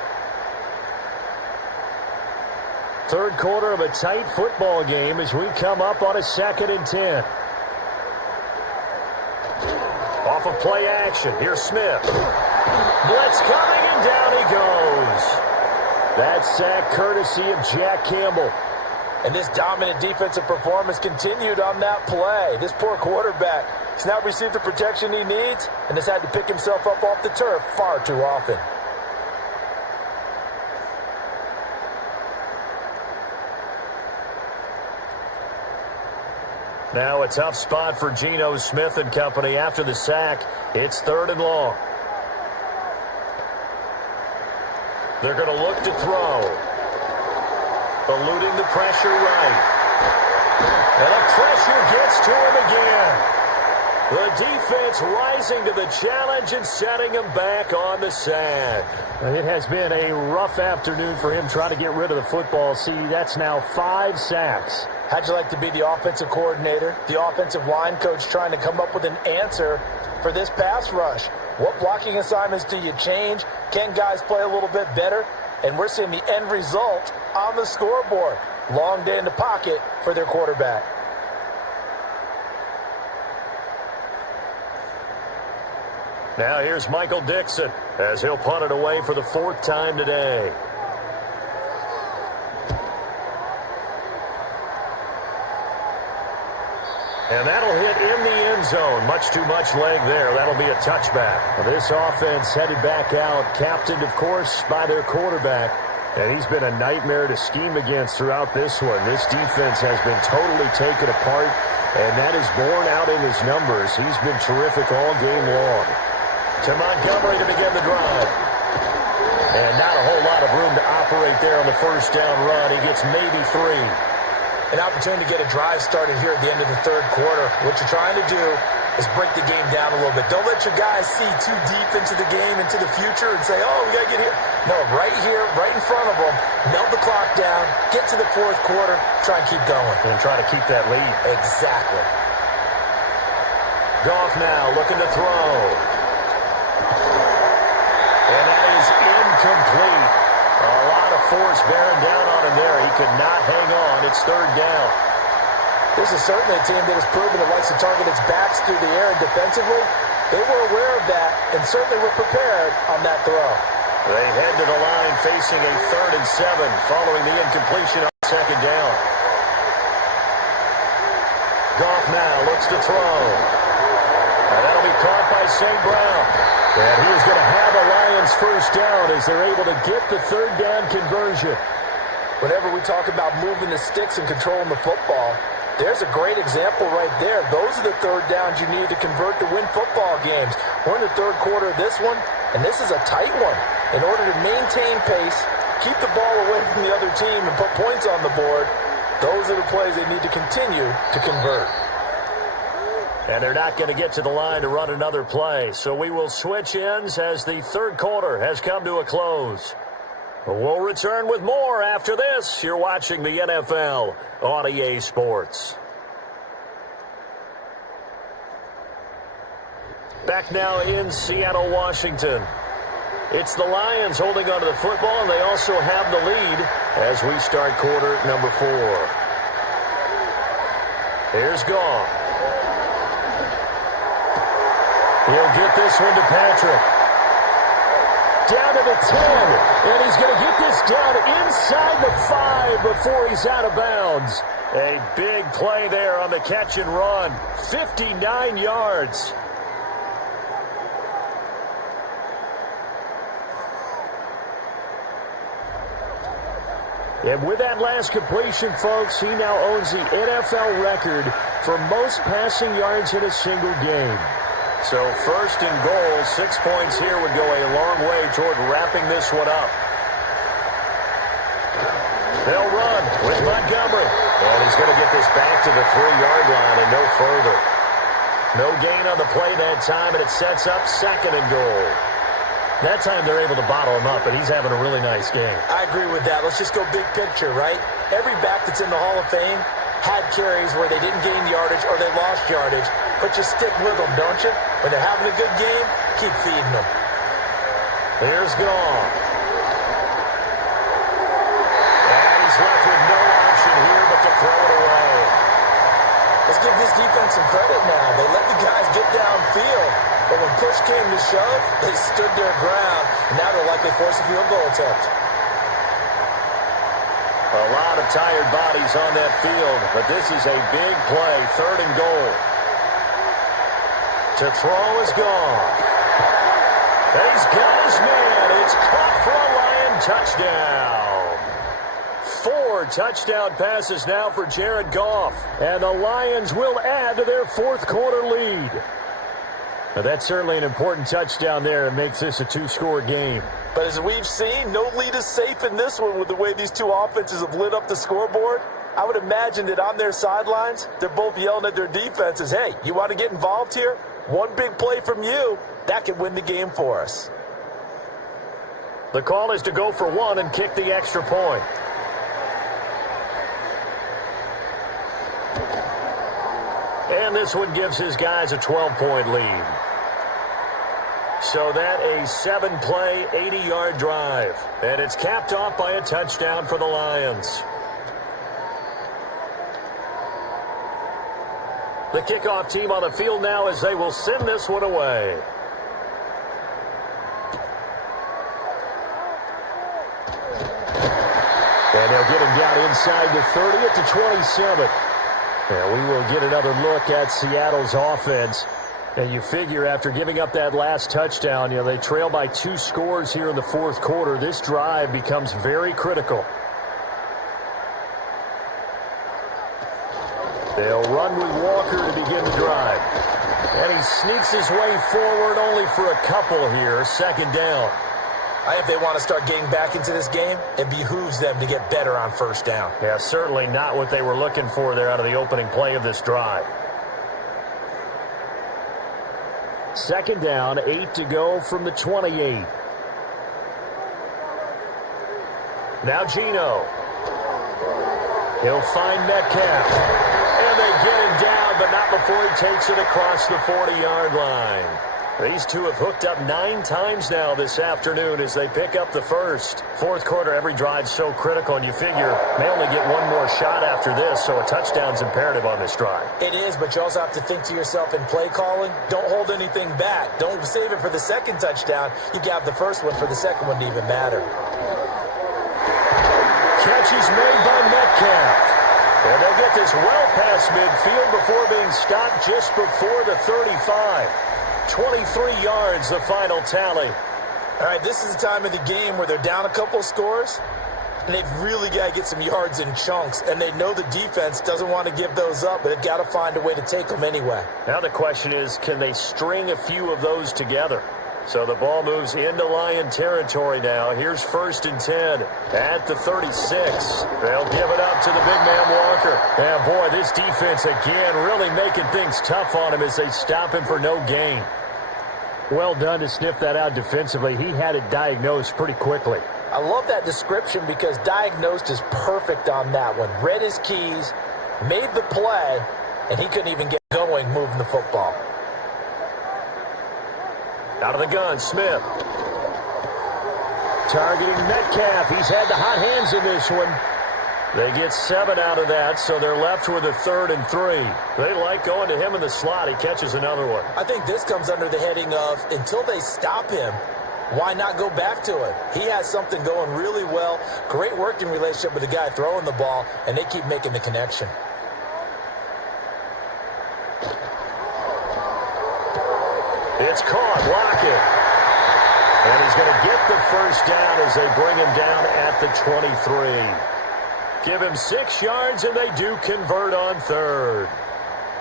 3rd quarter of a tight football game as we come up on a 2nd and 10. Off of play action. Here's Smith. Blitz coming, and down he goes. That sack courtesy of Jack Campbell. And this dominant defensive performance continued on that play. This poor quarterback has not received the protection he needs and has had to pick himself up off the turf far too often. Now a tough spot for Geno Smith and company after the sack. It's 3rd and long. They're going to look to throw. Eluding the pressure right. And the pressure gets to him again. The defense rising to the challenge and setting him back on the sack. It has been a rough afternoon for him trying to get rid of the football. See, that's now 5 sacks. How'd you like to be the offensive coordinator, the offensive line coach trying to come up with an answer for this pass rush? What blocking assignments do you change? Can guys play a little bit better? And we're seeing the end result on the scoreboard. Long day in the pocket for their quarterback. Now here's Michael Dixon as he'll punt it away for the 4th time today. And that'll hit in the end zone. Much too much leg there. That'll be a touchback. This offense headed back out, captained, of course, by their quarterback. And he's been a nightmare to scheme against throughout this one. This defense has been totally taken apart, and that is borne out in his numbers. He's been terrific all game long. To Montgomery to begin the drive. And not a whole lot of room to operate there on the 1st down run. He gets maybe 3. An opportunity to get a drive started here at the end of the 3rd quarter. What you're trying to do is break the game down a little bit. Don't let your guys see too deep into the game, into the future, and say, oh, we got to get here. No, right here, right in front of them, melt the clock down, get to the 4th quarter, try and keep going. And try to keep that lead. Exactly. Goff now looking to throw. And that is incomplete. A lot of force bearing down on him there. He could not hang on. It's 3rd down. This is certainly a team that has proven it likes to target its backs through the air and defensively. They were aware of that and certainly were prepared on that throw. They head to the line facing a 3rd and 7 following the incompletion on 2nd down. Goff now looks to throw. And that'll be caught by St. Brown. And he is going to have a Lions first down as they're able to get the third down conversion. Whenever we talk about moving the sticks and controlling the football, there's a great example right there. Those are the third downs you need to convert to win football games. We're in the third quarter of this one, and this is a tight one. In order to maintain pace, keep the ball away from the other team, and put points on the board, those are the plays they need to continue to convert. And they're not going to get to the line to run another play. So we will switch ends as the third quarter has come to a close. We'll return with more after this. You're watching the NFL on EA Sports. Back now in Seattle, Washington. It's the Lions holding onto the football, and they also have the lead as we start quarter number 4. Here's Goff. He'll get this one to Patrick. Down to the 10, and he's going to get this down inside the 5 before he's out of bounds. A big play there on the catch and run. 59 yards. And with that last completion, folks, he now owns the NFL record for most passing yards in a single game. So first and goal, 6 points here would go a long way toward wrapping this one up. They'll run with Montgomery. And he's going to get this back to the 3-yard line and no further. No gain on the play that time, and it sets up second and goal. That time they're able to bottle him up, and he's having a really nice game. I agree with that. Let's just go big picture, right? Every back that's in the Hall of Fame had carries where they didn't gain yardage or they lost yardage, but you stick with them, don't you? When they're having a good game, keep feeding them. Here's Goff. And he's left with no option here but to throw it away. Let's give this defense some credit now. They let the guys get downfield, but when push came to shove, they stood their ground, and now they're likely to force a field goal attempt. A lot of tired bodies on that field, but this is a big play, third and goal. To throw is gone. He's got his man. It's caught for a Lion touchdown. 4 touchdown passes now for Jared Goff. And the Lions will add to their fourth quarter lead. Now that's certainly an important touchdown there. It makes this a 2-score game. But as we've seen, no lead is safe in this one with the way these two offenses have lit up the scoreboard. I would imagine that on their sidelines, they're both yelling at their defenses, hey, you want to get involved here? One big play from you, that could win the game for us. The call is to go for 1 and kick the extra point. And this one gives his guys a 12-point lead. So that a 7-play, 80-yard drive. And it's capped off by a touchdown for the Lions. The kickoff team on the field now as they will send this one away. And they'll get him down inside the 30 at the 27. And we will get another look at Seattle's offense. And you figure after giving up that last touchdown, they trail by 2 scores here in the fourth quarter. This drive becomes very critical. They'll run with Walker to begin the drive. And he sneaks his way forward only for a couple here. Second down. If they want to start getting back into this game, it behooves them to get better on first down. Yeah, certainly not what they were looking for there out of the opening play of this drive. Second down, 8 to go from the 28. Now Geno. He'll find Metcalf. And they get him down, but not before he takes it across the 40-yard line. These two have hooked up 9 times now this afternoon as they pick up the first. Fourth quarter, every drive's so critical, and you figure may only get one more shot after this, so a touchdown's imperative on this drive. It is, but you also have to think to yourself in play calling, don't hold anything back. Don't save it for the second touchdown. You got the first one for the second one to even matter. Catch is made by Metcalf. And they'll get this well past midfield before being stopped just before the 35. 23 yards, the final tally. All right, this is the time of the game where they're down a couple scores, and they've really got to get some yards in chunks, and they know the defense doesn't want to give those up, but they've got to find a way to take them anyway. Now the question is, can they string a few of those together? So the ball moves into Lion territory now. Here's 1st and 10 at the 36. They'll give it up to the big man Walker. Yeah, boy, this defense again really making things tough on him as they stop him for no gain. Well done to sniff that out defensively. He had it diagnosed pretty quickly. I love that description because diagnosed is perfect on that one. Read his keys, made the play, and he couldn't even get going moving the football. Out of the gun, Smith. Targeting Metcalf. He's had the hot hands in this one. They get 7 out of that, so they're left with a 3rd and 3. They like going to him in the slot. He catches another one. I think this comes under the heading of, until they stop him, why not go back to it? He has something going really well. Great working relationship with the guy throwing the ball, and they keep making the connection. It's caught. Lockett. And he's going to get the 1st down as they bring him down at the 23. Give him 6 yards, and they do convert on 3rd.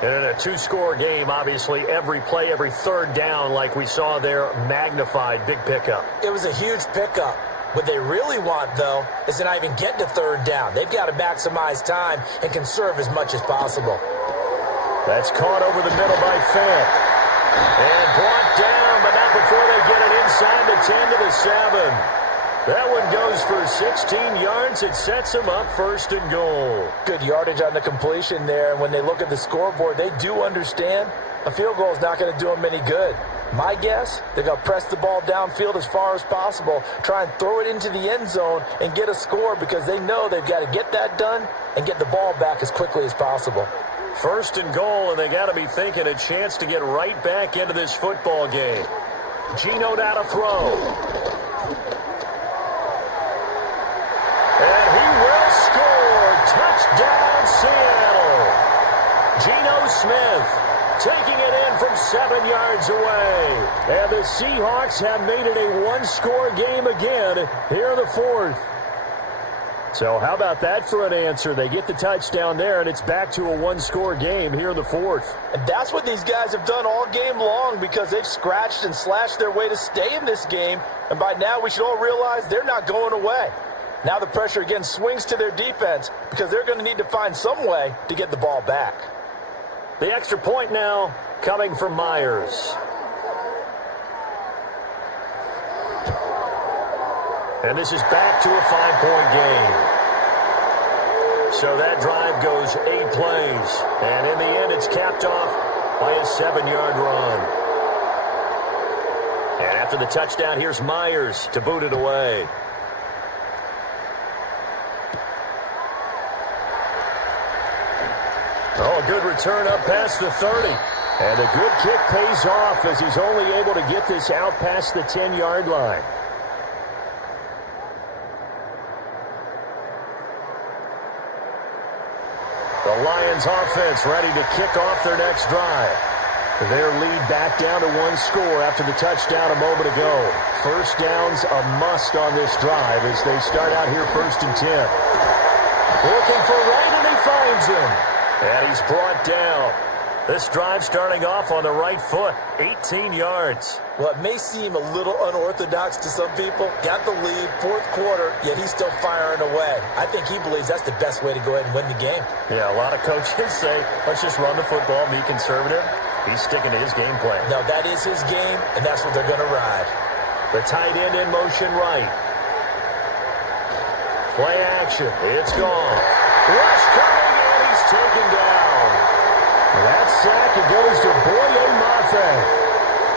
And in a 2-score game, obviously, every play, every 3rd down, like we saw there, magnified. Big pickup. It was a huge pickup. What they really want, though, is to not even get to 3rd down. They've got to maximize time and conserve as much as possible. That's caught over the middle by Fant. And brought down, but not before they get it inside the 10 to the 7. That one goes for 16 yards. It sets them up 1st and goal. Good yardage on the completion there. And when they look at the scoreboard, they do understand a field goal is not going to do them any good. My guess, they're going to press the ball downfield as far as possible, try and throw it into the end zone and get a score because they know they've got to get that done and get the ball back as quickly as possible. 1st and goal, and they got to be thinking a chance to get right back into this football game. Geno now to throw. And he will score. Touchdown, Seattle. Geno Smith taking it in from 7 yards away. And the Seahawks have made it a 1-score game again here in the 4th. So how about that for an answer? They get the touchdown there, and it's back to a 1-score game here in the 4th. And that's what these guys have done all game long because they've scratched and slashed their way to stay in this game. And by now we should all realize they're not going away. Now the pressure again swings to their defense because they're going to need to find some way to get the ball back. The extra point now coming from Myers. And this is back to a 5-point game. So that drive goes 8 plays. And in the end, it's capped off by a 7-yard run. And after the touchdown, here's Myers to boot it away. Oh, a good return up past the 30. And a good kick pays off as he's only able to get this out past the 10-yard line. The Lions offense ready to kick off their next drive. Their lead back down to 1 score after the touchdown a moment ago. 1st down's a must on this drive as they start out here 1st and 10. Looking for Wright, and he finds him. And he's brought down. This drive starting off on the right foot, 18 yards. Well, it may seem a little unorthodox to some people. Got the lead, 4th quarter, yet he's still firing away. I think he believes that's the best way to go ahead and win the game. Yeah, a lot of coaches say, let's just run the football, be conservative. He's sticking to his game plan. No, that is his game, and that's what they're going to ride. The tight end in motion right. Play action. It's gone. Rush coming, and he's taken down. That sack, it goes to Boye Mafe.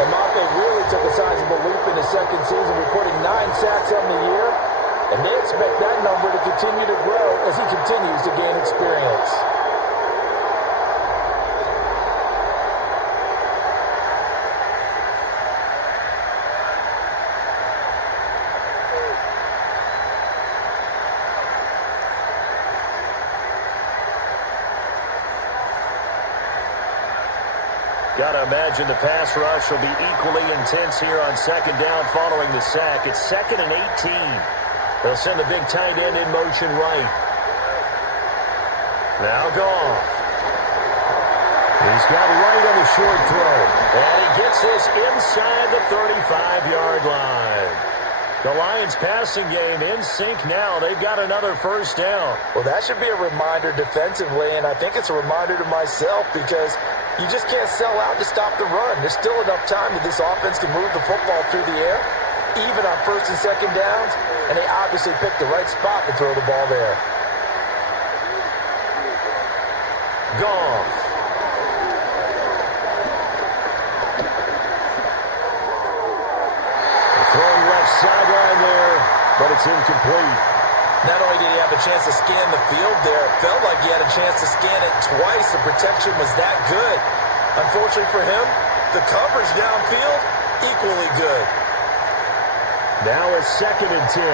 And Mafe really took a sizable leap in his 2nd season, recording 9 sacks on the year. And they expect that number to continue to grow as he continues to gain experience. Got to imagine the pass rush will be equally intense here on second down following the sack. It's 2nd and 18. They'll send the big tight end in motion right. Now Goff. He's got right on the short throw. And he gets this inside the 35-yard line. The Lions passing game in sync now. They've got another first down. Well, that should be a reminder defensively, and I think it's a reminder to myself because you just can't sell out to stop the run. There's still enough time that this offense can move the football through the air, even on first and second downs, and they obviously picked the right spot to throw the ball there. Goff. Throwing left sideline there, but it's incomplete. Not only did he have a chance to scan the field there, it felt like he had a chance to scan it twice. The protection was that good. Unfortunately for him, the coverage downfield, equally good. Now it's 2nd and 10.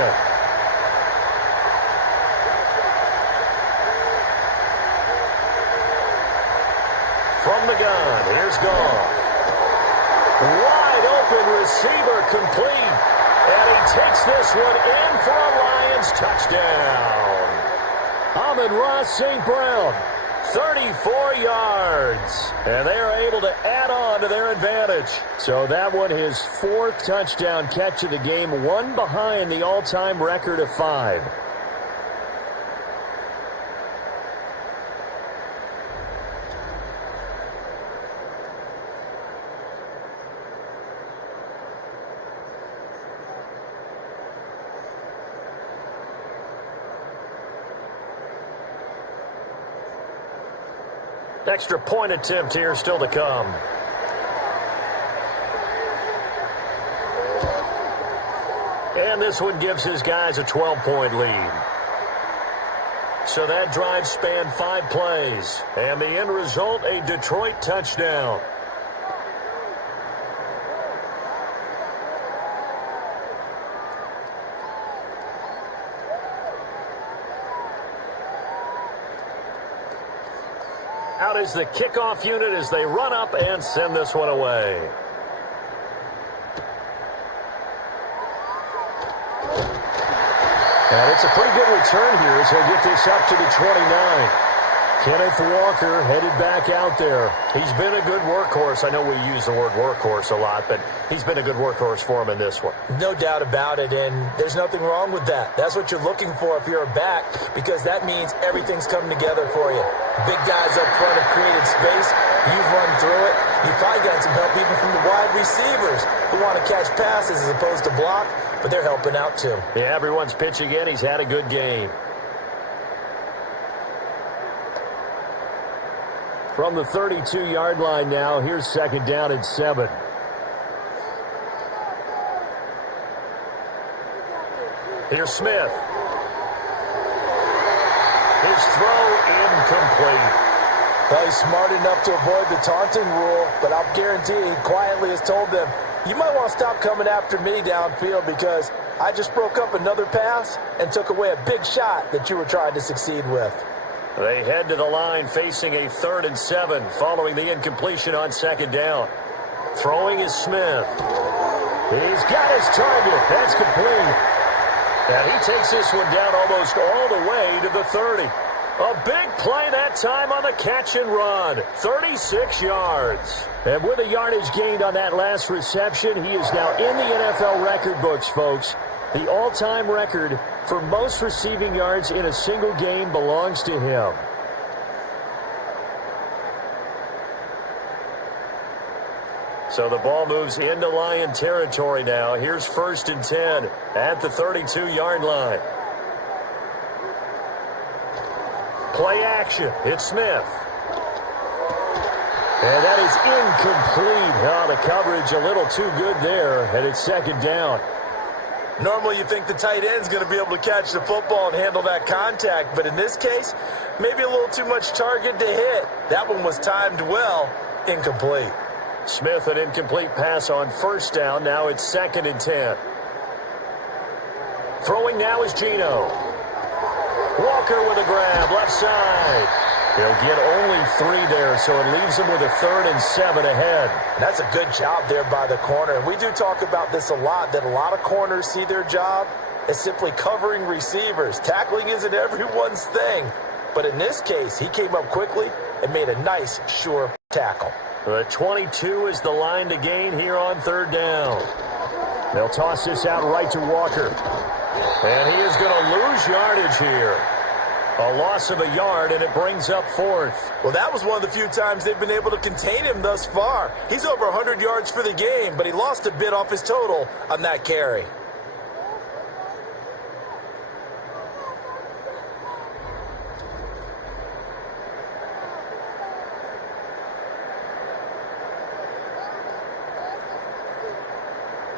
From the gun, here's Goff. Wide open receiver complete. And he takes this one in for a Lions touchdown. Amon-Ra St. Brown, 34 yards. And they are able to add on to their advantage. So that one, his 4th touchdown catch of the game, one behind the all-time record of 5. Extra point attempt here still to come. And this one gives his guys a 12-point lead. So that drive spanned 5 plays. And the end result, a Detroit touchdown. Out is the kickoff unit as they run up and send this one away. And it's a pretty good return here as he'll get this up to the 29. Kenneth Walker headed back out there. He's been a good workhorse. I know we use the word workhorse a lot, but he's been a good workhorse for him in this one. No doubt about it, and there's nothing wrong with that. That's what you're looking for if you're a back, because that means everything's coming together for you. Big guys up front have created space. You've run through it. You've probably got some help even from the wide receivers who want to catch passes as opposed to block, but they're helping out too. Yeah, everyone's pitching in. He's had a good game. From the 32-yard line now, here's 2nd down and 7. Here's Smith. His throw incomplete. Well, he's smart enough to avoid the taunting rule, but I'll guarantee he quietly has told them, you might want to stop coming after me downfield because I just broke up another pass and took away a big shot that you were trying to succeed with. They head to the line facing a 3rd and 7 following the incompletion on 2nd down. Throwing is Smith. He's got his target. That's complete. And he takes this one down almost all the way to the 30. A big play that time on the catch and run. 36 yards. And with a yardage gained on that last reception, he is now in the NFL record books, folks. The all-time record for most receiving yards in a single game belongs to him. So the ball moves into Lion territory now. Here's 1st and 10 at the 32-yard line. Play action. It's Smith. And that is incomplete. Oh, the coverage a little too good there, and it's 2nd down. Normally you think the tight end's going to be able to catch the football and handle that contact, but in this case, maybe a little too much target to hit. That one was timed well, incomplete. Smith, an incomplete pass on 1st down. Now it's 2nd and 10. Throwing now is Geno. Walker with a grab, left side. He'll get only 3 there, so it leaves him with a 3rd and 7 ahead. And that's a good job there by the corner. And we do talk about this a lot, that a lot of corners see their job as simply covering receivers. Tackling isn't everyone's thing. But in this case, he came up quickly and made a nice, sure tackle. The 22 is the line to gain here on 3rd down. They'll toss this out right to Walker. And he is going to lose yardage here. A loss of a yard, and it brings up 4th. Well, that was one of the few times they've been able to contain him thus far. He's over 100 yards for the game, but he lost a bit off his total on that carry.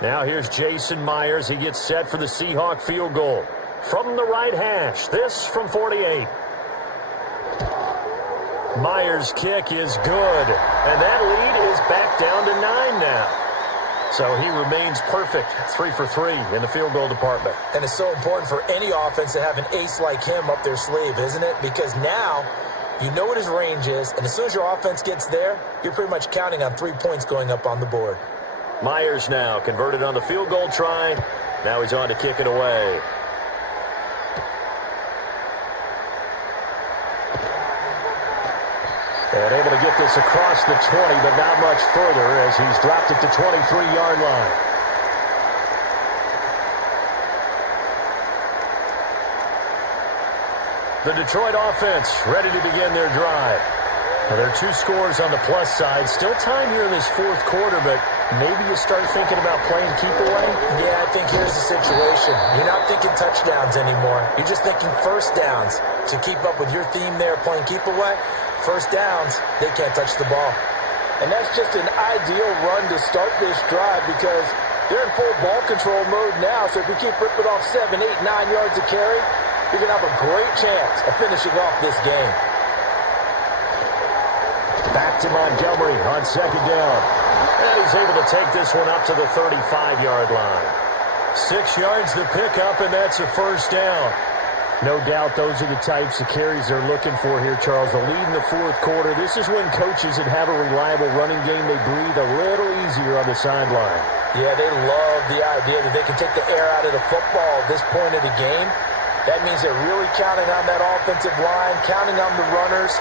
Now here's Jason Myers. He gets set for the Seahawk field goal. From the right hash, this from 48. Myers' kick is good, and that lead is back down to 9 now. So he remains perfect, 3 for 3 in the field goal department. And it's so important for any offense to have an ace like him up their sleeve, isn't it? Because now you know what his range is, and as soon as your offense gets there, you're pretty much counting on 3 points going up on the board. Myers now converted on the field goal try. Now he's on to kick it away. And able to get this across the 20, but not much further as he's dropped it to 23-yard line. The Detroit offense ready to begin their drive. Now, there are 2 scores on the plus side. Still time here in this 4th quarter, but maybe you start thinking about playing keep away? Yeah, I think here's the situation. You're not thinking touchdowns anymore. You're just thinking first downs. To keep up with your theme there, playing keep away, first downs, they can't touch the ball. And that's just an ideal run to start this drive because they're in full ball control mode now. So if we keep ripping off 7, 8, 9 yards of carry, you're going to have a great chance of finishing off this game. Back to Montgomery on 2nd down. And he's able to take this one up to the 35-yard line. 6 yards the pickup, and that's a first down. No doubt those are the types of carries they're looking for here, Charles. The lead in the 4th quarter. This is when coaches that have a reliable running game, they breathe a little easier on the sideline. Yeah, they love the idea that they can take the air out of the football at this point of the game. That means they're really counting on that offensive line, counting on the runners,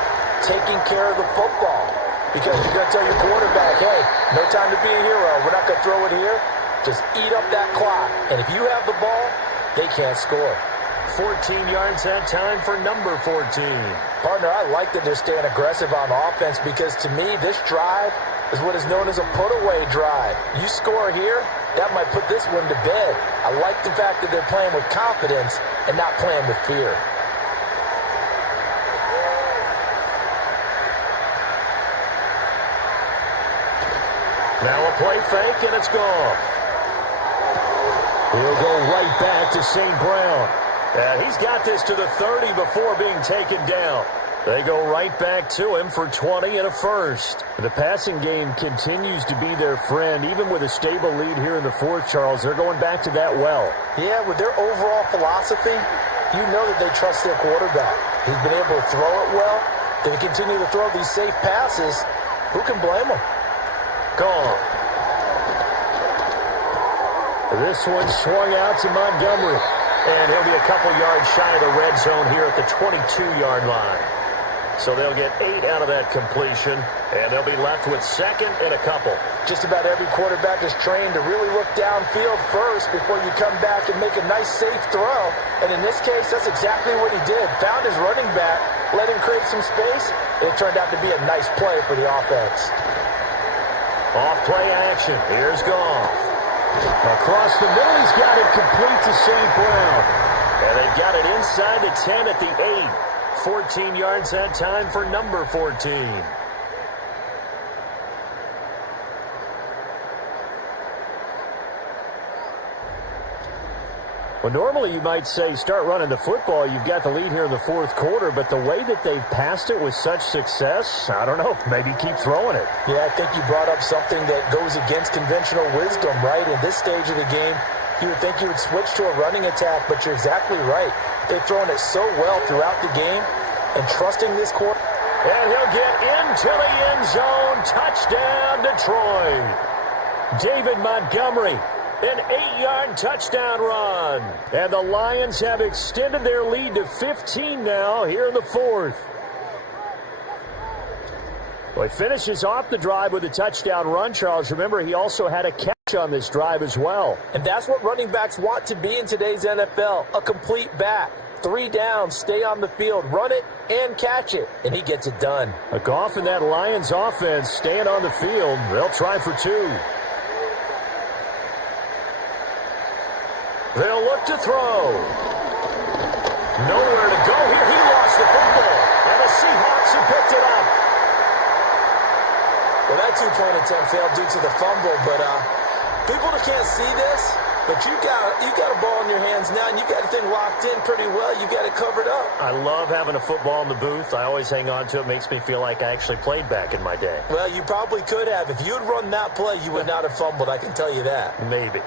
taking care of the football. Because you're going to tell your quarterback, hey, no time to be a hero. We're not going to throw it here. Just eat up that clock. And if you have the ball, they can't score. 14 yards that time for number 14. Partner, I like that they're staying aggressive on offense because to me, this drive is what is known as a put-away drive. You score here, that might put this one to bed. I like the fact that they're playing with confidence and not playing with fear. Now a play fake, and it's gone. He'll go right back to St. Brown. And he's got this to the 30 before being taken down. They go right back to him for 20 and a first. The passing game continues to be their friend. Even with a stable lead here in the 4th, Charles, they're going back to that well. Yeah, with their overall philosophy, you know that they trust their quarterback. He's been able to throw it well. They continue to throw these safe passes. Who can blame them? Gone. This one swung out to Montgomery. And he'll be a couple yards shy of the red zone here at the 22-yard line. So they'll get 8 out of that completion, and they'll be left with 2nd and a couple. Just about every quarterback is trained to really look downfield first before you come back and make a nice, safe throw. And in this case, that's exactly what he did. Found his running back, let him create some space, and it turned out to be a nice play for the offense. Off-play action. Here's Goff. Across the middle, he's got it complete to St. Brown. And they've got it inside the 10 at the 8. 14 yards that time for number 14. Well, normally you might say start running the football. You've got the lead here in the 4th quarter, but the way that they've passed it with such success, I don't know, maybe keep throwing it. Yeah, I think you brought up something that goes against conventional wisdom, right? In this stage of the game, you would think you would switch to a running attack, but you're exactly right. They've thrown it so well throughout the game, and trusting this quarter And he'll get into the end zone. Touchdown, Detroit. David Montgomery, an 8-yard touchdown run. And the Lions have extended their lead to 15 now here in the fourth. Well, he finishes off the drive with a touchdown run, Charles. Remember, he also had a catch on this drive as well. And that's what running backs want to be in today's NFL, a complete back. 3 downs, stay on the field, run it, and catch it. And he gets it done. A Goff and that Lions offense staying on the field. They'll try for 2. They'll look to throw. Nowhere to go here. He lost the football. And the Seahawks have picked it up. Well, that 2-point attempt failed due to the fumble, but people that can't see this, but you got a ball in your hands now, and you got the thing locked in pretty well. You got it covered up. I love having a football in the booth. I always hang on to it. Makes me feel like I actually played back in my day. Well, you probably could have. If you had run that play, you would not have fumbled. I can tell you that. Maybe.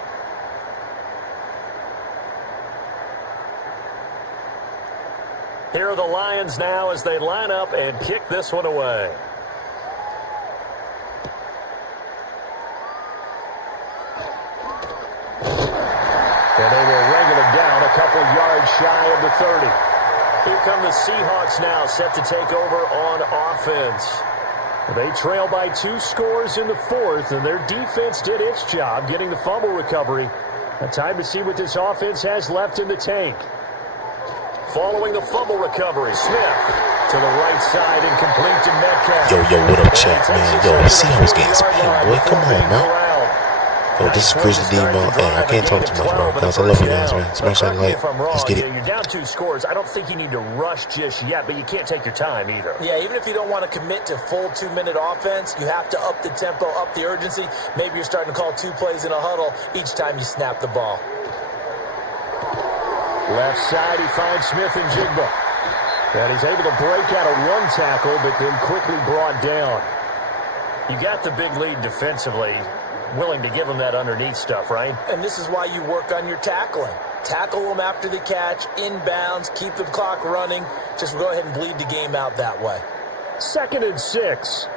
Here are the Lions now as they line up and kick this one away. And they will wrangle it down a couple yards shy of the 30. Here come the Seahawks now, set to take over on offense. They trail by 2 scores in the fourth, and their defense did its job getting the fumble recovery. A time to see what this offense has left in the tank. Following the fumble recovery, Smith to the right side and complete to Metcalf. Yo, what up, chat, man? Yo, Seahawks getting spanked, boy. Come on, man. Yo, this is Grizzlydmoney. Hey, I can't talk too much, bro, guys. I love you guys, man. Smash that like. Let's get it. You're down 2 scores. I don't think you need to rush just yet, but you can't take your time either. Yeah, even if you don't want to commit to full 2-minute offense, you have to up the tempo, up the urgency. Maybe you're starting to call 2 plays in a huddle each time you snap the ball. Left side, he finds Smith and Jigba. And he's able to break out of 1 tackle, but then quickly brought down. You got the big lead defensively. Willing to give them that underneath stuff, right? And this is why you work on your tackling. Tackle them after the catch, inbounds, keep the clock running. Just go ahead and bleed the game out that way. 2nd and 6.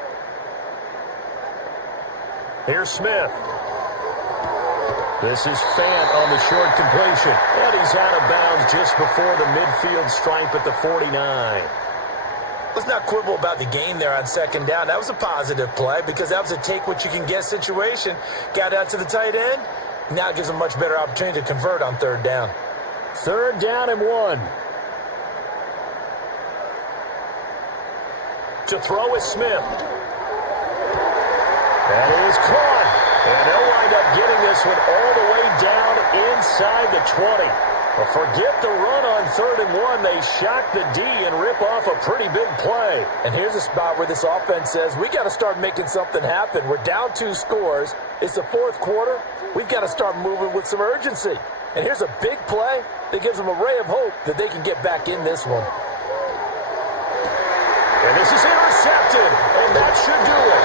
Here's Smith. This is Fant on the short completion. And he's out of bounds just before the midfield stripe at the 49. Let's not quibble about the game there on 2nd down. That was a positive play because that was a take-what-you-can-get situation. Got out to the tight end. Now it gives them a much better opportunity to convert on 3rd down. 3rd down and 1. To throw is Smith. That is caught. And they'll wind up getting this one all the way down inside the 20. Well, forget the run on 3rd and 1. They shock the D and rip off a pretty big play. And here's a spot where this offense says, we got to start making something happen. We're down 2 scores. It's the 4th quarter. We've got to start moving with some urgency. And here's a big play that gives them a ray of hope that they can get back in this one. And this is intercepted, and that should do it.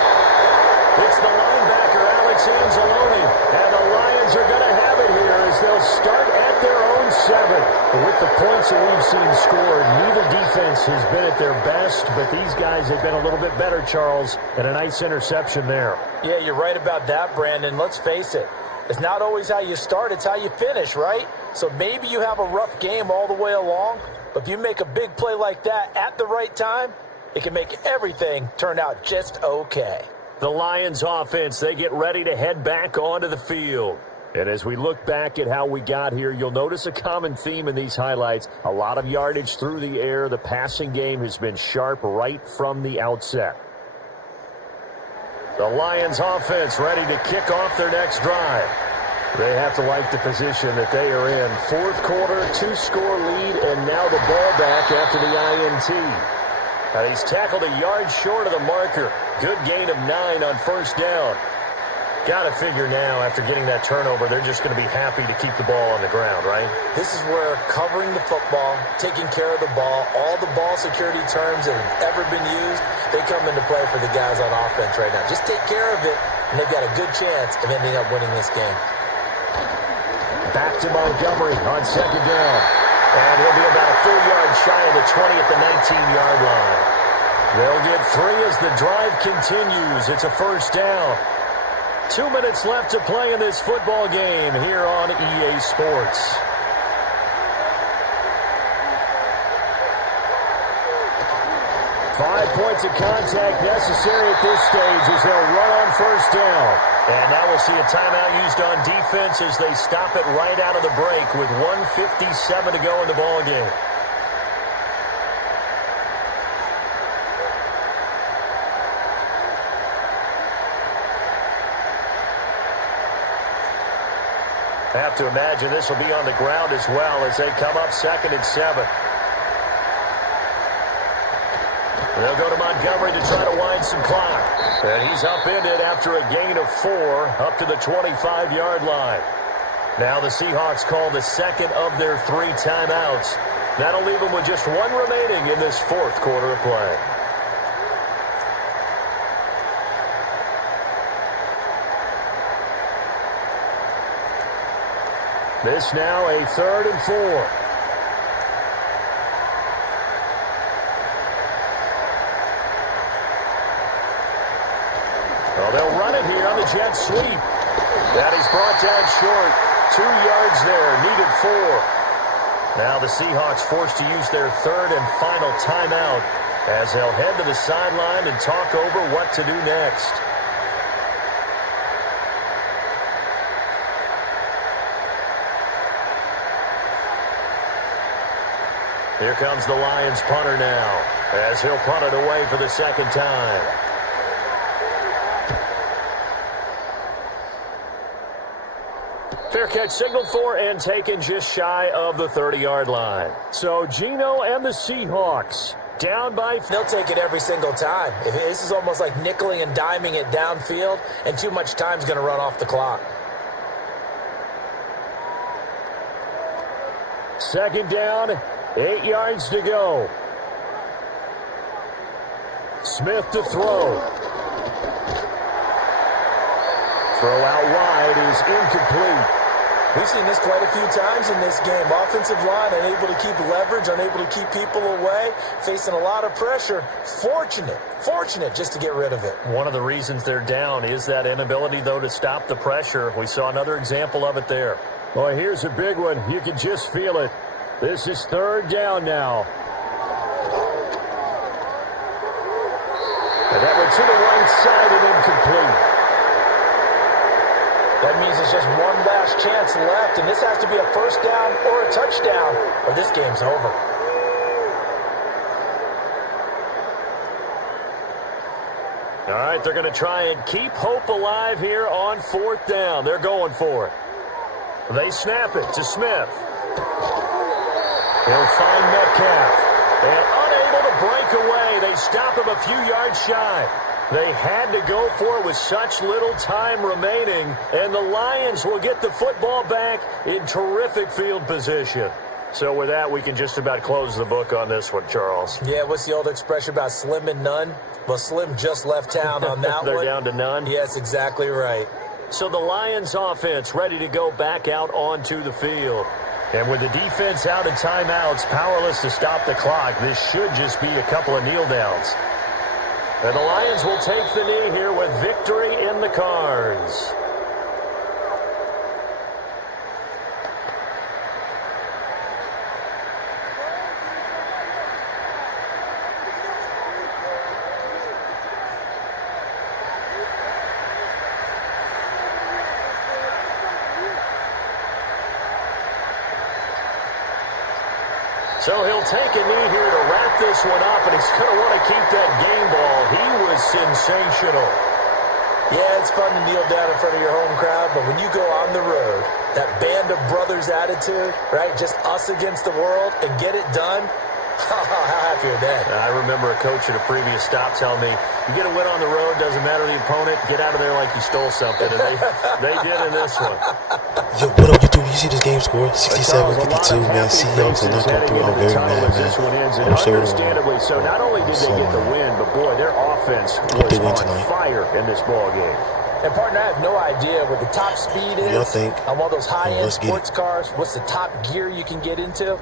It's the linebacker, Alex Anzalone, and the Lions are going to have it here as they'll start at their own 7. But with the points that we've seen scored, neither defense has been at their best, but these guys have been a little bit better, Charles, and a nice interception there. Yeah, you're right about that, Brandon. Let's face it. It's not always how you start, it's how you finish, right? So maybe you have a rough game all the way along, but if you make a big play like that at the right time, it can make everything turn out just okay. The Lions offense, they get ready to head back onto the field. And as we look back at how we got here, you'll notice a common theme in these highlights. A lot of yardage through the air. The passing game has been sharp right from the outset. The Lions offense ready to kick off their next drive. They have to like the position that they are in. 4th quarter, 2-score lead, and now the ball back after the INT. And he's tackled a yard short of the marker. Good gain of 9 on 1st down. Got to figure now, after getting that turnover, they're just going to be happy to keep the ball on the ground, right? This is where covering the football, taking care of the ball, all the ball security terms that have ever been used, they come into play for the guys on offense right now. Just take care of it, and they've got a good chance of ending up winning this game. Back to Montgomery on 2nd down. And he'll be about a full yard shy of the 20 at the 19-yard line. They'll get 3 as the drive continues. It's a first down. 2 minutes left to play in this football game here on EA Sports. Five points of contact necessary at this stage as they'll run on first down. And now we'll see a timeout used on defense as they stop it right out of the break with 1:57 to go in the ball game. Have to imagine this will be on the ground as well as they come up 2nd and 7. They'll go to Montgomery to try to wind some clock. And he's upended after a gain of 4 up to the 25-yard line. Now the Seahawks call the second of their 3 timeouts. That'll leave them with just 1 remaining in this 4th quarter of play. This now a 3rd and 4. Well, they'll run it here on the jet sweep. That is brought down short. 2 yards there, needed 4. Now the Seahawks forced to use their 3rd and final timeout as they'll head to the sideline and talk over what to do next. Here comes the Lions punter now as he'll punt it away for the 2nd time. Fair catch signaled for and taken just shy of the 30-yard line. So Geno and the Seahawks down by... They'll take it every single time. This is almost like nickeling and diming it downfield, and too much time's going to run off the clock. 2nd down, 8 yards to go. Smith to throw. Throw out wide is incomplete. We've seen this quite a few times in this game. Offensive line unable to keep leverage, unable to keep people away, facing a lot of pressure. Fortunate just to get rid of it. One of the reasons they're down is that inability, though, to stop the pressure. We saw another example of it there. Boy, here's a big one. You can just feel it. This is 3rd down now. And that went to the right side and incomplete. That means it's just one last chance left, and this has to be a first down or a touchdown, or this game's over. All right, they're going to try and keep hope alive here on 4th down. They're going for it. They snap it to Smith. He'll find Metcalf. And unable to break away, they stop him a few yards shy. They had to go for it with such little time remaining, and the Lions will get the football back in terrific field position. So with that, we can just about close the book on this one, Charles. Yeah, what's the old expression about slim and none? Well, Slim just left town on that They're one. down to none? Yes, exactly right. So the Lions offense ready to go back out onto the field. And with the defense out of timeouts, powerless to stop the clock, this should just be a couple of kneel downs. And the Lions will take the knee here with victory in the cards. So he'll take a knee here to wrap this one up, and he's going to want to keep that game ball. He was sensational. Yeah, it's fun to kneel down in front of your home crowd, but when you go on the road, that band of brothers attitude, right, just us against the world, and get it done, how happy are they? I remember a coach at a previous stop telling me, you get a win on the road, doesn't matter the opponent, get out of there like you stole something, and they did in this one. Yo, what up, YouTube? You see this game score? 67-52, man. Seahawks are not coming through. I'm very mad, man. I wish they would Understandably so. Not only did they get the win, but boy, their offense was on fire in this ball game. And partner, I have no idea what the top speed is Y'all think? on one of those high-end Let's get sports cars. What's the top gear you can get into?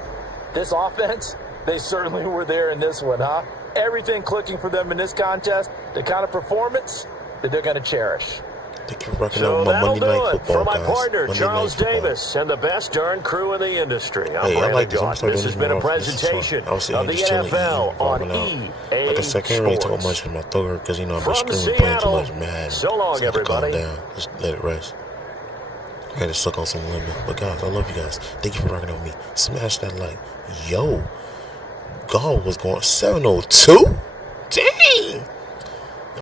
This offense, they certainly were there in this one, huh? everything clicking for them in this contest, the kind of performance that they're going to cherish. So that'll do it for my partner, Monday Charles Night Football. Davis, and the best darn crew in the industry. I'm Hey, I Brandon like this. I'm Gault. starting This to has do been a more. This is fun. presentation I was sitting of the here just chilling, NFL eating, on vibing out. EA Like I said, I can't really talk Sports. much because my throat hurt because, you know, I've been From screaming, playing too Seattle, much mad. so long, I had to calm everybody. down. Just let it rest. I had to suck on some lemon. But guys, I love you guys. Thank you for rocking out with me. Smash that like. Yo, God was going 702? Dang!